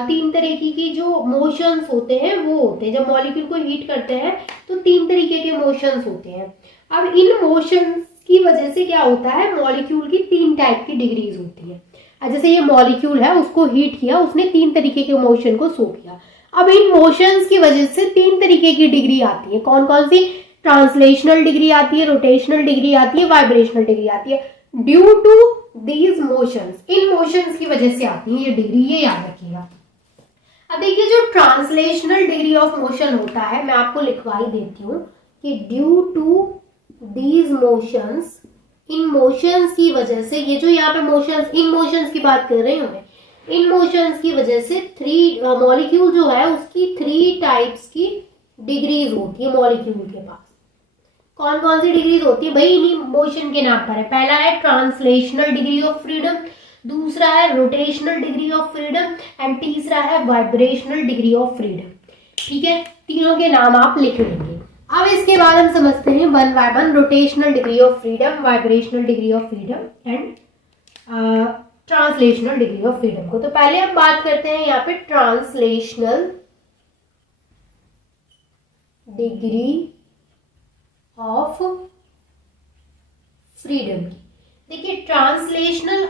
3 तरीके की जो मोशंस होते हैं वो होते हैं। जब मॉलिक्यूल को हीट करते हैं तो 3 तरीके के मोशंस होते हैं। अब इन मोशंस की वजह से क्या होता है, मॉलिक्यूल की 3 टाइप की डिग्रीज होती है। जैसे ये मॉलिक्यूल है, उसको हीट किया, उसने 3 तरीके के मोशन को शो किया। अब इन मोशंस की वजह से 3 तरीके की डिग्री आती है। कौन कौन सी? ट्रांसलेशनल डिग्री आती है, रोटेशनल डिग्री आती है, वाइब्रेशनल डिग्री आती है। ड्यू टू दीज मोशंस, इन मोशंस की वजह से आती है ये डिग्री, ये याद रखिएगा। अब देखिए जो ट्रांसलेशनल डिग्री ऑफ मोशन होता है, मैं आपको लिखवा ही देती हूँ कि ड्यू टू दीज मोशंस, इन मोशंस की वजह से, ये जो यहाँ पे मोशंस, इन मोशंस की बात कर रही हूँ मैं, इन मोशंस की वजह से मॉलिक्यूल जो है उसकी 3 टाइप्स की डिग्रीज होती है मॉलिक्यूल के पास। कौन कौन सी डिग्रीज होती है भाई? इन्हीं मोशन के नाम पर है। पहला है ट्रांसलेशनल डिग्री ऑफ फ्रीडम, दूसरा है rotational degree of freedom and तीसरा है वाइब्रेशनल डिग्री ऑफ फ्रीडम। ठीक है, तीनों के नाम आप लिख लेंगे। अब इसके बाद हम समझते हैं one by one, rotational degree of freedom, vibrational degree of freedom and translational degree of freedom को। तो पहले हम बात करते हैं यहाँ पे ट्रांसलेशनल डिग्री ऑफ फ्रीडम की। देखिए ट्रांसलेशनल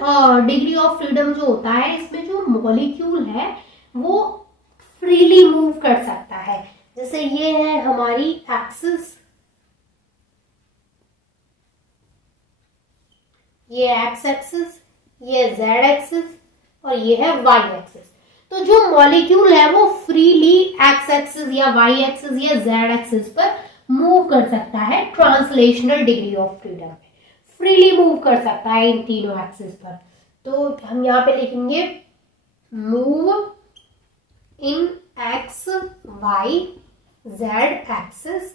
डिग्री ऑफ फ्रीडम जो होता है, इसमें जो मॉलिक्यूल है वो फ्रीली मूव कर सकता है। जैसे ये है हमारी एक्सिस, ये एक्स एक्सिस, ये जेड एक्सिस और ये है वाई एक्सिस। तो जो मॉलिक्यूल है वो फ्रीली एक्स एक्सिस या वाई एक्सिस या जेड एक्सिस पर मूव कर सकता है। ट्रांसलेशनल डिग्री ऑफ फ्रीडम में फ्रीली मूव कर सकता है इन तीनों एक्सिस पर। तो हम यहाँ पे लिखेंगे move in X Y Z axis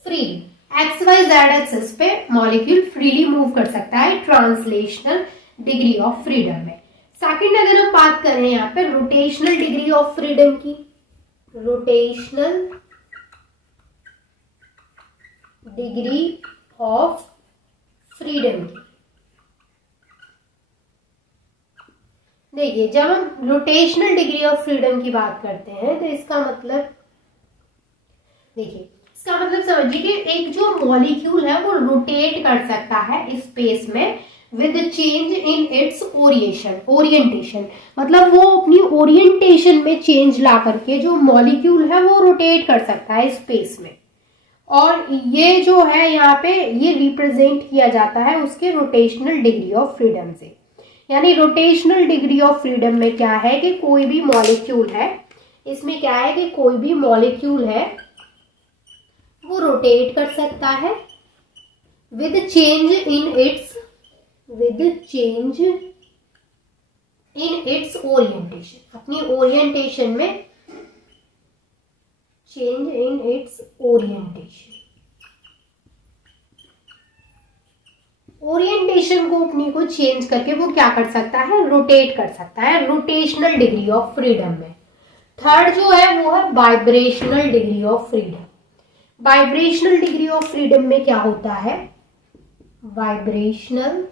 freely. X Y Z axis पे मॉलिक्यूल फ्रीली मूव कर सकता है ट्रांसलेशनल डिग्री ऑफ फ्रीडम में। सेकंड अगर हम बात करें यहाँ पे रोटेशनल डिग्री ऑफ फ्रीडम की, रोटेशनल डिग्री ऑफ फ्रीडम की। देखिए जब हम रोटेशनल डिग्री ऑफ फ्रीडम की बात करते हैं तो इसका मतलब, देखिए इसका मतलब समझिए कि एक जो मॉलिक्यूल है वो रोटेट कर सकता है स्पेस में with change in its orientation. मतलब वो अपनी ओरिएंटेशन में चेंज ला करके जो मॉलिक्यूल है वो रोटेट कर सकता है स्पेस में। और ये जो है यहाँ पे ये रिप्रेजेंट किया जाता है उसके रोटेशनल डिग्री ऑफ फ्रीडम से। यानी रोटेशनल डिग्री ऑफ फ्रीडम में क्या है कि कोई भी मॉलिक्यूल है, इसमें क्या है कि कोई भी मॉलिक्यूल है वो रोटेट कर सकता है with change in its orientation, अपनी ओरिएंटेशन में चेंज इन इट्स ओरिएंटेशन को अपनी को चेंज करके वो क्या कर सकता है? रोटेट कर सकता है रोटेशनल डिग्री ऑफ फ्रीडम में। थर्ड जो है वो है vibrational degree of freedom. Vibrational degree of freedom में क्या होता है? वाइब्रेशनल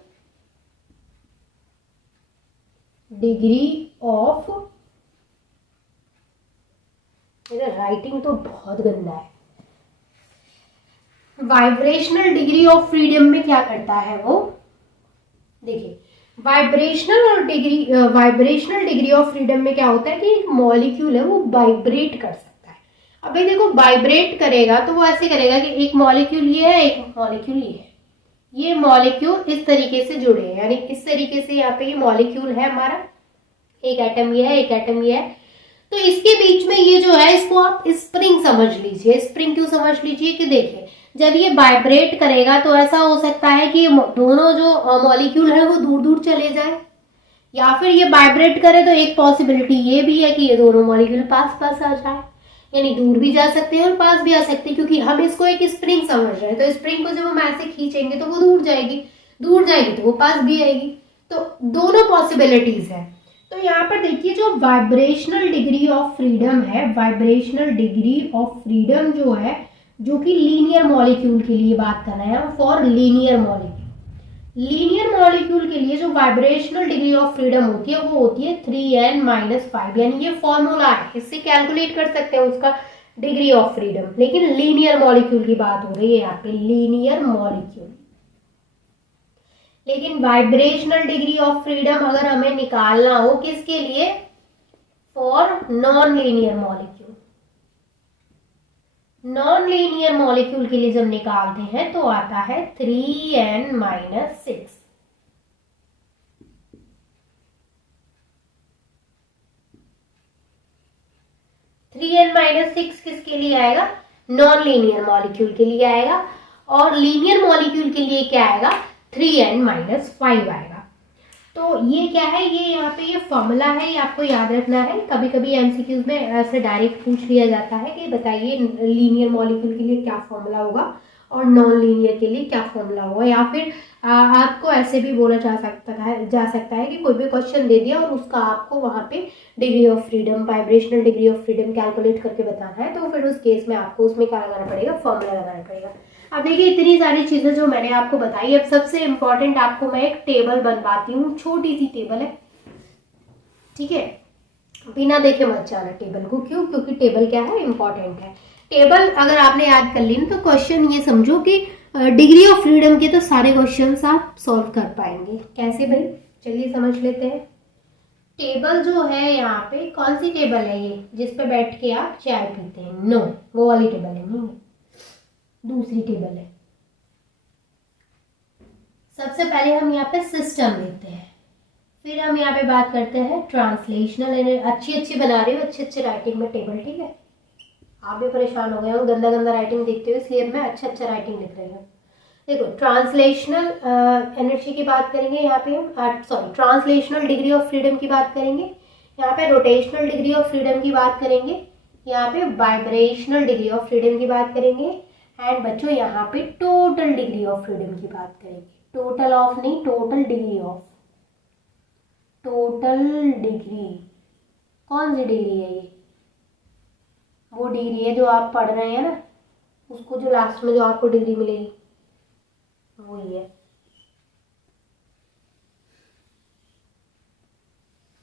डिग्री ऑफ, मेरा राइटिंग तो बहुत गंदा है। वाइब्रेशनल डिग्री ऑफ फ्रीडम में क्या करता है वो? देखिए वाइब्रेशनल डिग्री ऑफ फ्रीडम में क्या होता है कि एक मॉलिक्यूल है वो वाइब्रेट कर सकता है। अब देखो वाइब्रेट करेगा तो वो ऐसे करेगा कि एक मॉलिक्यूल ये है, एक मॉलिक्यूल ये है, ये मॉलिक्यूल इस तरीके से जुड़े हैं, यानी इस तरीके से यहाँ पे ये मॉलिक्यूल है हमारा, एक एटम ये है, एक एटम ये है। तो इसके बीच में ये जो है इसको आप स्प्रिंग समझ लीजिए। स्प्रिंग क्यों समझ लीजिए कि देखिए जब ये वाइब्रेट करेगा तो ऐसा हो सकता है कि दोनों जो मॉलिक्यूल है वो दूर दूर चले जाए, या फिर ये वाइब्रेट करे तो एक पॉसिबिलिटी ये भी है कि ये दोनों मॉलिक्यूल पास पास आ जाए, यानी दूर भी जा सकते हैं और पास भी आ सकते हैं, क्योंकि हम इसको एक स्प्रिंग समझ रहे हैं। तो स्प्रिंग को जब हम ऐसे खींचेंगे तो वो दूर जाएगी तो वो पास भी आएगी। तो दोनों पॉसिबिलिटीज है। तो यहाँ पर देखिए जो वाइब्रेशनल डिग्री ऑफ फ्रीडम है, वाइब्रेशनल डिग्री ऑफ फ्रीडम जो है, जो कि लीनियर मॉलिक्यूल के लिए बात कर रहे हैं, फॉर लीनियर मॉलिक्यूल के लिए जो वाइब्रेशनल डिग्री ऑफ फ्रीडम होती है वो होती है 3n-5, यानी ये फॉर्मूला है, इससे कैलकुलेट कर सकते हैं उसका डिग्री ऑफ फ्रीडम। लेकिन लीनियर मॉलिक्यूल की बात हो रही है यहाँ पे, लीनियर मॉलिक्यूल। लेकिन वाइब्रेशनल डिग्री ऑफ फ्रीडम अगर हमें निकालना हो किसके लिए, for non linear molecule, non linear molecule के लिए जब निकालते हैं तो आता है 3n-6। 3n-6 किसके लिए आएगा, नॉन लीनियर मॉलिक्यूल के लिए आएगा, और लीनियर मॉलिक्यूल के लिए क्या आएगा, 3n-5 आएगा। तो ये क्या है, ये यहाँ पे ये फॉर्मूला है, ये आपको याद रखना है। कभी कभी एमसीक्यूज में ऐसे डायरेक्ट पूछ लिया जाता है कि बताइए लीनियर मॉलिक्यूल के लिए क्या फॉर्मूला होगा और नॉन लीनियर के लिए क्या फॉर्मूला होगा, या फिर आपको ऐसे भी बोला जा सकता है कि कोई भी क्वेश्चन दे दिया और उसका आपको वहाँ पे degree of freedom, vibrational degree of freedom calculate करके बताना है, तो फिर उस केस में आपको उसमें क्या लगाना पड़ेगा, फॉर्मूला लगाना पड़ेगा। अब देखिए इतनी सारी चीजें जो मैंने आपको बताई, अब सबसे इम्पोर्टेंट आपको मैं एक टेबल बनवाती हूँ, छोटी सी टेबल है, ठीक है, बिना देखे मत जाना टेबल को। क्यों, क्योंकि टेबल क्या है, इंपॉर्टेंट है। टेबल अगर आपने याद कर ली तो क्वेश्चन ये समझो कि डिग्री ऑफ फ्रीडम के तो सारे क्वेश्चंस आप सॉल्व कर पाएंगे। कैसे भाई, चलिए समझ लेते हैं। टेबल जो है यहाँ पे, कौन सी टेबल है ये, जिस पे बैठ के आप चाय पीते हैं, नो वो वाली टेबल है, नहीं दूसरी टेबल है। सबसे पहले हम यहाँ पे सिस्टम लेते हैं, फिर हम यहाँ पे बात करते हैं ट्रांसलेशनल। अच्छी बना रही हूँ, अच्छे राइटिंग में टेबल, ठीक है। आप भी परेशान हो गए हो गंदा राइटिंग देखते हुए, इसलिए मैं अच्छा राइटिंग लिख रही हूँ। देखो ट्रांसलेशनल एनर्जी की बात करेंगे यहाँ पे हम, sorry translational degree of freedom की बात करेंगे, यहाँ पे रोटेशनल डिग्री ऑफ फ्रीडम की बात करेंगे, यहाँ पे वाइब्रेशनल डिग्री ऑफ फ्रीडम की बात करेंगे, एंड बच्चों यहाँ पे टोटल डिग्री ऑफ फ्रीडम की बात करेंगे। टोटल ऑफ नहीं, total degree of, total degree, कौन सी डिग्री है ये, वो डिग्री है जो आप पढ़ रहे हैं ना, उसको जो लास्ट में जो आपको डिग्री मिलेगी वही है।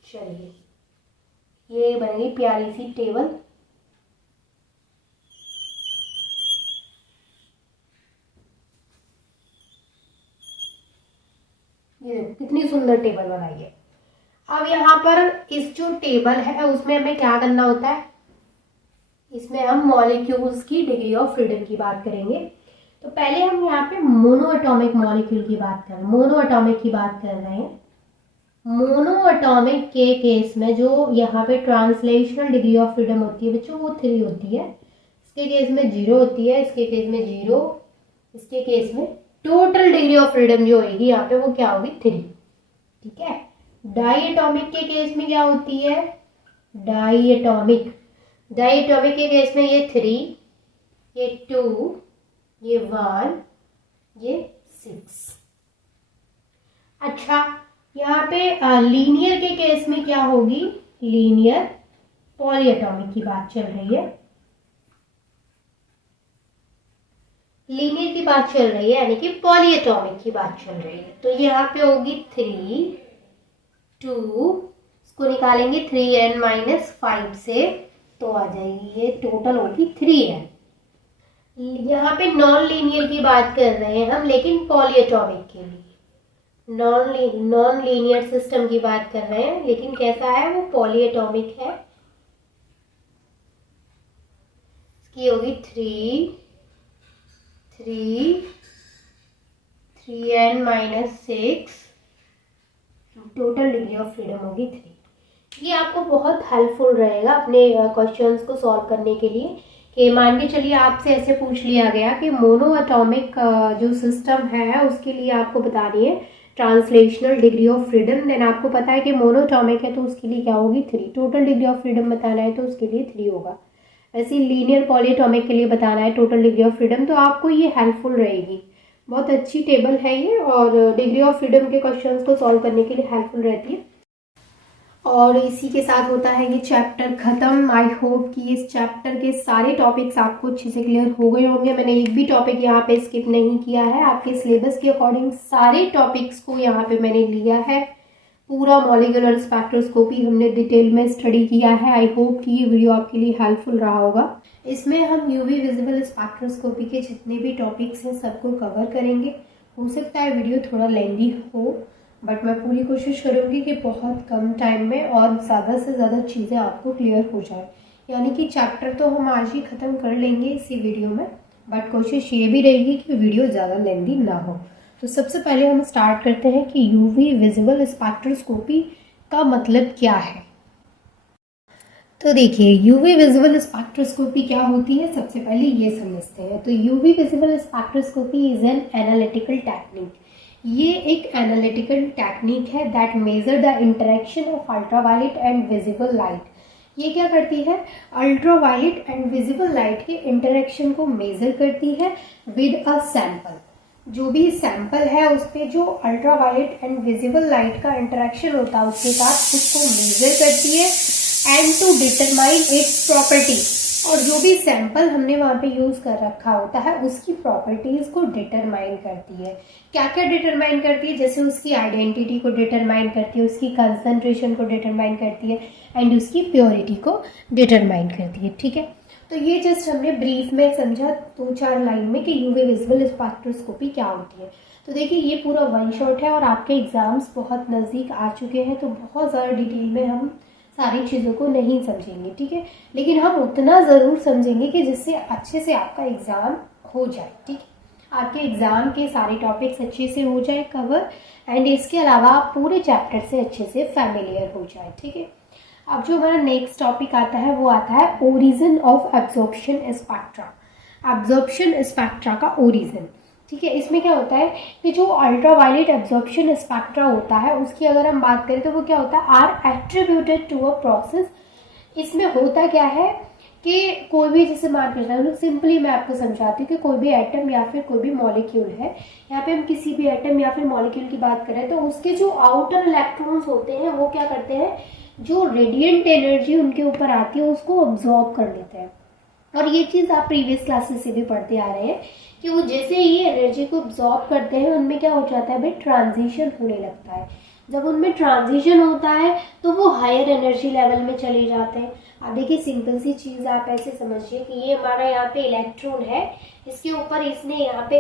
चलिए ये बनेगी प्यारी सी टेबल। ये देखो कितनी सुंदर टेबल बनाई है। अब यहाँ पर इस जो टेबल है उसमें हमें क्या करना होता है, इसमें हम मॉलिक्यूल्स की डिग्री ऑफ फ्रीडम की बात करेंगे। तो पहले हम यहाँ पे मोनो एटॉमिक मॉलिक्यूल की बात कर रहे हैं, मोनो एटॉमिक की बात कर रहे हैं। मोनो एटॉमिक के केस में जो यहाँ पे ट्रांसलेशनल डिग्री ऑफ फ्रीडम होती है बच्चों, वो 3 होती है। इसके केस में 0 होती है, इसके केस में 0, इसके केस में टोटल डिग्री ऑफ फ्रीडम जो होगी यहाँ पे वो क्या होगी, 3, ठीक है। डाई एटॉमिक के केस में क्या होती है, डाई एटॉमिक के केस में ये 3, ये 2, ये 1, ये 6। अच्छा यहाँ पे लीनियर के केस में क्या होगी, लीनियर पॉलीएटॉमिक की बात चल रही है, लीनियर की बात चल रही है, यानी कि पॉलीएटॉमिक की बात चल रही है। तो यहाँ पे होगी 3, 2, इसको निकालेंगे 3n-5 से, तो आ जाएगी ये टोटल होगी 3n। यहाँ पे नॉन लीनियर की बात कर रहे हैं हम, लेकिन पॉलीएटॉमिक के लिए नॉन लीनियर सिस्टम की बात कर रहे हैं, लेकिन कैसा है वो, पॉलीएटॉमिक है। इसकी होगी 3n-6, total degree of freedom होगी 3। ये आपको बहुत हेल्पफुल रहेगा अपने क्वेश्चंस को सॉल्व करने के लिए। कि मान के चलिए आपसे ऐसे पूछ लिया गया कि मोनो एटॉमिक जो सिस्टम है उसके लिए आपको बतानी है translational degree of freedom, then आपको पता है कि मोनो एटॉमिक है तो उसके लिए क्या होगी, 3। टोटल डिग्री ऑफ फ्रीडम बताना है तो उसके लिए 3 होगा। वैसे लीनियर पॉलीएटॉमिक के लिए बताना है टोटल डिग्री ऑफ फ्रीडम, तो आपको ये हेल्पफुल रहेगी। बहुत अच्छी टेबल है ये, और डिग्री ऑफ फ्रीडम के क्वेश्चंस को सॉल्व करने के लिए हेल्पफुल रहती है। और इसी के साथ होता है ये चैप्टर ख़त्म। आई होप कि इस चैप्टर के सारे टॉपिक्स आपको अच्छे से क्लियर हो गए होंगे। मैंने एक भी टॉपिक यहाँ पे स्किप नहीं किया है, आपके सिलेबस के अकॉर्डिंग सारे टॉपिक्स को यहाँ पे मैंने लिया है। पूरा मॉलिक्यूलर स्पेक्ट्रोस्कोपी हमने डिटेल में स्टडी किया है। आई होप कि ये वीडियो आपके लिए हेल्पफुल रहा होगा। इसमें हम यूवी विजिबल स्पेक्ट्रोस्कोपी के जितने भी टॉपिक्स हैं सबको कवर करेंगे। हो सकता है वीडियो थोड़ा लेंदी हो, बट मैं पूरी कोशिश करूँगी कि बहुत कम टाइम में और ज़्यादा से ज़्यादा चीज़ें आपको क्लियर हो जाए। यानी कि चैप्टर तो हम आज ही ख़त्म कर लेंगे इसी वीडियो में, बट कोशिश ये भी रहेगी कि वीडियो ज़्यादा लेंदी ना हो। तो सबसे पहले हम स्टार्ट करते हैं कि यूवी विजिबल स्पेक्ट्रोस्कोपी का मतलब क्या है। तो देखिए यूवी विजिबल स्पेक्ट्रोस्कोपी क्या होती है, सबसे पहले ये समझते हैं। तो UV visible spectroscopy is an analytical technique. ये एक एनालिटिकल टेक्निक है that measure the interaction of ultraviolet and visible light. ये क्या करती है, अल्ट्रावायलेट एंड विजिबल लाइट के इंटरेक्शन को मेजर करती है विद अ सैंपल। जो भी सैंपल है उस पर जो अल्ट्रावायलेट एंड विजिबल लाइट का इंटरेक्शन होता है उसके साथ उसको मेजर करती है and to determine its property. और जो भी सैंपल हमने वहाँ पे यूज कर रखा होता है उसकी प्रॉपर्टीज को डिटरमाइन करती है। क्या क्या डिटरमाइन करती है, जैसे उसकी आइडेंटिटी को डिटरमाइन करती है, उसकी कंसंट्रेशन को डिटरमाइन करती है एंड उसकी प्योरिटी को डिटरमाइन करती है। ठीक है, तो ये जस्ट हमने ब्रीफ में समझा 2-4 लाइन में कि यूवी विजिबल स्पेक्ट्रोस्कोपी क्या होती है। तो देखिए ये पूरा वन शॉट है और आपके एग्जाम्स बहुत नज़दीक आ चुके हैं, तो बहुत ज़्यादा डिटेल में हम सारी चीज़ों को नहीं समझेंगे। ठीक है, लेकिन हम उतना ज़रूर समझेंगे कि जिससे अच्छे से आपका एग्ज़ाम हो जाए। ठीक है, आपके एग्ज़ाम के सारे टॉपिक्स अच्छे से हो जाए कवर एंड इसके अलावा आप पूरे चैप्टर से अच्छे से फैमिलियर हो जाए। ठीक है, अब जो हमारा नेक्स्ट टॉपिक आता है वो आता है origin of absorption spectra. Absorption spectra का ओरिजिन। ठीक है, इसमें क्या होता है कि जो अल्ट्रावायलेट एब्जॉर्प्शन स्पेक्ट्रा होता है उसकी अगर हम बात करें तो वो क्या होता है, are attributed to a process. इसमें होता क्या है कि कोई भी, जैसे मान के चलो सिंपली मैं आपको समझाती हूँ कि कोई भी एटम या फिर कोई भी मॉलिक्यूल है, यहाँ पे हम किसी भी एटम या फिर मॉलिक्यूल की बात करें तो उसके जो आउटर इलेक्ट्रॉन्स होते हैं वो क्या करते हैं, जो रेडिएंट एनर्जी उनके ऊपर आती है उसको ऑब्जॉर्ब कर लेते हैं। और ये चीज़ आप प्रीवियस क्लासेस से भी पढ़ते आ रहे हैं कि वो जैसे ही एनर्जी को ऑब्जॉर्ब करते हैं उनमें क्या हो जाता है भाई, ट्रांजिशन होने लगता है। जब उनमें ट्रांजिशन होता है तो वो हायर एनर्जी लेवल में चले जाते हैं। अब देखिए सिंपल सी चीज़ आप ऐसे समझिए कि ये हमारा यहाँ पे इलेक्ट्रॉन है, इसके ऊपर इसने यहाँ पे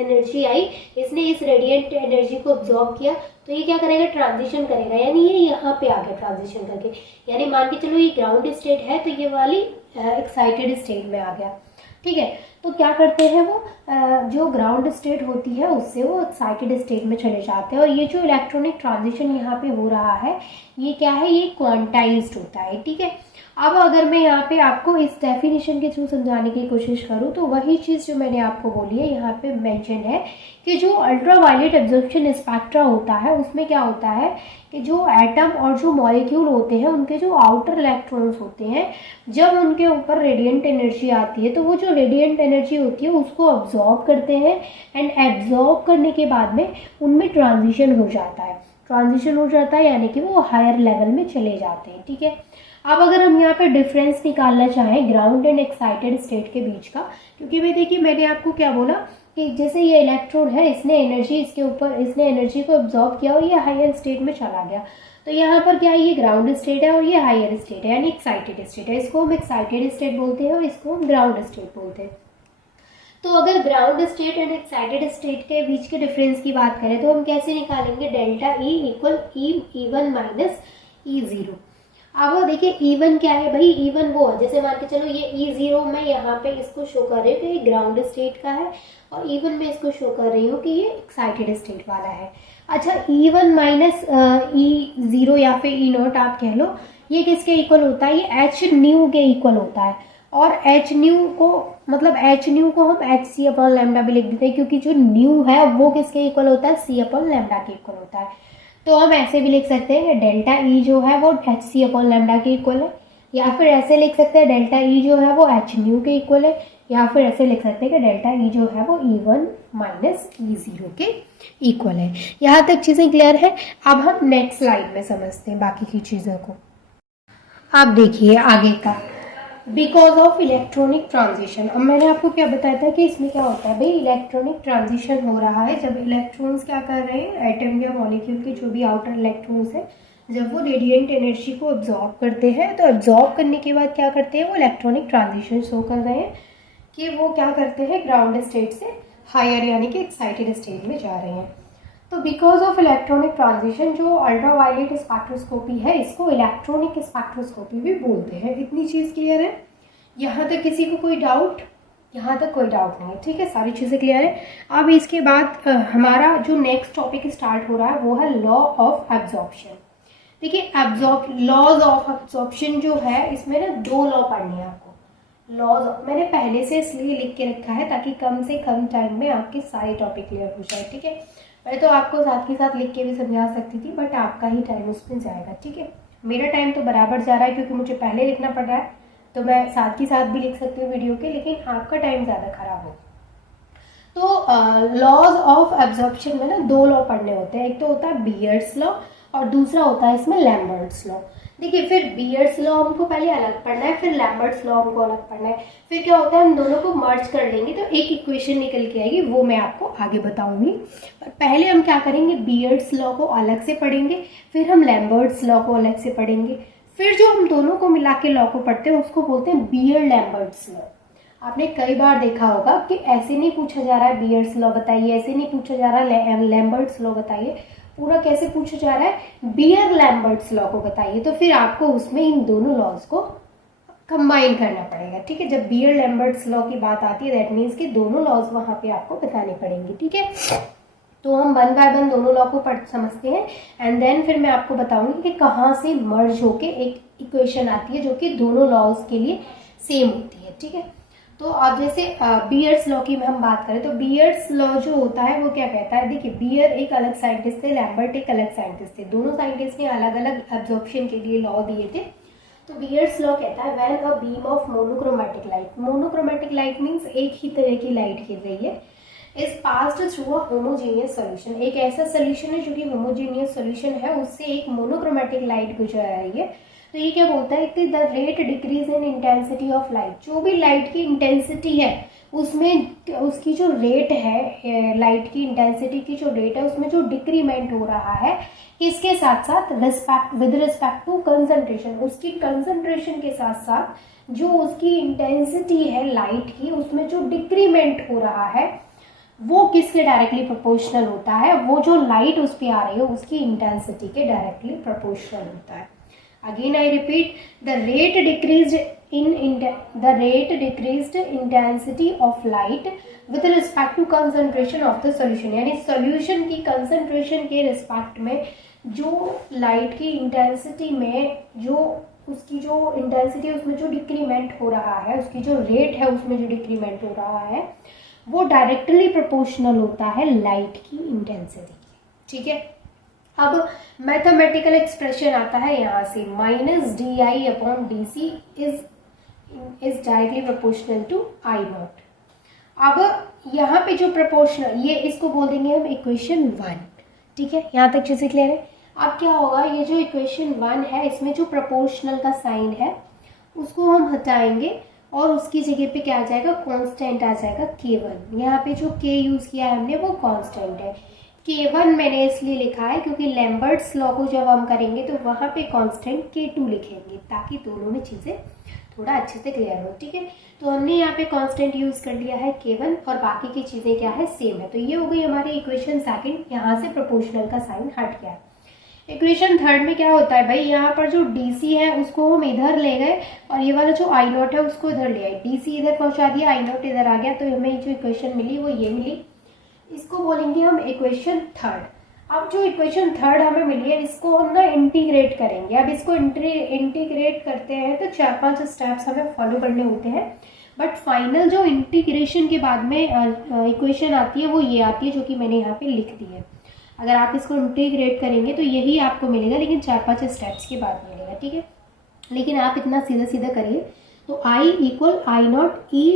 एनर्जी आई, इसने इस रेडिएंट एनर्जी को ऑब्जॉर्ब किया, तो ये क्या करेगा, ट्रांजिशन करेगा, यानी ये यहाँ पे आ गया ट्रांजिशन करके। यानी मान के चलो ये ग्राउंड स्टेट है तो ये वाली एक्साइटेड स्टेट में आ गया। ठीक है, तो क्या करते हैं वो जो ग्राउंड स्टेट होती है उससे वो एक्साइटेड स्टेट में चले जाते हैं। और ये जो इलेक्ट्रॉनिक ट्रांजिशन यहाँ पे हो रहा है ये क्या है, ये क्वांटाइज्ड होता है। ठीक है, अब अगर मैं यहाँ पे आपको इस डेफिनेशन के थ्रू समझाने की कोशिश करूँ तो वही चीज़ जो मैंने आपको बोली है यहाँ पे मेंशन है कि जो अल्ट्रावायलेट एब्जॉर्प्शन स्पेक्ट्रा होता है उसमें क्या होता है कि जो एटम और जो मॉलिक्यूल होते हैं उनके जो आउटर इलेक्ट्रॉन्स होते हैं, जब उनके ऊपर रेडिएंट एनर्जी आती है तो वो जो रेडिएंट एनर्जी होती है उसको अब्जॉर्ब करते हैं एंड एब्जॉर्ब करने के बाद में उनमें ट्रांजिशन हो जाता है। ट्रांजिशन हो जाता है यानी कि वो हायर लेवल में चले जाते हैं। ठीक है, अब अगर हम यहाँ पे डिफरेंस निकालना चाहें ग्राउंड एंड एक्साइटेड स्टेट के बीच का, क्योंकि भाई देखिए मैंने आपको क्या बोला कि जैसे ये इलेक्ट्रॉन है इसने एनर्जी इसके ऊपर इसने एनर्जी को ऑब्जॉर्ब किया और ये हायर स्टेट में चला गया, तो यहाँ पर क्या है, ये ग्राउंड स्टेट है और ये हायर स्टेट है यानी एक्साइटेड स्टेट है। इसको हम एक्साइटेड स्टेट बोलते हैं और इसको हम ग्राउंड स्टेट बोलते हैं। तो अगर ground state and excited state के बीच के डिफरेंस की बात करें तो हम कैसे निकालेंगे, delta E equal E one minus ई0। अब देखिए E1 क्या है भाई, E1 वो है, जैसे मान के चलो ये E0 मैं यहाँ पे इसको शो कर रही हूँ कि ये ग्राउंड स्टेट का है और E1 में इसको शो कर रही हूँ कि ये एक्साइटेड स्टेट वाला है। अच्छा E1 माइनस E0 या फिर E0 आप कह लो, ये किसके इक्वल होता है, ये एच न्यू के इक्वल होता है। और एच न्यू को मतलब एच न्यू को हम एच सी अपॉन लैम्डा भी लिख देते हैं, क्योंकि जो न्यू है वो किसके इक्वल होता है, सी अपॉन लैम्डा के इक्वल होता है। तो हम ऐसे भी लिख सकते हैं कि डेल्टा ई जो है वो एच सी अपॉन लैम्डा के इक्वल है, या फिर ऐसे लिख सकते हैं डेल्टा ई जो है वो एच न्यू के इक्वल है, या फिर ऐसे लिख सकते हैं कि डेल्टा ई जो है वो E1 माइनस E0 के इक्वल है। यहाँ तक चीज़ें क्लियर है। अब हम नेक्स्ट स्लाइड में समझते हैं बाकी की चीज़ों को। अब देखिए आगे का, बिकॉज ऑफ इलेक्ट्रॉनिक ट्रांजिशन। अब मैंने आपको क्या बताया था कि इसमें क्या होता है भाई, इलेक्ट्रॉनिक ट्रांजिशन हो रहा है जब इलेक्ट्रॉन्स क्या कर रहे हैं, एटम या मॉलिक्यूल के जो भी आउटर इलेक्ट्रॉन्स है जब वो रेडिएंट एनर्जी को एब्जॉर्ब करते हैं, तो एब्जॉर्ब करने के बाद क्या करते हैं, वो इलेक्ट्रॉनिक ट्रांजिशन शो कर रहे हैं कि वो क्या करते हैं, ग्राउंड स्टेट से हायर यानी कि एक्साइटेड स्टेज में जा रहे हैं। तो बिकॉज ऑफ इलेक्ट्रॉनिक ट्रांजिशन जो अल्ट्रावायलेट स्पेक्ट्रोस्कोपी है इसको इलेक्ट्रॉनिक स्पेक्ट्रोस्कोपी भी बोलते हैं। इतनी चीज़ क्लियर है? यहाँ तक किसी को कोई डाउट? यहाँ तक कोई डाउट नहीं है, ठीक है, सारी चीज़ें क्लियर है। अब इसके बाद हमारा जो नेक्स्ट टॉपिक स्टार्ट हो रहा है वो है लॉ ऑफ एब्जॉर्प्शन। देखिए लॉज ऑफ एब्जॉर्प्शन जो है इसमें ना 2 लॉ पढ़नी है आपको। लॉज मैंने पहले से इसलिए लिख के रखा है ताकि कम से कम टाइम में आपके सारे टॉपिक क्लियर हो जाए, ठीक है। मैं तो आपको साथ के साथ लिख के भी समझा सकती थी बट आपका ही टाइम उसमें जाएगा, ठीक है। मेरा टाइम तो बराबर जा रहा है क्योंकि मुझे पहले लिखना पड़ रहा है, तो मैं साथ के साथ भी लिख सकती हूँ वीडियो के, लेकिन आपका टाइम ज़्यादा खराब हो। तो लॉज ऑफ एब्जॉर्प्शन में ना 2 लॉ पढ़ने होते हैं। एक तो होता है बीयर्स लॉ और दूसरा होता है इसमें लैम्बर्ट्स लॉ। देखिए फिर बीयर्स लॉ हमको पहले अलग पढ़ना है, फिर लैम्बर्ट्स लॉ हमको अलग पढ़ना है। फिर क्या होता है हम दोनों को मर्ज कर लेंगे तो एक इक्वेशन निकल के आएगी, वो मैं आपको आगे बताऊंगी। पर पहले हम क्या करेंगे, बीयर्स लॉ को अलग से पढ़ेंगे, फिर हम लैम्बर्ट्स लॉ को अलग से पढ़ेंगे, फिर जो हम दोनों को मिला के लॉ को पढ़ते हैं उसको बोलते हैं बीयर लैम्बर्ट्स लॉ। आपने कई बार देखा होगा कि ऐसे नहीं पूछा जा रहा है बीयर्स लॉ बताइए, ऐसे नहीं पूछा जा रहा है लैम्बर्ट्स लॉ बताइए, पूरा कैसे पूछा जा रहा है बीयर लैम्बर्ट्स लॉ को बताइए। तो फिर आपको उसमें इन दोनों लॉज को कंबाइन करना पड़ेगा, ठीक है। जब बीयर लैम्बर्ट्स लॉ की बात आती है दैट मीन्स कि दोनों लॉज वहां पे आपको बताने पड़ेंगे, ठीक है। तो हम 1 बाय 1 दोनों लॉ को समझते हैं एंड देन फिर मैं आपको बताऊंगी कि कहाँ से मर्ज होके एक इक्वेशन आती है जो कि दोनों लॉज के लिए सेम होती है, ठीक है। तो अब जैसे बीयर्स लॉ की हम बात करें तो बीयर्स लॉ जो होता है वो क्या कहता है, देखिए बीयर एक अलग साइंटिस्ट थे, लैम्बर्ट एक अलग साइंटिस्ट थे, दोनों साइंटिस्ट ने अलग अलग एब्जॉर्प्शन के लिए लॉ दिए थे। तो बीयर्स लॉ कहता है when a beam of monochromatic light, monochromatic light means एक ही तरह की लाइट गिर रही है, is passed through a homogeneous solution, एक ऐसा सॉल्यूशन है जो कि होमोजेनियस सॉल्यूशन है, उससे एक मोनोक्रोमैटिक लाइट गुजर रही है। तो ये क्या बोलता है कि the rate decrease in intensity of light, जो भी लाइट की इंटेंसिटी है उसमें उसकी जो रेट है, लाइट की इंटेंसिटी की जो रेट है उसमें जो डिक्रीमेंट हो रहा है, इसके साथ साथ विद रिस्पेक्ट टू कंसंट्रेशन, उसकी कंसंट्रेशन के साथ साथ जो उसकी इंटेंसिटी है लाइट की उसमें जो डिक्रीमेंट हो रहा है वो किसके डायरेक्टली प्रोपोर्शनल होता है, वो जो लाइट उस पर आ रही है उसकी इंटेंसिटी के डायरेक्टली प्रोपोर्शनल होता है। Again I repeat, the rate decreased intensity of light with respect to concentration of the solution, यानी solution की concentration के रिस्पेक्ट में जो लाइट की इंटेंसिटी में जो उसकी जो इंटेंसिटी है उसमें जो डिक्रीमेंट हो रहा है, उसकी जो रेट है उसमें जो डिक्रीमेंट हो रहा है वो डायरेक्टली प्रोपोर्शनल होता है लाइट की इंटेंसिटी, ठीक है। अब मैथमेटिकल एक्सप्रेशन आता है यहाँ से, minus D I upon D C is directly proportional to I naught. अब यहाँ पे जो प्रोपोर्शनल, ये इसको बोल देंगे हम इक्वेशन 1, ठीक है, यहाँ तक चीजें क्लियर है। अब क्या होगा, ये जो इक्वेशन 1 है इसमें जो प्रोपोर्शनल का साइन है उसको हम हटाएंगे और उसकी जगह पे क्या आ जाएगा, कांस्टेंट आ जाएगा K1। यहाँ पे जो K यूज किया है हमने वो कांस्टेंट है। K1 मैंने इसलिए लिखा है क्योंकि लैम्बर्ट्स लॉ को जब हम करेंगे तो वहाँ पे कांस्टेंट K2 लिखेंगे ताकि दोनों में चीज़ें थोड़ा अच्छे से क्लियर हो, ठीक है। तो हमने यहाँ पे कांस्टेंट यूज कर लिया है K1 और बाकी की चीज़ें क्या है, सेम है। तो ये हो गई हमारी इक्वेशन 2, यहाँ से प्रोपोर्शनल का साइन हट गया। इक्वेशन 3 में क्या होता है भाई, यहाँ पर जो DC है उसको हम इधर ले गए और ये वाला जो I0 है उसको इधर ले आए, DC इधर पहुँचा दिया, I0 इधर आ गया, तो हमें जो इक्वेशन मिली वो ये मिली, इसको बोलेंगे हम इक्वेशन 3। अब जो इक्वेशन 3 हमें मिली है इसको हम ना इंटीग्रेट करेंगे। अब इसको इंटीग्रेट करते हैं तो 4-5 स्टेप्स हमें फॉलो करने होते हैं, बट फाइनल जो इंटीग्रेशन के बाद में इक्वेशन आती है वो ये आती है जो कि मैंने यहाँ पे लिख दी है। अगर आप इसको इंटीग्रेट करेंगे तो यही आपको मिलेगा, लेकिन 4-5 स्टेप्स के बाद मिलेगा, ठीक है। लेकिन आप इतना सीधा सीधा करिए तो I equal I0 E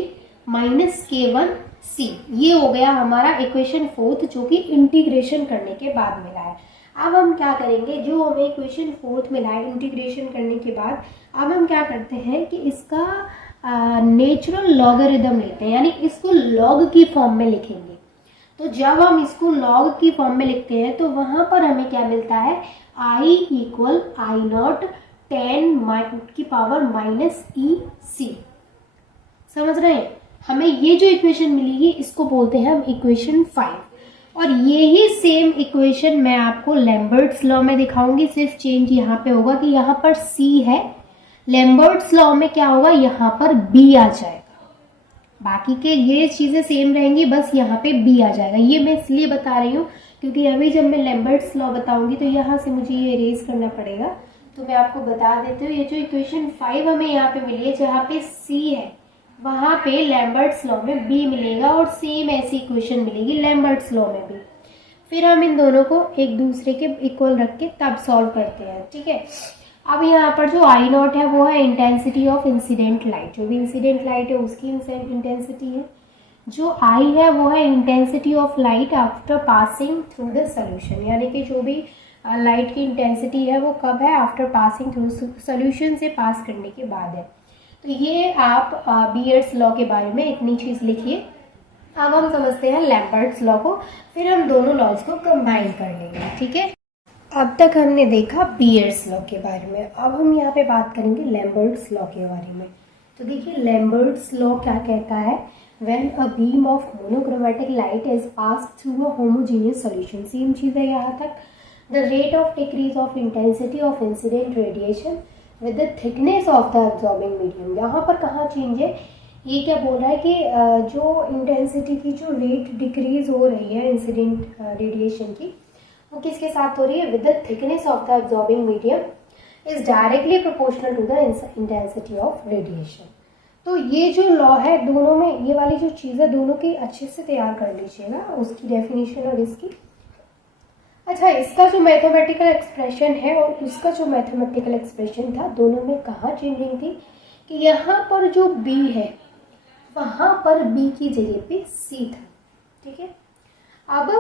minus K1 C, ये हो गया हमारा इक्वेशन 4 जो कि इंटीग्रेशन करने के बाद मिला है। अब हम क्या करेंगे, जो हमें इक्वेशन 4 मिला है इंटीग्रेशन करने के बाद, अब हम क्या करते हैं कि इसका नेचुरल लॉगरिथम लेते हैं, यानी इसको लॉग की फॉर्म में लिखेंगे। तो जब हम इसको लॉग की फॉर्म में लिखते हैं तो वहां पर हमें क्या मिलता है, I इक्वल I0 10 की पावर माइनस EC, समझ रहे हैं। हमें ये जो इक्वेशन मिलेगी इसको बोलते हैं हम इक्वेशन 5। और यही सेम इक्वेशन मैं आपको लैम्बर्ट्स लॉ में दिखाऊंगी, सिर्फ चेंज यहाँ पे होगा कि यहाँ पर C है, लैम्बर्ट्स लॉ में क्या होगा, यहाँ पर B आ जाएगा। बाकी के ये चीज़ें सेम रहेंगी, बस यहाँ पे B आ जाएगा। ये मैं इसलिए बता रही हूँ क्योंकि अभी जब मैं लैम्बर्ट्स लॉ बताऊंगी तो यहाँ से मुझे ये इरेज करना पड़ेगा, तो मैं आपको बता देती हूँ। ये जो इक्वेशन 5 हमें यहाँ पे मिली है, जहाँ पे C है वहाँ पे लैम्बर्ट्स लॉ में B मिलेगा, और सेम ऐसी इक्वेशन मिलेगी लैम्बर्ट्स लॉ में भी। फिर हम इन दोनों को एक दूसरे के इक्वल रख के तब सॉल्व करते हैं, ठीक है। अब यहाँ पर जो आई नॉट है वो है इंटेंसिटी ऑफ इंसिडेंट लाइट, जो भी इंसिडेंट लाइट है उसकी इंटेंसिटी है। जो आई है वो है intensity of light after passing through the solution, यानी कि जो भी लाइट की इंटेंसिटी है वो कब है, आफ्टर पासिंग थ्रू सोल्यूशन से पास करने के बाद है। तो ये आप बीयर्स लॉ के बारे में इतनी चीज़ लिखिए। अब हम समझते हैं लैम्बर्ट्स लॉ को, फिर हम दोनों लॉज को कंबाइन कर लेंगे, ठीक है। अब तक हमने देखा बीयर्स लॉ के बारे में, अब हम यहाँ पे बात करेंगे लैम्बर्ट्स लॉ के बारे में। तो देखिए लैम्बर्ट्स लॉ क्या कहता है, when a beam of monochromatic light is passed through a homogeneous solution, same चीज़ है यहाँ तक, the rate of decrease of intensity of incident radiation with the thickness of the absorbing medium. यहाँ पर कहाँ चेंज है, ये क्या बोल रहा है कि जो इंटेंसिटी की जो रेट डिक्रीज हो रही है इंसिडेंट रेडिएशन की, वो किसके साथ हो रही है, with the thickness of the absorbing medium is directly proportional to the intensity of radiation. तो ये जो लॉ है दोनों में, ये वाली जो चीज़ है दोनों की अच्छे से तैयार कर लीजिएगा, उसकी डेफिनेशन और इसकी। अच्छा, इसका जो मैथमेटिकल एक्सप्रेशन है और उसका जो मैथमेटिकल एक्सप्रेशन था, दोनों में कहाँ चेंजिंग थी कि यहाँ पर जो B है वहाँ पर B की जगह पे C था, ठीक है। अब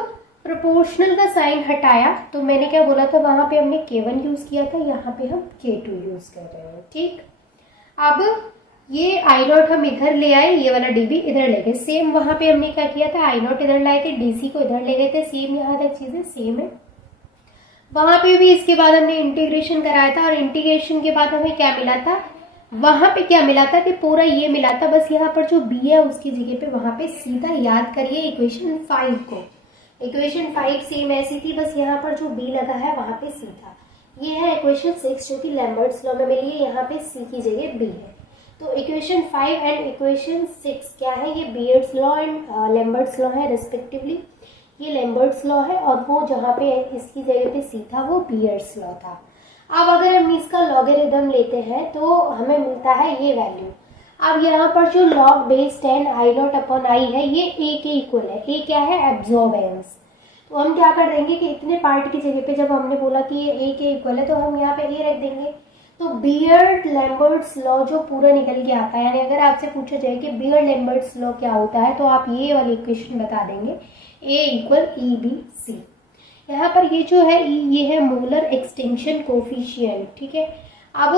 प्रोपोर्शनल का साइन हटाया तो मैंने क्या बोला था, वहाँ पे हमने K1 यूज़ किया था, यहाँ पे हम K2 यूज़ कर रहे हैं, ठीक। अब ये आई नॉट हम इधर ले आए, ये वाला DB इधर ले गए, सेम वहाँ पे हमने क्या किया था, आई नॉट इधर लाए थे, DC को इधर ले गए थे, सेम यहाँ तक चीज़ें सेम है। वहाँ पे भी इसके बाद हमने इंटीग्रेशन कराया था, और इंटीग्रेशन के बाद हमें क्या मिला था, वहाँ पे क्या मिला था कि पूरा ये मिला था, बस यहाँ पर जो B है उसकी जगह पे वहाँ पे C था। याद करिए इक्वेशन 5 को, इक्वेशन 5 सेम ऐसी थी, बस यहाँ पर जो B लगा है वहाँ पे C था। ये है इक्वेशन 6 जो कि लैम्बर्ट्स लॉ में मिली है, यहाँ पे C की जगह B है। तो इक्वेशन 5 एंड इक्वेशन 6 क्या है, ये Beer's law and Lambert's law है रिस्पेक्टिवली। ये लैम्बर्ट्स लॉ है और वो जहाँ पे इसकी जगह पे C था वो बीयर्स लॉ था। अब अगर हम इसका लॉगरिथम लेते हैं तो हमें मिलता है ये वैल्यू। अब यहाँ पर जो log base 10 I not upon I है, ये A के इक्वल है। A क्या है, एब्जॉर्बेंस। तो हम क्या कर देंगे कि इतने पार्ट की जगह पे जब हमने बोला कि ये A के इक्वल है तो हम यहाँ पे A रख देंगे। तो बियर्ड लैम्बर्ट्स लॉ जो पूरा निकल के आता है, यानी अगर आपसे पूछा जाए कि बियर्ड लैम्बर्ट्स लॉ क्या होता है तो आप ये वाली इक्वेशन बता देंगे, A इक्वल EBC। यहाँ पर ये जो है ये है मोलर एक्सटिंक्शन कोफिशिएंट, ठीक है। अब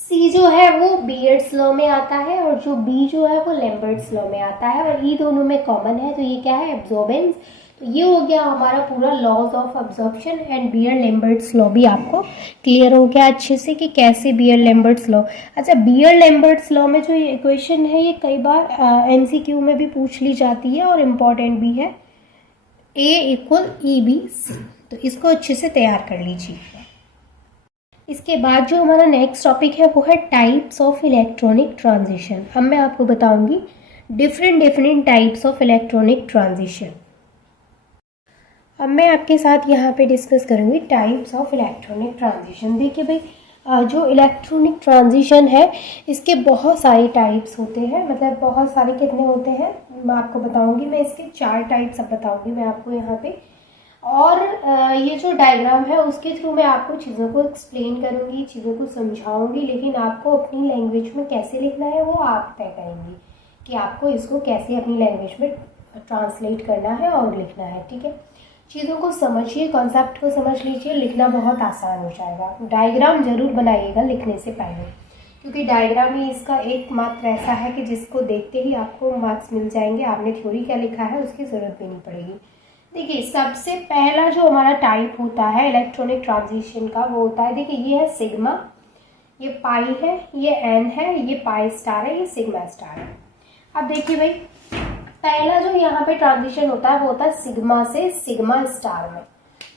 C जो है वो बियर्ड्स लॉ में आता है और जो B जो है वो लैम्बर्ट्स लॉ में आता है, और E दोनों में कॉमन है, तो ये क्या है, एब्जॉर्बेंस। तो ये हो गया हमारा पूरा laws of absorption and Beer's Lambert's law भी आपको क्लियर हो गया अच्छे से कि कैसे बियर्ड लैम्बर्ट्स लॉ। अच्छा, बियर्ड लैम्बर्ट्स लॉ में जो ये इक्वेशन है ये कई बार MCQ में भी पूछ ली जाती है और इम्पॉर्टेंट भी है, A इक्वल EBC। तो इसको अच्छे से तैयार कर लीजिए। इसके बाद जो हमारा नेक्स्ट टॉपिक है वो है टाइप्स ऑफ इलेक्ट्रॉनिक ट्रांजिशन। अब मैं आपको बताऊंगी different types of electronic transition. अब मैं आपके साथ यहाँ पे डिस्कस करूँगी टाइप्स ऑफ इलेक्ट्रॉनिक ट्रांजिशन। देखिए भाई, जो इलेक्ट्रॉनिक ट्रांजिशन है इसके बहुत सारे टाइप्स होते हैं, मतलब बहुत सारे कितने होते हैं मैं आपको बताऊंगी। मैं इसके 4 टाइप्स अब बताऊंगी मैं आपको यहाँ पे, और ये जो डायग्राम है उसके थ्रू मैं आपको चीज़ों को एक्सप्लेन करूँगी, चीज़ों को समझाऊँगी, लेकिन आपको अपनी लैंग्वेज में कैसे लिखना है वो आप तय करेंगी कि आपको इसको कैसे अपनी लैंग्वेज में ट्रांसलेट करना है और लिखना है, ठीक है। चीज़ों को समझिए, कॉन्सेप्ट को समझ लीजिए, लिखना बहुत आसान हो जाएगा। डायग्राम जरूर बनाइएगा लिखने से पहले, क्योंकि डायग्राम ही इसका एकमात्र ऐसा है कि जिसको देखते ही आपको मार्क्स मिल जाएंगे, आपने थ्योरी क्या लिखा है उसकी ज़रूरत भी नहीं पड़ेगी। देखिए, सबसे पहला जो हमारा टाइप होता है इलेक्ट्रॉनिक ट्रांजिशन का वो होता है, देखिए ये है सिग्मा, ये पाई है, ये एन है, ये पाई स्टार है, ये सिग्मा स्टार है। अब देखिए भाई, पहला जो यहाँ पे ट्रांजिशन होता है वो होता है सिग्मा से सिग्मा स्टार में।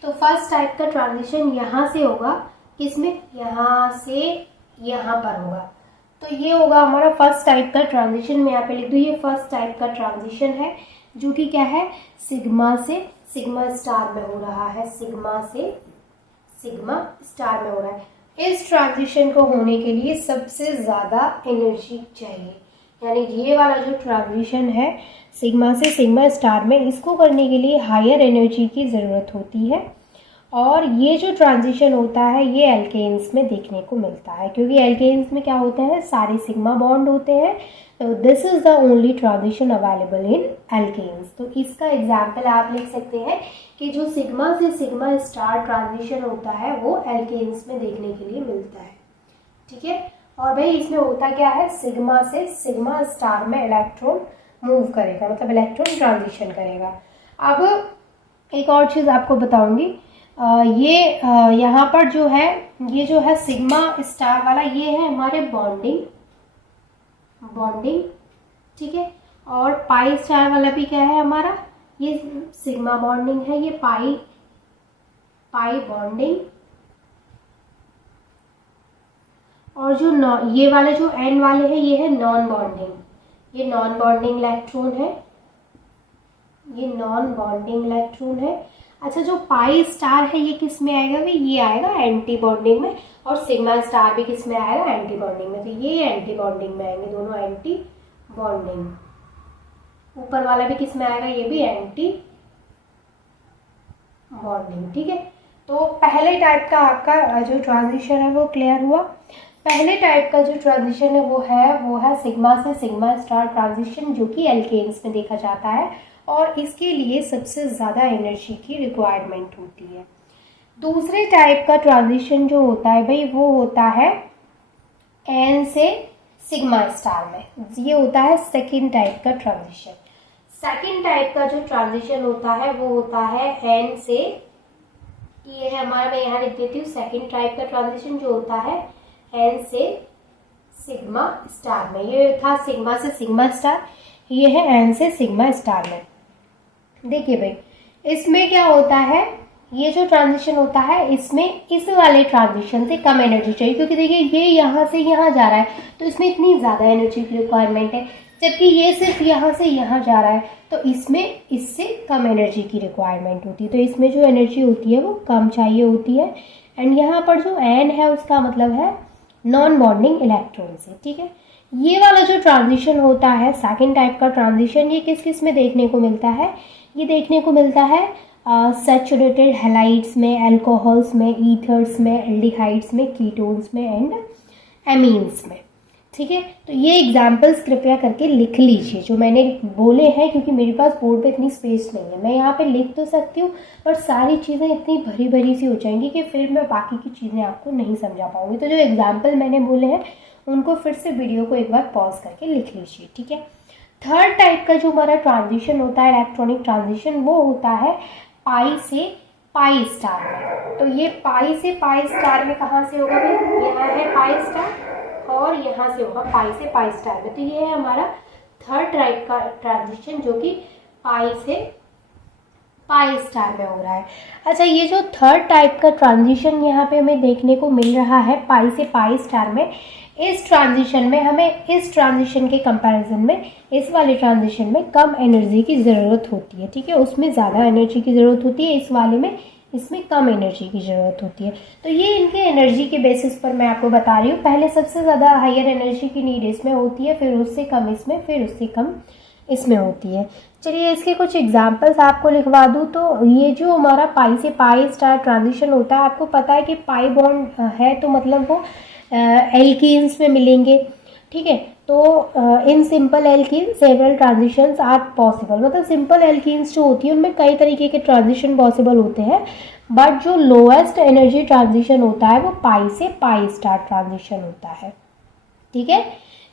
तो फर्स्ट टाइप का ट्रांजिशन यहाँ से होगा, किसमें, यहाँ से यहाँ पर होगा। तो ये होगा हमारा फर्स्ट टाइप का ट्रांजिशन। मैं यहाँ पे लिख दूँ, ये फर्स्ट टाइप का ट्रांजिशन है जो कि क्या है, सिग्मा से सिग्मा स्टार में हो रहा है, सिग्मा से सिग्मा स्टार में हो रहा है। इस ट्रांजिशन को होने के लिए सबसे ज़्यादा एनर्जी चाहिए, यानी ये वाला जो ट्रांजिशन है सिग्मा से सिग्मा स्टार में, इसको करने के लिए हायर एनर्जी की ज़रूरत होती है। और ये जो ट्रांजिशन होता है ये एल्केन्स में देखने को मिलता है, क्योंकि एल्केन्स में क्या होता है, सारे सिग्मा बॉन्ड होते हैं। तो this is the only transition available in alkanes. तो इसका एग्जाम्पल आप लिख सकते हैं कि जो सिग्मा से सिग्मा स्टार ट्रांजिशन होता है वो एल्केन्स में देखने के लिए मिलता है, ठीक है। और भाई इसमें होता क्या है, सिग्मा से सिग्मा स्टार में इलेक्ट्रॉन मूव करेगा, मतलब इलेक्ट्रॉन ट्रांजिशन करेगा। अब एक और चीज़ आपको बताऊंगी, यहाँ पर जो है, ये जो है सिग्मा स्टार वाला, ये है हमारे बॉन्डिंग, ठीक है। और पाई स्टार वाला भी क्या है हमारा, ये सिग्मा बॉन्डिंग है, ये पाई बॉन्डिंग। और जो ये वाले जो एन वाले हैं ये है नॉन बॉन्डिंग, ये नॉन बॉन्डिंग इलेक्ट्रॉन है, ये नॉन बॉन्डिंग इलेक्ट्रॉन है। अच्छा, जो पाई स्टार है ये किस में आएगा भाई, ये आएगा एंटी बॉन्डिंग में। और सिग्मा स्टार भी किस में आएगा, एंटी बॉन्डिंग में। तो ये एंटी बॉन्डिंग में आएंगे, दोनों एंटी बॉन्डिंग। ऊपर वाला भी किस में आएगा, ये भी एंटी बॉन्डिंग, ठीक है। तो पहले टाइप का आपका जो ट्रांजिशन है वो क्लियर हुआ। पहले टाइप का जो ट्रांजिशन है वो है सिग्मा से सिग्मा स्टार ट्रांजिशन, जो कि एल्केन्स में देखा जाता है और इसके लिए सबसे ज़्यादा एनर्जी की रिक्वायरमेंट होती है। दूसरे टाइप का ट्रांजिशन जो होता है भाई वो होता है एन से सिग्मा स्टार में, ये होता है सेकेंड टाइप का ट्रांजिशन। सेकेंड टाइप का जो ट्रांजिशन होता है वो होता है एन से, ये है हमारा, मैं यहाँ लिख देती हूँ, सेकेंड टाइप का ट्रांजिशन जो होता है एन से सिग्मा स्टार में। ये था सिग्मा से सिग्मा स्टार, ये है एन से सिग्मा स्टार में। देखिए भाई, इसमें क्या होता है, ये जो ट्रांजिशन होता है इसमें इस वाले ट्रांजिशन से कम एनर्जी चाहिए, क्योंकि देखिए ये यहाँ से यहाँ जा रहा है तो इसमें इतनी ज़्यादा एनर्जी की रिक्वायरमेंट है, जबकि ये सिर्फ यहाँ से यहाँ जा रहा है तो इसमें इससे कम एनर्जी की रिक्वायरमेंट होती है। तो इसमें जो एनर्जी होती है वो कम चाहिए होती है। एंड यहाँ पर जो एन है उसका मतलब है नॉन बॉन्डिंग इलेक्ट्रॉन से, ठीक है। ये वाला जो ट्रांजिशन होता है सेकेंड टाइप का ट्रांजिशन, ये किस किस में देखने को मिलता है, ये देखने को मिलता है सैचुरेटेड हैलाइड्स में, अल्कोहल्स में, ईथर्स में, एल्डिहाइड्स में, कीटोन्स में एंड एमीन्स में, ठीक है। तो ये एग्जाम्पल्स कृपया करके लिख लीजिए जो मैंने बोले हैं, क्योंकि मेरे पास बोर्ड पे इतनी स्पेस नहीं है। मैं यहाँ पे लिख तो सकती हूँ पर सारी चीज़ें इतनी भरी भरी सी हो जाएंगी कि फिर मैं बाकी की चीज़ें आपको नहीं समझा पाऊँगी। तो जो एग्जाम्पल मैंने बोले हैं उनको फिर से वीडियो को एक बार पॉज करके लिख लीजिए, ठीक है। थर्ड टाइप का जो हमारा ट्रांजिशन होता है इलेक्ट्रॉनिक ट्रांजिशन, वो होता है पाई से पाई स्टार में। तो ये पाई से पाई स्टार में कहाँ से होगा भाई, यहाँ है पाई स्टार और यहाँ से होगा पाई से पाई स्टार में। तो ये है हमारा थर्ड टाइप का ट्रांजिशन जो कि पाई से पाई स्टार में हो रहा है। अच्छा, ये जो थर्ड टाइप का ट्रांजिशन यहाँ पे हमें देखने को मिल रहा है पाई से पाई स्टार में, इस ट्रांजिशन में हमें इस ट्रांजिशन के कंपैरिजन में इस वाले ट्रांजिशन में कम एनर्जी की ज़रूरत होती है, ठीक है। उसमें ज़्यादा एनर्जी की ज़रूरत होती है, इस वाले में इसमें कम एनर्जी की ज़रूरत होती है। तो ये इनके एनर्जी के बेसिस पर मैं आपको बता रही हूँ। पहले सबसे ज़्यादा हायर एनर्जी की नीड इसमें होती है, फिर उससे कम इसमें, फिर उससे कम इसमें होती है। चलिए इसके कुछ एग्जांपल्स आपको लिखवा दूँ। तो ये जो हमारा पाई से पाई स्टार ट्रांजिशन होता है, आपको पता है कि पाई बॉन्ड है तो मतलब वो एल्कीन्स में मिलेंगे, ठीक है। तो in simple alkene several transitions are possible, मतलब सिंपल एल्कीन्स जो होती है उनमें कई तरीके के ट्रांजिशन पॉसिबल होते हैं, बट जो लोएस्ट एनर्जी ट्रांजिशन होता है वो पाई से पाई स्टार ट्रांजिशन होता है, ठीक है।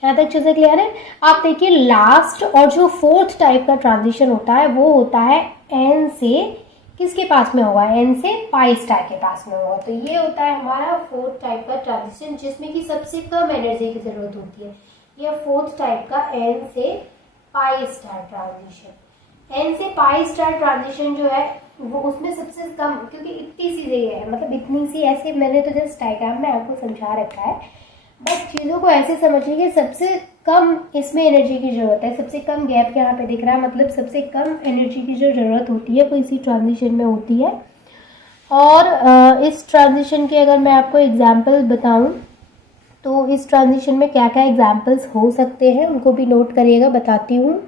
यहाँ तक चीज़ें क्लियर है। आप देखिए लास्ट और जो फोर्थ टाइप का ट्रांजिशन होता है वो होता है एन से किसके पास में होगा, एन से पाई स्टार के पास में होगा। तो ये होता है हमारा फोर्थ टाइप का ट्रांजिशन जिसमें कि सबसे कम एनर्जी की जरूरत होती है। यह फोर्थ टाइप का एन से पाई स्टार ट्रांजिशन। एन से पाई स्टार ट्रांजिशन जो है वो उसमें सबसे कम, क्योंकि इतनी सी जगह है, मतलब इतनी सी, ऐसे मैंने तो जस्ट डायग्राम में आपको समझा रखा है, बस चीज़ों को ऐसे समझिए कि सबसे कम इसमें एनर्जी की ज़रूरत है, सबसे कम गैप यहाँ पे दिख रहा है, मतलब सबसे कम एनर्जी की जो ज़रूरत होती है वो इसी ट्रांजिशन में होती है। और इस ट्रांजिशन के अगर मैं आपको एग्जाम्पल बताऊं तो इस ट्रांजिशन में क्या क्या एग्जाम्पल्स हो सकते हैं उनको भी नोट करिएगा, बताती हूँ।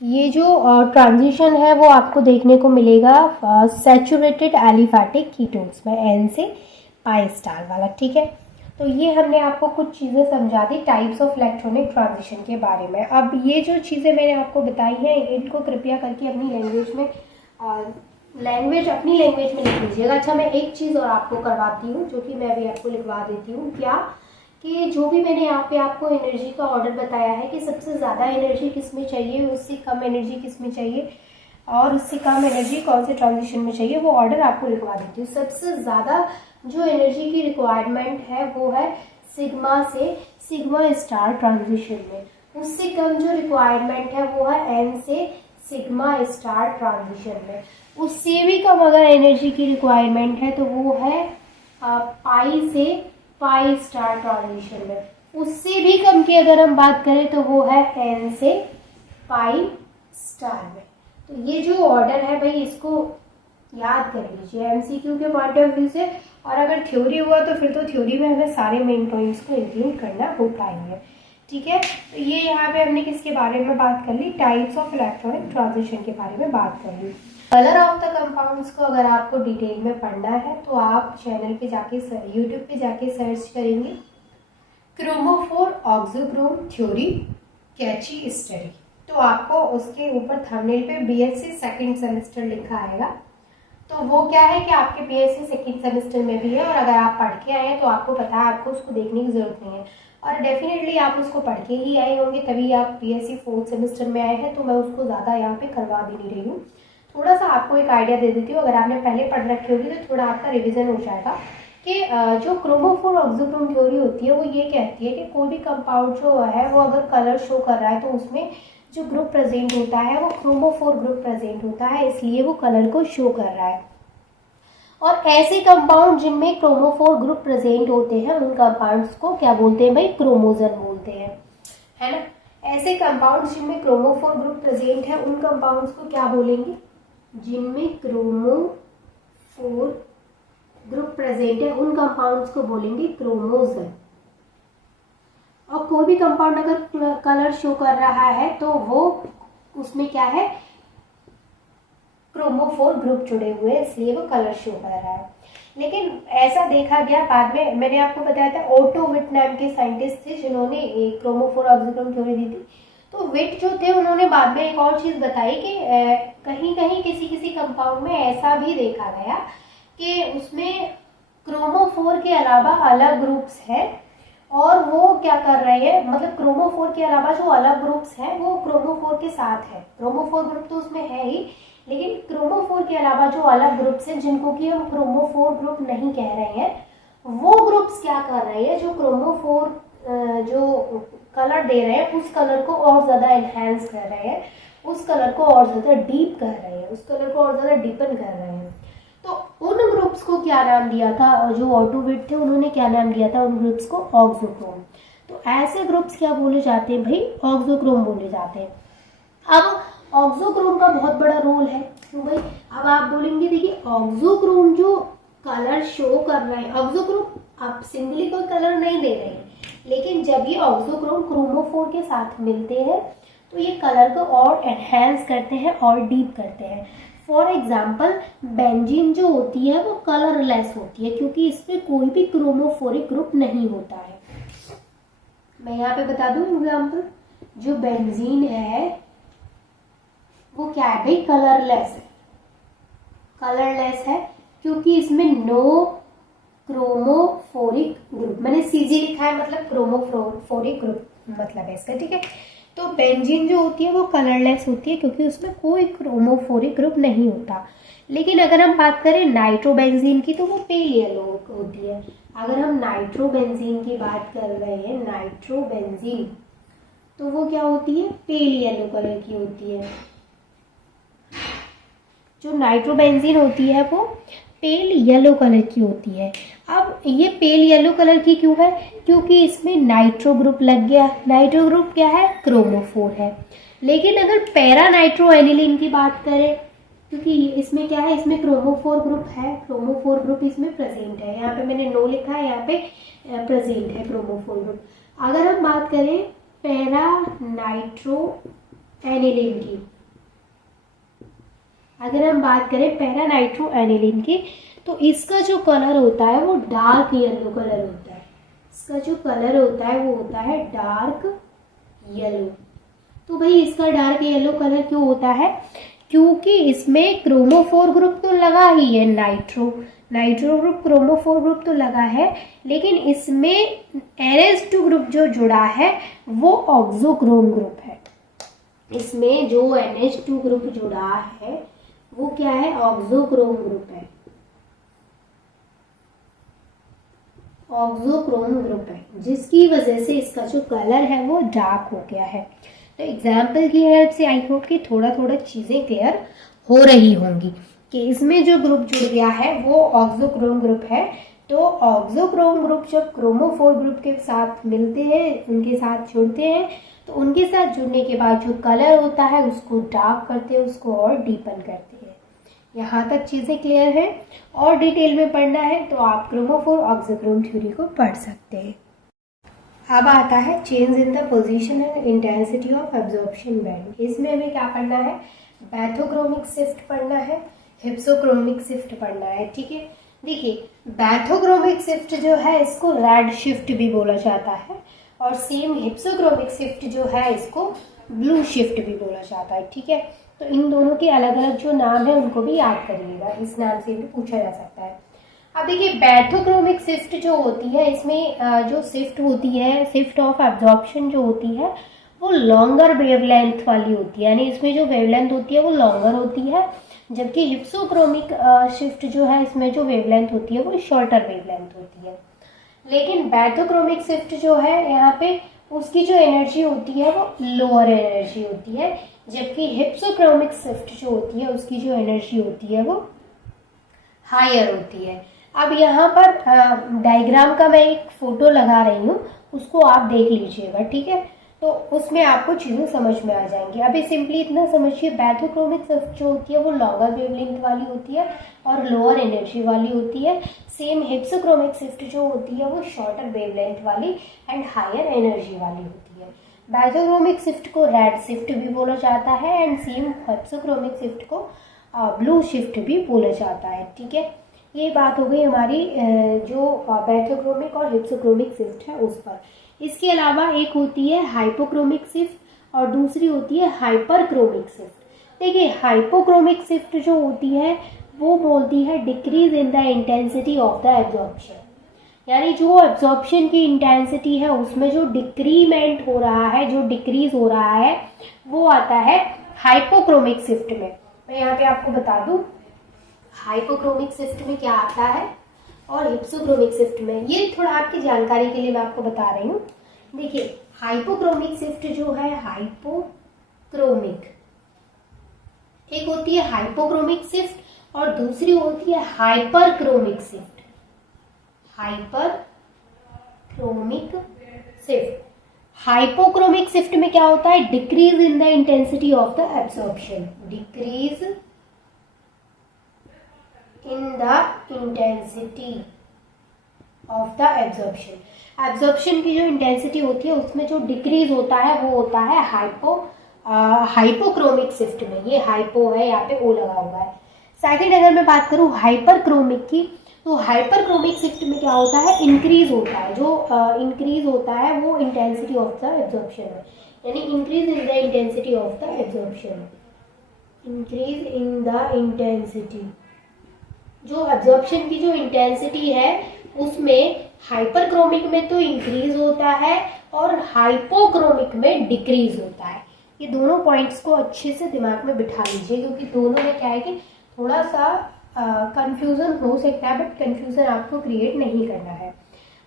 ये जो ट्रांजिशन है वो आपको देखने को मिलेगा सैचुरेटेड एलिफैटिक कीटोन्स में, एन से पाई स्टार वाला, ठीक है। तो ये हमने आपको कुछ चीज़ें समझा the types of electronic transition के बारे में। अब ये जो चीज़ें मैंने आपको बताई हैं इनको कृपया करके अपनी लैंग्वेज में अपनी लैंग्वेज में लिख लीजिएगा। अच्छा, मैं एक चीज़ और आपको करवाती हूँ जो कि मैं अभी आपको लिखवा देती हूँ, क्या कि जो भी मैंने यहाँ पे आपको एनर्जी का ऑर्डर बताया है कि सबसे ज़्यादा एनर्जी किस में चाहिए, उससे कम एनर्जी किस में चाहिए और उससे कम एनर्जी कौन से ट्रांजिशन में चाहिए, वो ऑर्डर आपको लिखवा देती हूँ। सबसे ज़्यादा जो एनर्जी की रिक्वायरमेंट है वो है सिग्मा से सिग्मा स्टार ट्रांजिशन में। उससे कम जो रिक्वायरमेंट है वो है एन से सिग्मा स्टार ट्रांजिशन में। उससे भी कम अगर एनर्जी की रिक्वायरमेंट है तो वो है पाई से पाई स्टार ट्रांजिशन में। उससे भी कम की अगर हम बात करें तो वो है एन से पाई स्टार में। तो ये जो ऑर्डर है भाई इसको याद कर लीजिए एमसीक्यू के पॉइंट ऑफ व्यू से, और अगर थ्योरी हुआ तो फिर तो थ्योरी में हमें सारे मेन पॉइंट्स को इंक्लूड करना होता ही है, ठीक है। तो ये यहाँ पे हमने किसके बारे में बात कर ली, टाइप्स ऑफ इलेक्ट्रॉनिक ट्रांजिशन के बारे में बात कर ली। कलर ऑफ द कंपाउंड्स को अगर आपको डिटेल में पढ़ना है तो आप चैनल पे जाके यूट्यूब पे जाके सर्च करेंगे क्रोमोफोर ऑक्सोक्रोम थ्योरी कैची स्टडी, तो आपको उसके ऊपर थंबनेल पे बीएससी सेकंड सेमेस्टर लिखा आएगा। तो वो क्या है कि आपके बीएससी सेकंड सेमेस्टर में भी है, और अगर आप पढ़ के आए हैं तो आपको पता है, आपको उसको देखने की जरूरत नहीं है, और डेफिनेटली आप उसको पढ़ के ही आए होंगे तभी आप बीएससी फोर्थ सेमेस्टर में आए हैं। तो मैं उसको ज़्यादा यहाँ पे करवा भी नहीं रही हूँ, थोड़ा सा आपको एक आइडिया दे देती हूँ। अगर आपने पहले पढ़ रखी होगी तो थोड़ा आपका रिविजन हो जाएगा कि जो क्रोमोफोर ऑक्सोक्रोम थ्योरी होती है वो ये कहती है कि कोई भी कंपाउंड जो है वो अगर कलर शो कर रहा है तो उसमें जो ग्रुप प्रेजेंट होता है वो क्रोमोफोर ग्रुप प्रेजेंट होता है, इसलिए वो कलर को शो कर रहा है। और ऐसे कंपाउंड जिनमें क्रोमोफोर ग्रुप प्रेजेंट होते हैं उन कंपाउंड्स को क्या बोलते हैं भाई, क्रोमोजन बोलते हैं, है ना। ऐसे कंपाउंड्स जिनमें क्रोमोफोर ग्रुप प्रेजेंट है उन कंपाउंड्स को क्या बोलेंगे, जिनमें क्रोमोफोर ग्रुप प्रेजेंट है उन कंपाउंड्स को बोलेंगे क्रोमोजन। और कोई भी कंपाउंड अगर कलर शो कर रहा है तो वो उसमें क्या है, क्रोमोफोर ग्रुप जुड़े हुए हैं, इसलिए वो कलर शो कर रहा है। लेकिन ऐसा देखा गया बाद में, मैंने आपको बताया था ओटो विट नाम के साइंटिस्ट थे जिन्होंने एक क्रोमोफोर ऑक्सोक्रोम थ्योरी दी थी। तो विट जो थे उन्होंने बाद में एक और चीज़ बताई कि कहीं कहीं किसी किसी कंपाउंड में ऐसा भी देखा गया कि उसमें क्रोमोफोर के अलावा अलग ग्रुप्स हैं और वो क्या कर रहे हैं, मतलब क्रोमोफोर के अलावा जो अलग ग्रुप्स हैं वो क्रोमोफोर के साथ है। क्रोमोफोर ग्रुप तो उसमें है ही, लेकिन क्रोमोफोर के अलावा जो अलग ग्रुप्स हैं जिनको कि हम क्रोमोफोर ग्रुप नहीं कह रहे हैं, वो ग्रुप्स क्या कर रहे हैं, जो क्रोमोफोर जो कलर दे रहे हैं उस कलर को और ज़्यादा एनहेंस कर रहे हैं, उस कलर को और ज़्यादा डीप कर रहे हैं, उस कलर को और ज़्यादा डीपन कर रहे हैं। तो उन ग्रुप्स को क्या नाम दिया था, जो ऑटो विट थे उन्होंने क्या नाम दिया था उन ग्रुप्स को, ऑक्सोक्रोम। तो ऐसे ग्रुप्स क्या बोले जाते हैं भाई, ऑक्सोक्रोम बोले जाते हैं। अब ऑक्सोक्रोम का बहुत बड़ा रोल है, क्यों भाई, अब आप बोलेंगे देखिए ऑक्सोक्रोम जो कलर शो कर रहे हैं, ऑक्सोक्रोम आप सिंगली कोई कलर नहीं दे रहे हैं, लेकिन जब ये ऑक्सोक्रोम क्रोमोफोर के साथ मिलते हैं तो ये कलर को और एनहेंस करते हैं और डीप करते हैं। फॉर एग्जाम्पल बेंजीन जो होती है वो कलरलेस होती है क्योंकि इसमें कोई भी क्रोमोफोरिक ग्रुप नहीं होता है। मैं यहाँ पे बता दूं एग्जाम्पल, जो बेंजीन है वो क्या है भाई, कलरलेस है। कलरलेस है क्योंकि इसमें नो क्रोमोफोरिक ग्रुप, मैंने सीजी लिखा है मतलब क्रोमोफोरिक ग्रुप मतलब है इसका, ठीक है। तो बेंजीन जो होती है वो कलरलेस होती है क्योंकि उसमें कोई क्रोमोफोरिक ग्रुप नहीं होता। लेकिन अगर हम बात करें नाइट्रोबेंजीन की तो वो पेल येलो होती है। अगर हम नाइट्रोबेंजीन की बात कर रहे हैं, नाइट्रोबेंजीन तो वो क्या होती है, पेल येलो कलर की होती है। जो नाइट्रोबेंजीन होती है वो पेल येलो कलर की होती है। अब ये पेल येलो कलर की क्यों है, क्योंकि इसमें नाइट्रो ग्रुप लग गया। नाइट्रो ग्रुप क्या है, क्रोमोफोर है। लेकिन अगर पैरा नाइट्रो एनिलीन की बात करें, क्योंकि इसमें क्या है, इसमें क्रोमोफोर ग्रुप है, क्रोमोफोर ग्रुप इसमें प्रेजेंट है। यहाँ पे मैंने नो लिखा है, यहाँ पे प्रेजेंट है क्रोमोफोर ग्रुप। अगर हम बात करें पैरा नाइट्रो एनिलीन की, अगर हम बात करें पैरा नाइट्रो एनिलीन की, तो इसका जो कलर होता है वो डार्क येलो कलर होता है। इसका जो कलर होता है वो होता है डार्क येलो। तो भाई इसका डार्क येलो कलर क्यों होता है, क्योंकि इसमें क्रोमोफोर ग्रुप तो लगा ही है, नाइट्रो ग्रुप क्रोमोफोर ग्रुप तो लगा है, लेकिन इसमें NH2 ग्रुप जो जुड़ा है वो ऑक्सोक्रोम ग्रुप है। इसमें जो NH2 ग्रुप जुड़ा है वो क्या है, ऑक्सोक्रोम ग्रुप है, ऑक्सोक्रोम ग्रुप है, जिसकी वजह से इसका जो कलर है वो डार्क हो गया है। तो एग्जाम्पल की हेल्प से आई होप कि थोड़ा थोड़ा चीज़ें क्लियर हो रही होंगी कि इसमें जो ग्रुप जुड़ गया है वो ऑक्सोक्रोम ग्रुप है। तो ऑक्सोक्रोम ग्रुप जब क्रोमोफोर ग्रुप के साथ मिलते हैं, उनके साथ जुड़ते हैं, तो उनके साथ जुड़ने के बाद जो कलर होता है उसको डार्क करते हैं, उसको और डीपन करते हैं। यहाँ तक चीज़ें क्लियर हैं। और डिटेल में पढ़ना है तो आप क्रोमोफोर ऑक्सोक्रोम थ्योरी को पढ़ सकते हैं। अब आता है change in the position and intensity of absorption band. इसमें हमें क्या पढ़ना है, बैथोक्रोमिक शिफ्ट पढ़ना है, हिप्सोक्रोमिक शिफ्ट पढ़ना है। ठीक है, देखिए बैथोक्रोमिक शिफ्ट जो है इसको रेड शिफ्ट भी बोला जाता है, और सेम हिप्सोक्रोमिक शिफ्ट जो है इसको ब्लू शिफ्ट भी बोला जाता है। ठीक है, तो इन दोनों के अलग अलग जो नाम है उनको भी याद करिएगा, इस नाम से भी पूछा जा सकता है। अब देखिए बैथोक्रोमिक शिफ्ट जो होती है, इसमें जो शिफ्ट होती है, शिफ्ट ऑफ एब्जॉर्प्शन जो होती है वो लॉन्गर वेवलेंथ वाली होती है, यानी इसमें जो वेवलेंथ होती है वो लॉन्गर होती है, जबकि हिप्सोक्रोमिक शिफ्ट जो है इसमें जो वेवलेंथ होती है वो शॉर्टर वेवलेंथ होती है। लेकिन बैथोक्रोमिक शिफ्ट जो है यहाँ पे उसकी जो एनर्जी होती है वो लोअर एनर्जी होती है, जबकि हिप्सोक्रोमिक शिफ्ट जो होती है उसकी जो एनर्जी होती है वो हायर होती है। अब यहाँ पर डायग्राम का मैं एक फोटो लगा रही हूँ, उसको आप देख लीजिएगा। ठीक है, तो उसमें आपको चीज़ें समझ में आ जाएंगी। अभी सिंपली इतना समझिए, बैथोक्रोमिक शिफ्ट जो होती है वो लॉन्गर वेवलेंथ वाली होती है और लोअर एनर्जी वाली होती है। सेम हिप्सोक्रोमिक शिफ्ट जो होती है वो शॉर्टर वेवलेंथ वाली एंड हायर एनर्जी वाली होती है। बैथोक्रोमिक शिफ्ट को रेड शिफ्ट भी बोला जाता है एंड सेम हिप्सोक्रोमिक शिफ्ट को ब्लू शिफ्ट भी बोला जाता है। ठीक है, ये बात हो गई हमारी जो बैथोक्रोमिक और हिप्सोक्रोमिक शिफ्ट है उस पर। इसके अलावा एक होती है हाइपोक्रोमिक शिफ्ट और दूसरी होती है हाइपरक्रोमिक शिफ्ट। देखिए हाइपोक्रोमिक शिफ्ट जो होती है वो बोलती है decrease in the intensity of the absorption, यानी जो एब्जॉर्प्शन की इंटेंसिटी है उसमें जो डिक्रीमेंट हो रहा है, जो डिक्रीज हो रहा है, वो आता है हाइपोक्रोमिक शिफ्ट में। मैं यहाँ पे आपको बता दूं हाइपोक्रोमिक शिफ्ट में क्या आता है और हिप्सोक्रोमिक शिफ्ट में, ये थोड़ा आपकी जानकारी के लिए मैं आपको बता रही हूँ। देखिए हाइपोक्रोमिक शिफ्ट जो है, हाइपोक्रोमिक, एक होती है हाइपोक्रोमिक शिफ्ट और दूसरी होती है hyperchromic shift. Hyperchromic shift, hypochromic shift में क्या होता है, decrease in the intensity of the absorption, decrease in the intensity of the absorption. Absorption की जो इंटेंसिटी होती है उसमें जो डिक्रीज होता है वो होता है हाइपोक्रोमिक शिफ्ट में। ये हाइपो है, यहाँ पे ओ लगा हुआ है। सेकंड अगर मैं बात करूँ हाइपरक्रोमिक की, तो हाइपरक्रोमिक शिफ्ट में क्या होता है, इंक्रीज होता है, जो इंक्रीज होता है वो इंटेंसिटी ऑफ द एब्जॉर्प्शन है, यानी increase in the intensity of the absorption, increase in the intensity, जो एब्जॉर्प्शन की जो इंटेंसिटी है उसमें हाइपरक्रोमिक में तो इंक्रीज होता है और हाइपोक्रोमिक में डिक्रीज होता है। ये दोनों पॉइंट्स को अच्छे से दिमाग में बिठा लीजिए, क्योंकि दोनों में क्या है कि थोड़ा सा कंफ्यूजन हो सकता है, बट कंफ्यूजन आपको क्रिएट नहीं करना है।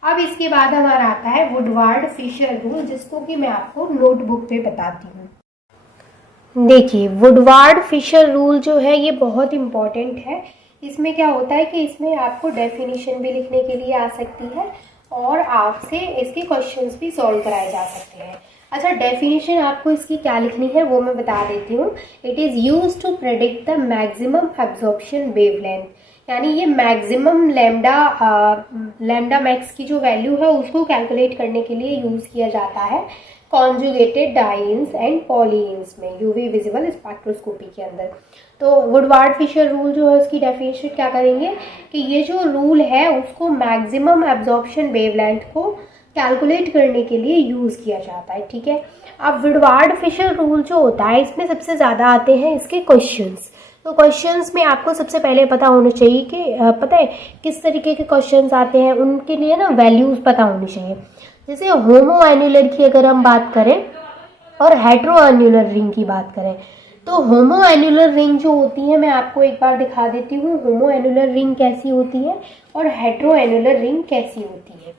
अब इसके बाद हमारा आता है वुडवार्ड फिशर रूल, जिसको कि मैं आपको नोटबुक पे बताती हूँ। देखिए, वुडवार्ड फिशर रूल जो है ये बहुत इम्पॉर्टेंट है। इसमें क्या होता है कि इसमें आपको डेफिनेशन भी लिखने के लिए आ सकती है और आपसे इसके क्वेश्चंस भी सॉल्व कराए जा सकते हैं। अच्छा, डेफिनेशन आपको इसकी क्या लिखनी है वो मैं बता देती हूँ। It is use to predict the maximum absorption wavelength, यानी ये मैक्सिमम लैम्डा मैक्स की जो वैल्यू है उसको कैलकुलेट करने के लिए यूज़ किया जाता है कॉन्जुगेटेड डाइंस एंड पॉलीइंस में, यूवी विजिबल स्पेक्ट्रोस्कोपी के अंदर। तो वुडवार्ड फिशर रूल जो है उसकी डेफिनेशन क्या करेंगे कि ये जो रूल है उसको मैक्सिमम एब्जॉर्प्शन वेवलेंथ को कैलकुलेट करने के लिए यूज़ किया जाता है। ठीक है, अब वुडवार्ड फिशर रूल जो होता है इसमें सबसे ज़्यादा आते हैं इसके क्वेश्चंस। तो क्वेश्चंस में आपको सबसे पहले पता होना चाहिए कि पता है किस तरीके के क्वेश्चंस आते हैं, उनके लिए ना वैल्यूज़ पता होनी चाहिए। जैसे होमो एन्युलर की अगर हम बात करें और हेट्रो एन्युलर रिंग की बात करें, तो होमो एन्युलर रिंग जो होती है मैं आपको एक बार दिखा देती हूँ होमो एन्युलर रिंग कैसी होती है और हेट्रो एन्युलर रिंग कैसी होती है।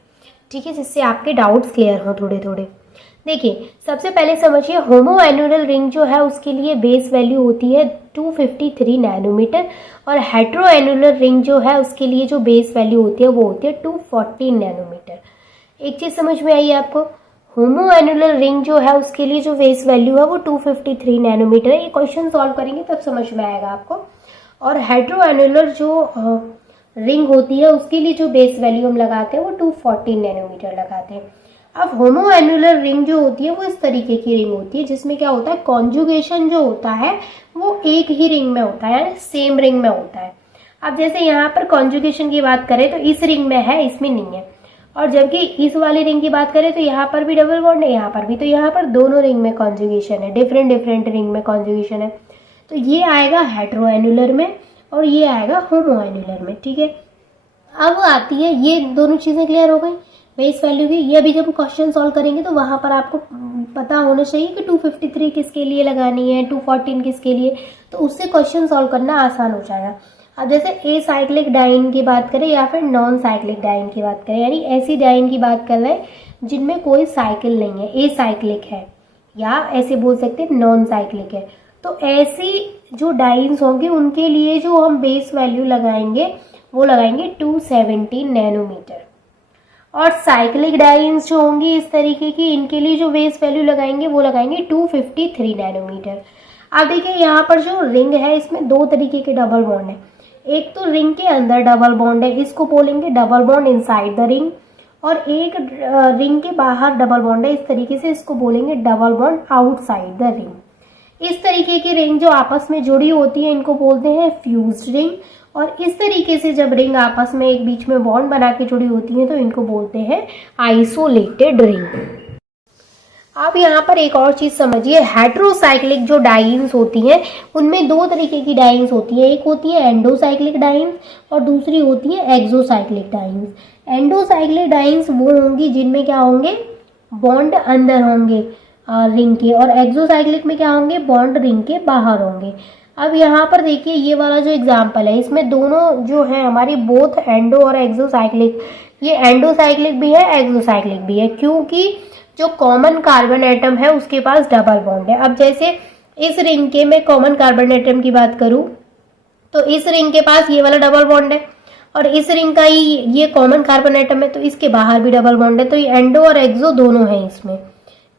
ठीक है, जिससे आपके डाउट्स क्लियर हो थोड़े थोड़े। देखिए, सबसे पहले समझिए होमो एन्युलर रिंग जो है उसके लिए बेस वैल्यू होती है 253 नैनोमीटर और हेट्रो एन्युलर रिंग जो है उसके लिए जो बेस वैल्यू होती है वो होती है 240 नैनोमीटर। एक चीज़ समझ में आई आपको, होमो एन्युलर रिंग जो है उसके लिए जो बेस वैल्यू है वो 253 नैनोमीटर है। ये क्वेश्चन सॉल्व करेंगे तब समझ में आएगा आपको। और हेट्रो एन्युलर जो रिंग होती है उसके लिए जो बेस वैल्यू हम लगाते हैं वो 240 नैनोमीटर लगाते हैं। अब होमो एन्युलर रिंग जो होती है वो इस तरीके की रिंग होती है जिसमें क्या होता है कॉन्जुगेशन जो होता है वो एक ही रिंग में होता है, यानी सेम रिंग में होता है। अब जैसे यहाँ पर कॉन्जुगेशन की बात करें तो इस रिंग में है, इसमें नहीं है, और जबकि इस वाली रिंग की बात करें तो यहाँ पर भी डबल बॉन्ड है, यहाँ पर भी, तो यहाँ पर दोनों रिंग में कॉन्जुगेशन है, डिफरेंट डिफरेंट रिंग में कॉन्जुगेशन है। तो ये आएगा हेट्रो एन्युलर में और ये आएगा होमो एन्युलर में। ठीक है, अब आती है, ये दोनों चीज़ें क्लियर हो गई बेस वैल्यू की। ये अभी जब क्वेश्चन सॉल्व करेंगे तो वहाँ पर आपको पता होना चाहिए कि 253 किसके लिए लगानी है, 214 किसके लिए, तो उससे क्वेश्चन सॉल्व करना आसान हो जाएगा। अब जैसे ए साइक्लिक डाइन की बात करें या फिर नॉन साइक्लिक डाइन की बात करें, यानी ऐसी डाइन की बात कर रहे हैं जिनमें कोई साइकिल नहीं है, ए साइक्लिक है या ऐसे बोल सकते हैं नॉन साइक्लिक है, तो ऐसी जो डाइन्स होंगे उनके लिए जो हम बेस वैल्यू लगाएंगे वो लगाएंगे 270 नैनोमीटर। और साइक्लिक डाइन्स जो होंगी इस तरीके की, इनके लिए जो बेस वैल्यू लगाएंगे वो लगाएंगे 253 नैनोमीटर। अब देखिए यहाँ पर जो रिंग है इसमें दो तरीके के डबल बॉन्ड है। एक तो रिंग के अंदर डबल बॉन्ड है, इसको बोलेंगे double bond inside the ring, और एक रिंग के बाहर डबल बॉन्ड है, इस तरीके से इसको बोलेंगे double bond outside the ring. इस तरीके की रिंग जो आपस में जुड़ी होती है इनको बोलते हैं फ्यूज्ड रिंग, और इस तरीके से जब रिंग आपस में एक बीच में बॉन्ड बना के जुड़ी होती है तो इनको बोलते हैं आइसोलेटेड रिंग। आप यहाँ पर एक और चीज़ समझिए, हेट्रोसाइक्लिक जो डाइन्स होती हैं उनमें दो तरीके की डाइन्स होती है, एक होती है एंडोसाइक्लिक डाइन्स और दूसरी होती है एक्सोसाइक्लिक डाइन्स। एंडोसाइक्लिक डाइन्स वो होंगी जिनमें क्या होंगे बॉन्ड अंदर होंगे रिंग के, और एक्सोसाइक्लिक में क्या होंगे बॉन्ड रिंग के बाहर होंगे। अब यहाँ पर देखिए ये वाला जो एग्जाम्पल है इसमें दोनों जो है हमारी बोथ एंडो और एक्सोसाइक्लिक, ये एंडोसाइक्लिक भी है एक्सोसाइक्लिक भी है, क्योंकि जो कॉमन कार्बन एटम है उसके पास डबल बॉन्ड है। अब जैसे इस रिंग के मैं कॉमन कार्बन एटम की बात करूं तो इस रिंग के पास ये वाला डबल बॉन्ड है, और इस रिंग का ही ये कॉमन कार्बन एटम है तो इसके बाहर भी डबल बॉन्ड है, तो ये एंडो और एक्सो दोनों हैं इसमें।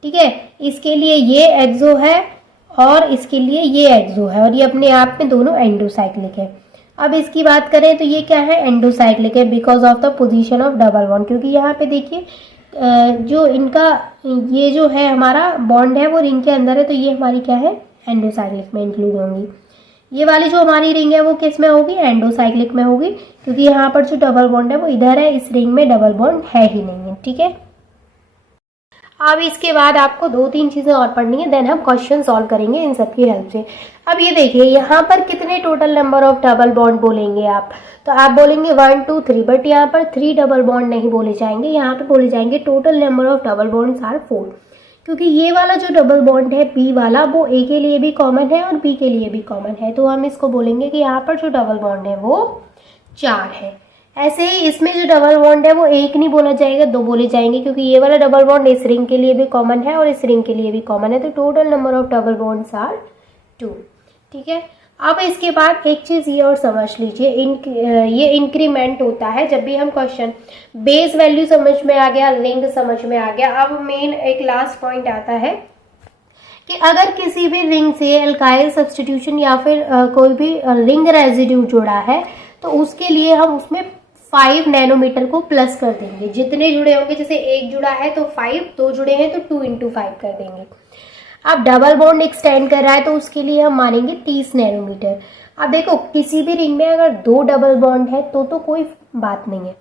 ठीक है, इसके लिए ये एक्सो है और इसके लिए ये एक्सो है, और ये अपने आप में दोनों एंडोसाइक्लिक है। अब इसकी बात करें तो ये क्या है एंडोसाइक्लिक है because of the position of double bond, क्योंकि यहाँ पे देखिए जो इनका ये जो है हमारा बॉन्ड है वो रिंग के अंदर है, तो ये हमारी क्या है एंडोसाइक्लिक में इंक्लूड होंगी। ये वाली जो हमारी रिंग है वो किस में होगी एंडोसाइक्लिक में होगी, क्योंकि यहाँ पर जो डबल बॉन्ड है वो इधर है, इस रिंग में डबल बॉन्ड है ही नहीं है। ठीक है, अब इसके बाद आपको दो तीन चीज़ें और पढ़नी है, देन हम क्वेश्चन सॉल्व करेंगे इन सब की हेल्प से। अब ये देखिए यहाँ पर कितने total number of double bond बोलेंगे आप, तो आप बोलेंगे 1 2 3, बट यहाँ पर 3 डबल बॉन्ड नहीं बोले जाएंगे, यहाँ पर बोले जाएंगे total number of double bonds are 4, क्योंकि ये वाला जो डबल बॉन्ड है बी वाला वो ए के लिए भी कॉमन है और बी के लिए भी कॉमन है, तो हम इसको बोलेंगे कि यहाँ पर जो डबल बॉन्ड है वो 4 है। ऐसे ही इसमें जो डबल बॉन्ड है वो एक नहीं बोला जाएगा, दो बोले जाएंगे, क्योंकि ये वाला डबल बॉन्ड इस रिंग के लिए भी कॉमन है और इस रिंग के लिए भी कॉमन है। तो total number of double bonds are 2। ठीक है, अब इसके बाद एक चीज़ ये और समझ लीजिए, ये इंक्रीमेंट होता है जब भी हम क्वेश्चन, बेस वैल्यू समझ में आ गया, रिंग समझ में आ गया। अब मेन एक लास्ट पॉइंट आता है कि अगर किसी भी रिंग से एल्काइल सब्स्टिट्यूशन या फिर कोई भी रिंग रेजिड्यू जुड़ा है तो उसके लिए हम उसमें 5 नैनोमीटर को प्लस कर देंगे। जितने जुड़े होंगे, जैसे एक जुड़ा है तो 5, दो जुड़े हैं तो 2 × 5 कर देंगे। अब डबल बॉन्ड एक्सटेंड कर रहा है तो उसके लिए हम मानेंगे 30 नैनोमीटर। अब देखो, किसी भी रिंग में अगर 2 डबल बॉन्ड है तो कोई बात नहीं है।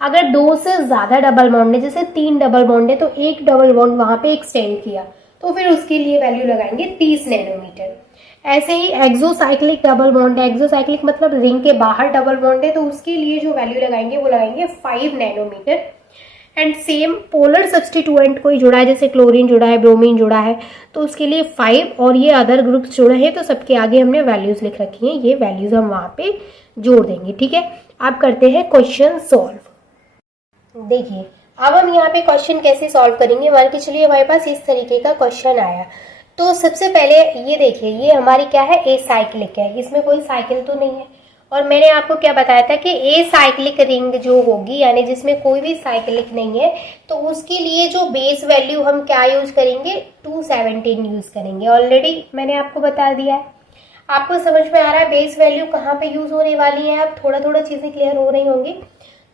अगर 2 से ज़्यादा डबल बॉन्ड है, जैसे 3 डबल बॉन्ड है तो एक डबल बॉन्ड वहाँ पे एक्सटेंड किया तो फिर उसके लिए वैल्यू लगाएंगे 30 नैनोमीटर। ऐसे ही एक्सोसाइक्लिक डबल बॉन्ड है, एक्सोसाइक्लिक मतलब रिंग के बाहर डबल बॉन्ड है तो उसके लिए जो वैल्यू लगाएंगे वो लगाएंगे 5 nanometre. And same polar substituent कोई जुड़ा है, जैसे क्लोरीन जुड़ा है, ब्रोमीन जुड़ा है, तो उसके लिए 5 और ये अदर ग्रुप्स जुड़े हैं तो सबके आगे हमने वैल्यूज लिख रखी हैं, ये वैल्यूज हम वहाँ पे जोड़ देंगे। ठीक है, अब करते हैं क्वेश्चन सॉल्व। देखिए, अब हम यहाँ पे क्वेश्चन कैसे सॉल्व करेंगे। मान के चलिए हमारे पास इस तरीके का क्वेश्चन आया, तो सबसे पहले ये देखिए, ये हमारी क्या है, ए साइक्लिक है, इसमें कोई साइकिल तो नहीं है। और मैंने आपको क्या बताया था कि ए साइक्लिक रिंग जो होगी, यानी जिसमें कोई भी साइक्लिक नहीं है, तो उसके लिए जो बेस वैल्यू हम क्या यूज करेंगे, 217 यूज करेंगे। ऑलरेडी मैंने आपको बता दिया है। आपको समझ में आ रहा है बेस वैल्यू कहाँ पे यूज होने वाली है। अब थोड़ा थोड़ा चीजें क्लियर हो रही होंगी।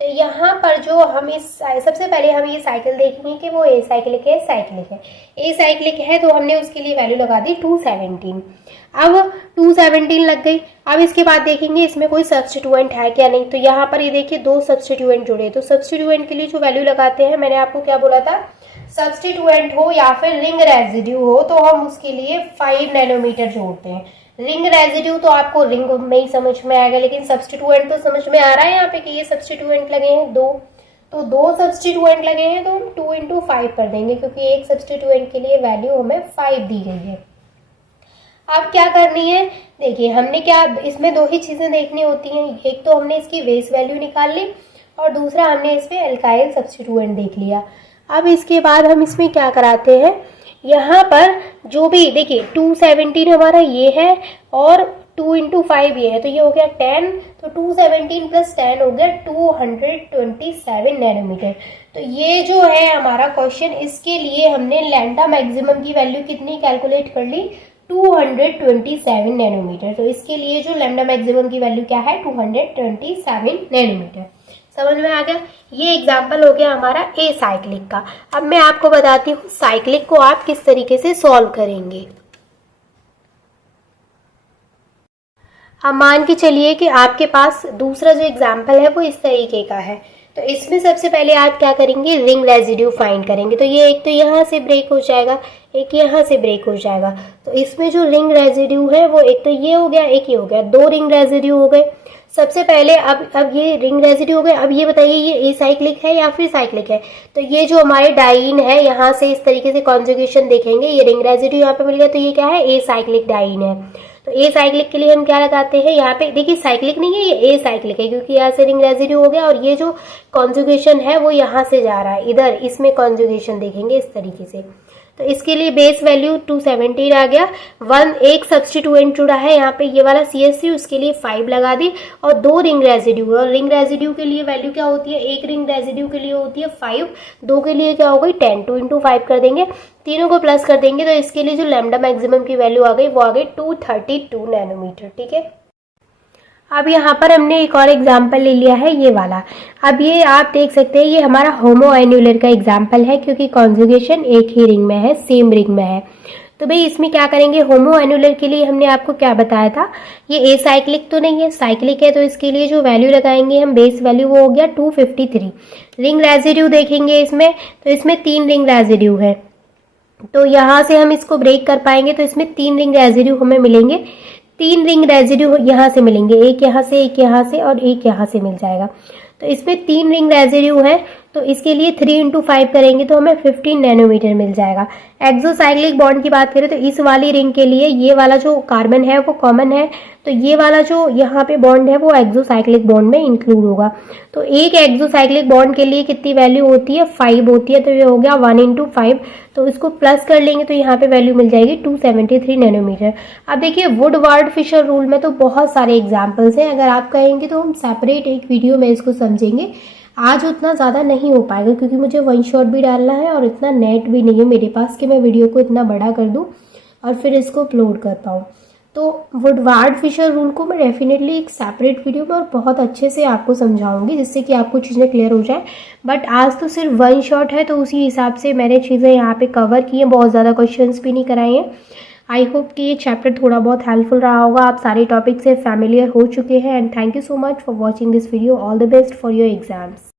तो यहाँ पर जो हम सबसे पहले हम ये साइकिल देखेंगे कि वो ए साइक्लिक है, साइक्लिक है। ए साइक्लिक है तो हमने उसके लिए वैल्यू लगा दी 217। अब 217 लग गई। अब इसके बाद देखेंगे इसमें कोई सब्स्टिट्यूएंट है क्या नहीं। तो यहाँ पर ये देखिए 2 सब्स्टिट्यूएंट जुड़े, तो सब्स्टिट्यूएंट के लिए जो वैल्यू लगाते हैं, मैंने आपको क्या बोला था, सब्स्टिट्यूएंट हो या फिर रिंग रेजिड्यू हो तो हम उसके लिए 5 नैनोमीटर जोड़ते हैं। रिंग रेजिड्यू तो आपको रिंग में ही समझ में आएगा, लेकिन सब्स्टिट्यूएंट तो समझ में आ रहा है यहाँ पे कि ये सब्स्टिट्यूएंट लगे हैं 2, तो 2 सब्स्टिट्यूएंट लगे हैं तो हम 2 × 5 कर देंगे, क्योंकि एक सब्स्टिट्यूएंट के लिए वैल्यू हमें 5 दी गई है। अब क्या करनी है, देखिए हमने क्या, इसमें 2 ही चीजें देखनी होती हैं। एक तो हमने इसकी बेस वैल्यू निकाल ली और दूसरा हमने इसमें एल्काइल सब्स्टिट्यूएंट देख लिया। अब इसके बाद हम इसमें क्या कराते हैं, यहाँ पर जो भी देखिए 217 हमारा ये है और 2 × 5 ये है, तो ये हो गया 10, तो 217 + 10 हो गया 227 नैनोमीटर। तो ये जो है हमारा क्वेश्चन, इसके लिए हमने लैम्डा मैक्सिमम की वैल्यू कितनी कैलकुलेट कर ली, 227 नैनोमीटर। तो इसके लिए जो लैम्डा मैक्सिमम की वैल्यू क्या है, 227 नैनोमीटर। समझ में आ गया। ये एग्जाम्पल हो गया हमारा ए साइक्लिक का। अब मैं आपको बताती हूँ साइक्लिक को आप किस तरीके से सॉल्व करेंगे। अब मान के चलिए कि आपके पास दूसरा जो एग्जाम्पल है वो इस तरीके का है। तो इसमें सबसे पहले आप क्या करेंगे, रिंग रेजिड्यू फाइंड करेंगे। तो ये एक तो यहाँ से ब्रेक हो जाएगा, एक यहाँ से ब्रेक हो जाएगा। तो इसमें जो रिंग रेजिड्यू है वो एक तो ये हो गया, एक ये हो गया, 2 रिंग रेजिड्यू हो गए। सबसे पहले अब ये रिंग रेजिड्यू हो गए। अब ये बताइए ये ए साइक्लिक है या फिर साइक्लिक है। तो ये जो हमारे डाइइन है, यहाँ से इस तरीके से कॉन्जुगेशन देखेंगे, ये रिंग रेजिड्यू यहाँ पे मिल गया, तो ये क्या है, ए साइक्लिक डाइइन है। तो ए साइक्लिक के लिए हम क्या लगाते हैं, यहाँ पे देखिए साइक्लिक नहीं है, ये ए साइक्लिक है, क्योंकि यहाँ से रिंग रेजिड्यू हो गया और ये जो कॉन्जुगेशन है वो यहाँ से जा रहा है इधर, इसमें कॉन्जुगेशन देखेंगे इस तरीके से। तो इसके लिए बेस वैल्यू 217 आ गया। 1 एक सब्स्टिट्यूएंट जुड़ा है यहाँ पे, ये वाला CH3, उसके लिए 5 लगा दी और 2 रिंग रेजिड्यू। और रिंग रेजिड्यू के लिए वैल्यू क्या होती है, एक रिंग रेजिड्यू के लिए होती है 5, 2 के लिए क्या हो गई 10, 2 × 5 कर देंगे, तीनों को प्लस कर देंगे। तो इसके लिए जो लैम्डा मैक्सिमम की वैल्यू आ गई वो आ गई 232 नैनोमीटर। ठीक है, अब यहाँ पर हमने एक और एग्जाम्पल ले लिया है ये वाला। अब ये आप देख सकते हैं ये हमारा होमो एन्यूलर का एग्जाम्पल है, क्योंकि कॉन्जुगेशन एक ही रिंग में है, सेम रिंग में है। तो भाई इसमें क्या करेंगे, होमो एन्यूलर के लिए हमने आपको क्या बताया था, ये ए साइक्लिक तो नहीं है, साइक्लिक है, तो इसके लिए जो वैल्यू लगाएंगे हम बेस वैल्यू वो हो गया 253। रिंग रेजिड्यू देखेंगे इसमें, तो इसमें 3 रिंग रेजिड्यू है, तो यहाँ से हम इसको ब्रेक कर पाएंगे। तो इसमें 3 रिंग रेजिड्यू हमें मिलेंगे, 3 रिंग रेजिड्यू यहाँ से मिलेंगे, एक यहाँ से, एक यहाँ से और एक यहाँ से मिल जाएगा। तो इसमें 3 रिंग रेजिड्यू है, तो इसके लिए 3 × 5 करेंगे तो हमें 15 नैनोमीटर मिल जाएगा। एक्सोसाइक्लिक बॉन्ड की बात करें तो इस वाली रिंग के लिए ये वाला जो कार्बन है वो कॉमन है, तो ये वाला जो यहाँ पे बॉन्ड है वो एक्सोसाइक्लिक बॉन्ड में इंक्लूड होगा। तो एक एक्सोसाइक्लिक बॉन्ड के लिए कितनी वैल्यू होती है, 5 होती है, तो ये हो गया 1 × 5, तो इसको प्लस कर लेंगे तो यहाँ पे वैल्यू मिल जाएगी 273 नैनोमीटर। अब देखिए वुडवार्ड फिशर रूल में तो बहुत सारे एग्जाम्पल्स हैं, अगर आप कहेंगे तो हम सेपरेट एक वीडियो में इसको समझेंगे। आज उतना ज़्यादा नहीं हो पाएगा क्योंकि मुझे वन शॉट भी डालना है और इतना नेट भी नहीं है मेरे पास कि मैं वीडियो को इतना बड़ा कर दूं और फिर इसको अपलोड कर पाऊँ। तो वुडवार्ड फिशर रूल को मैं डेफिनेटली एक सेपरेट वीडियो में और बहुत अच्छे से आपको समझाऊंगी जिससे कि आपको चीज़ें क्लियर हो जाए। बट आज तो सिर्फ वन शॉट है तो उसी हिसाब से मैंने चीज़ें यहाँ पे कवर की हैं, बहुत ज़्यादा क्वेश्चंस भी नहीं कराए हैं। आई होप कि ये चैप्टर थोड़ा बहुत हेल्पफुल रहा होगा, आप सारे टॉपिक से फैमिलियर हो चुके हैं। And thank you so much for watching this video. All the best for your exams.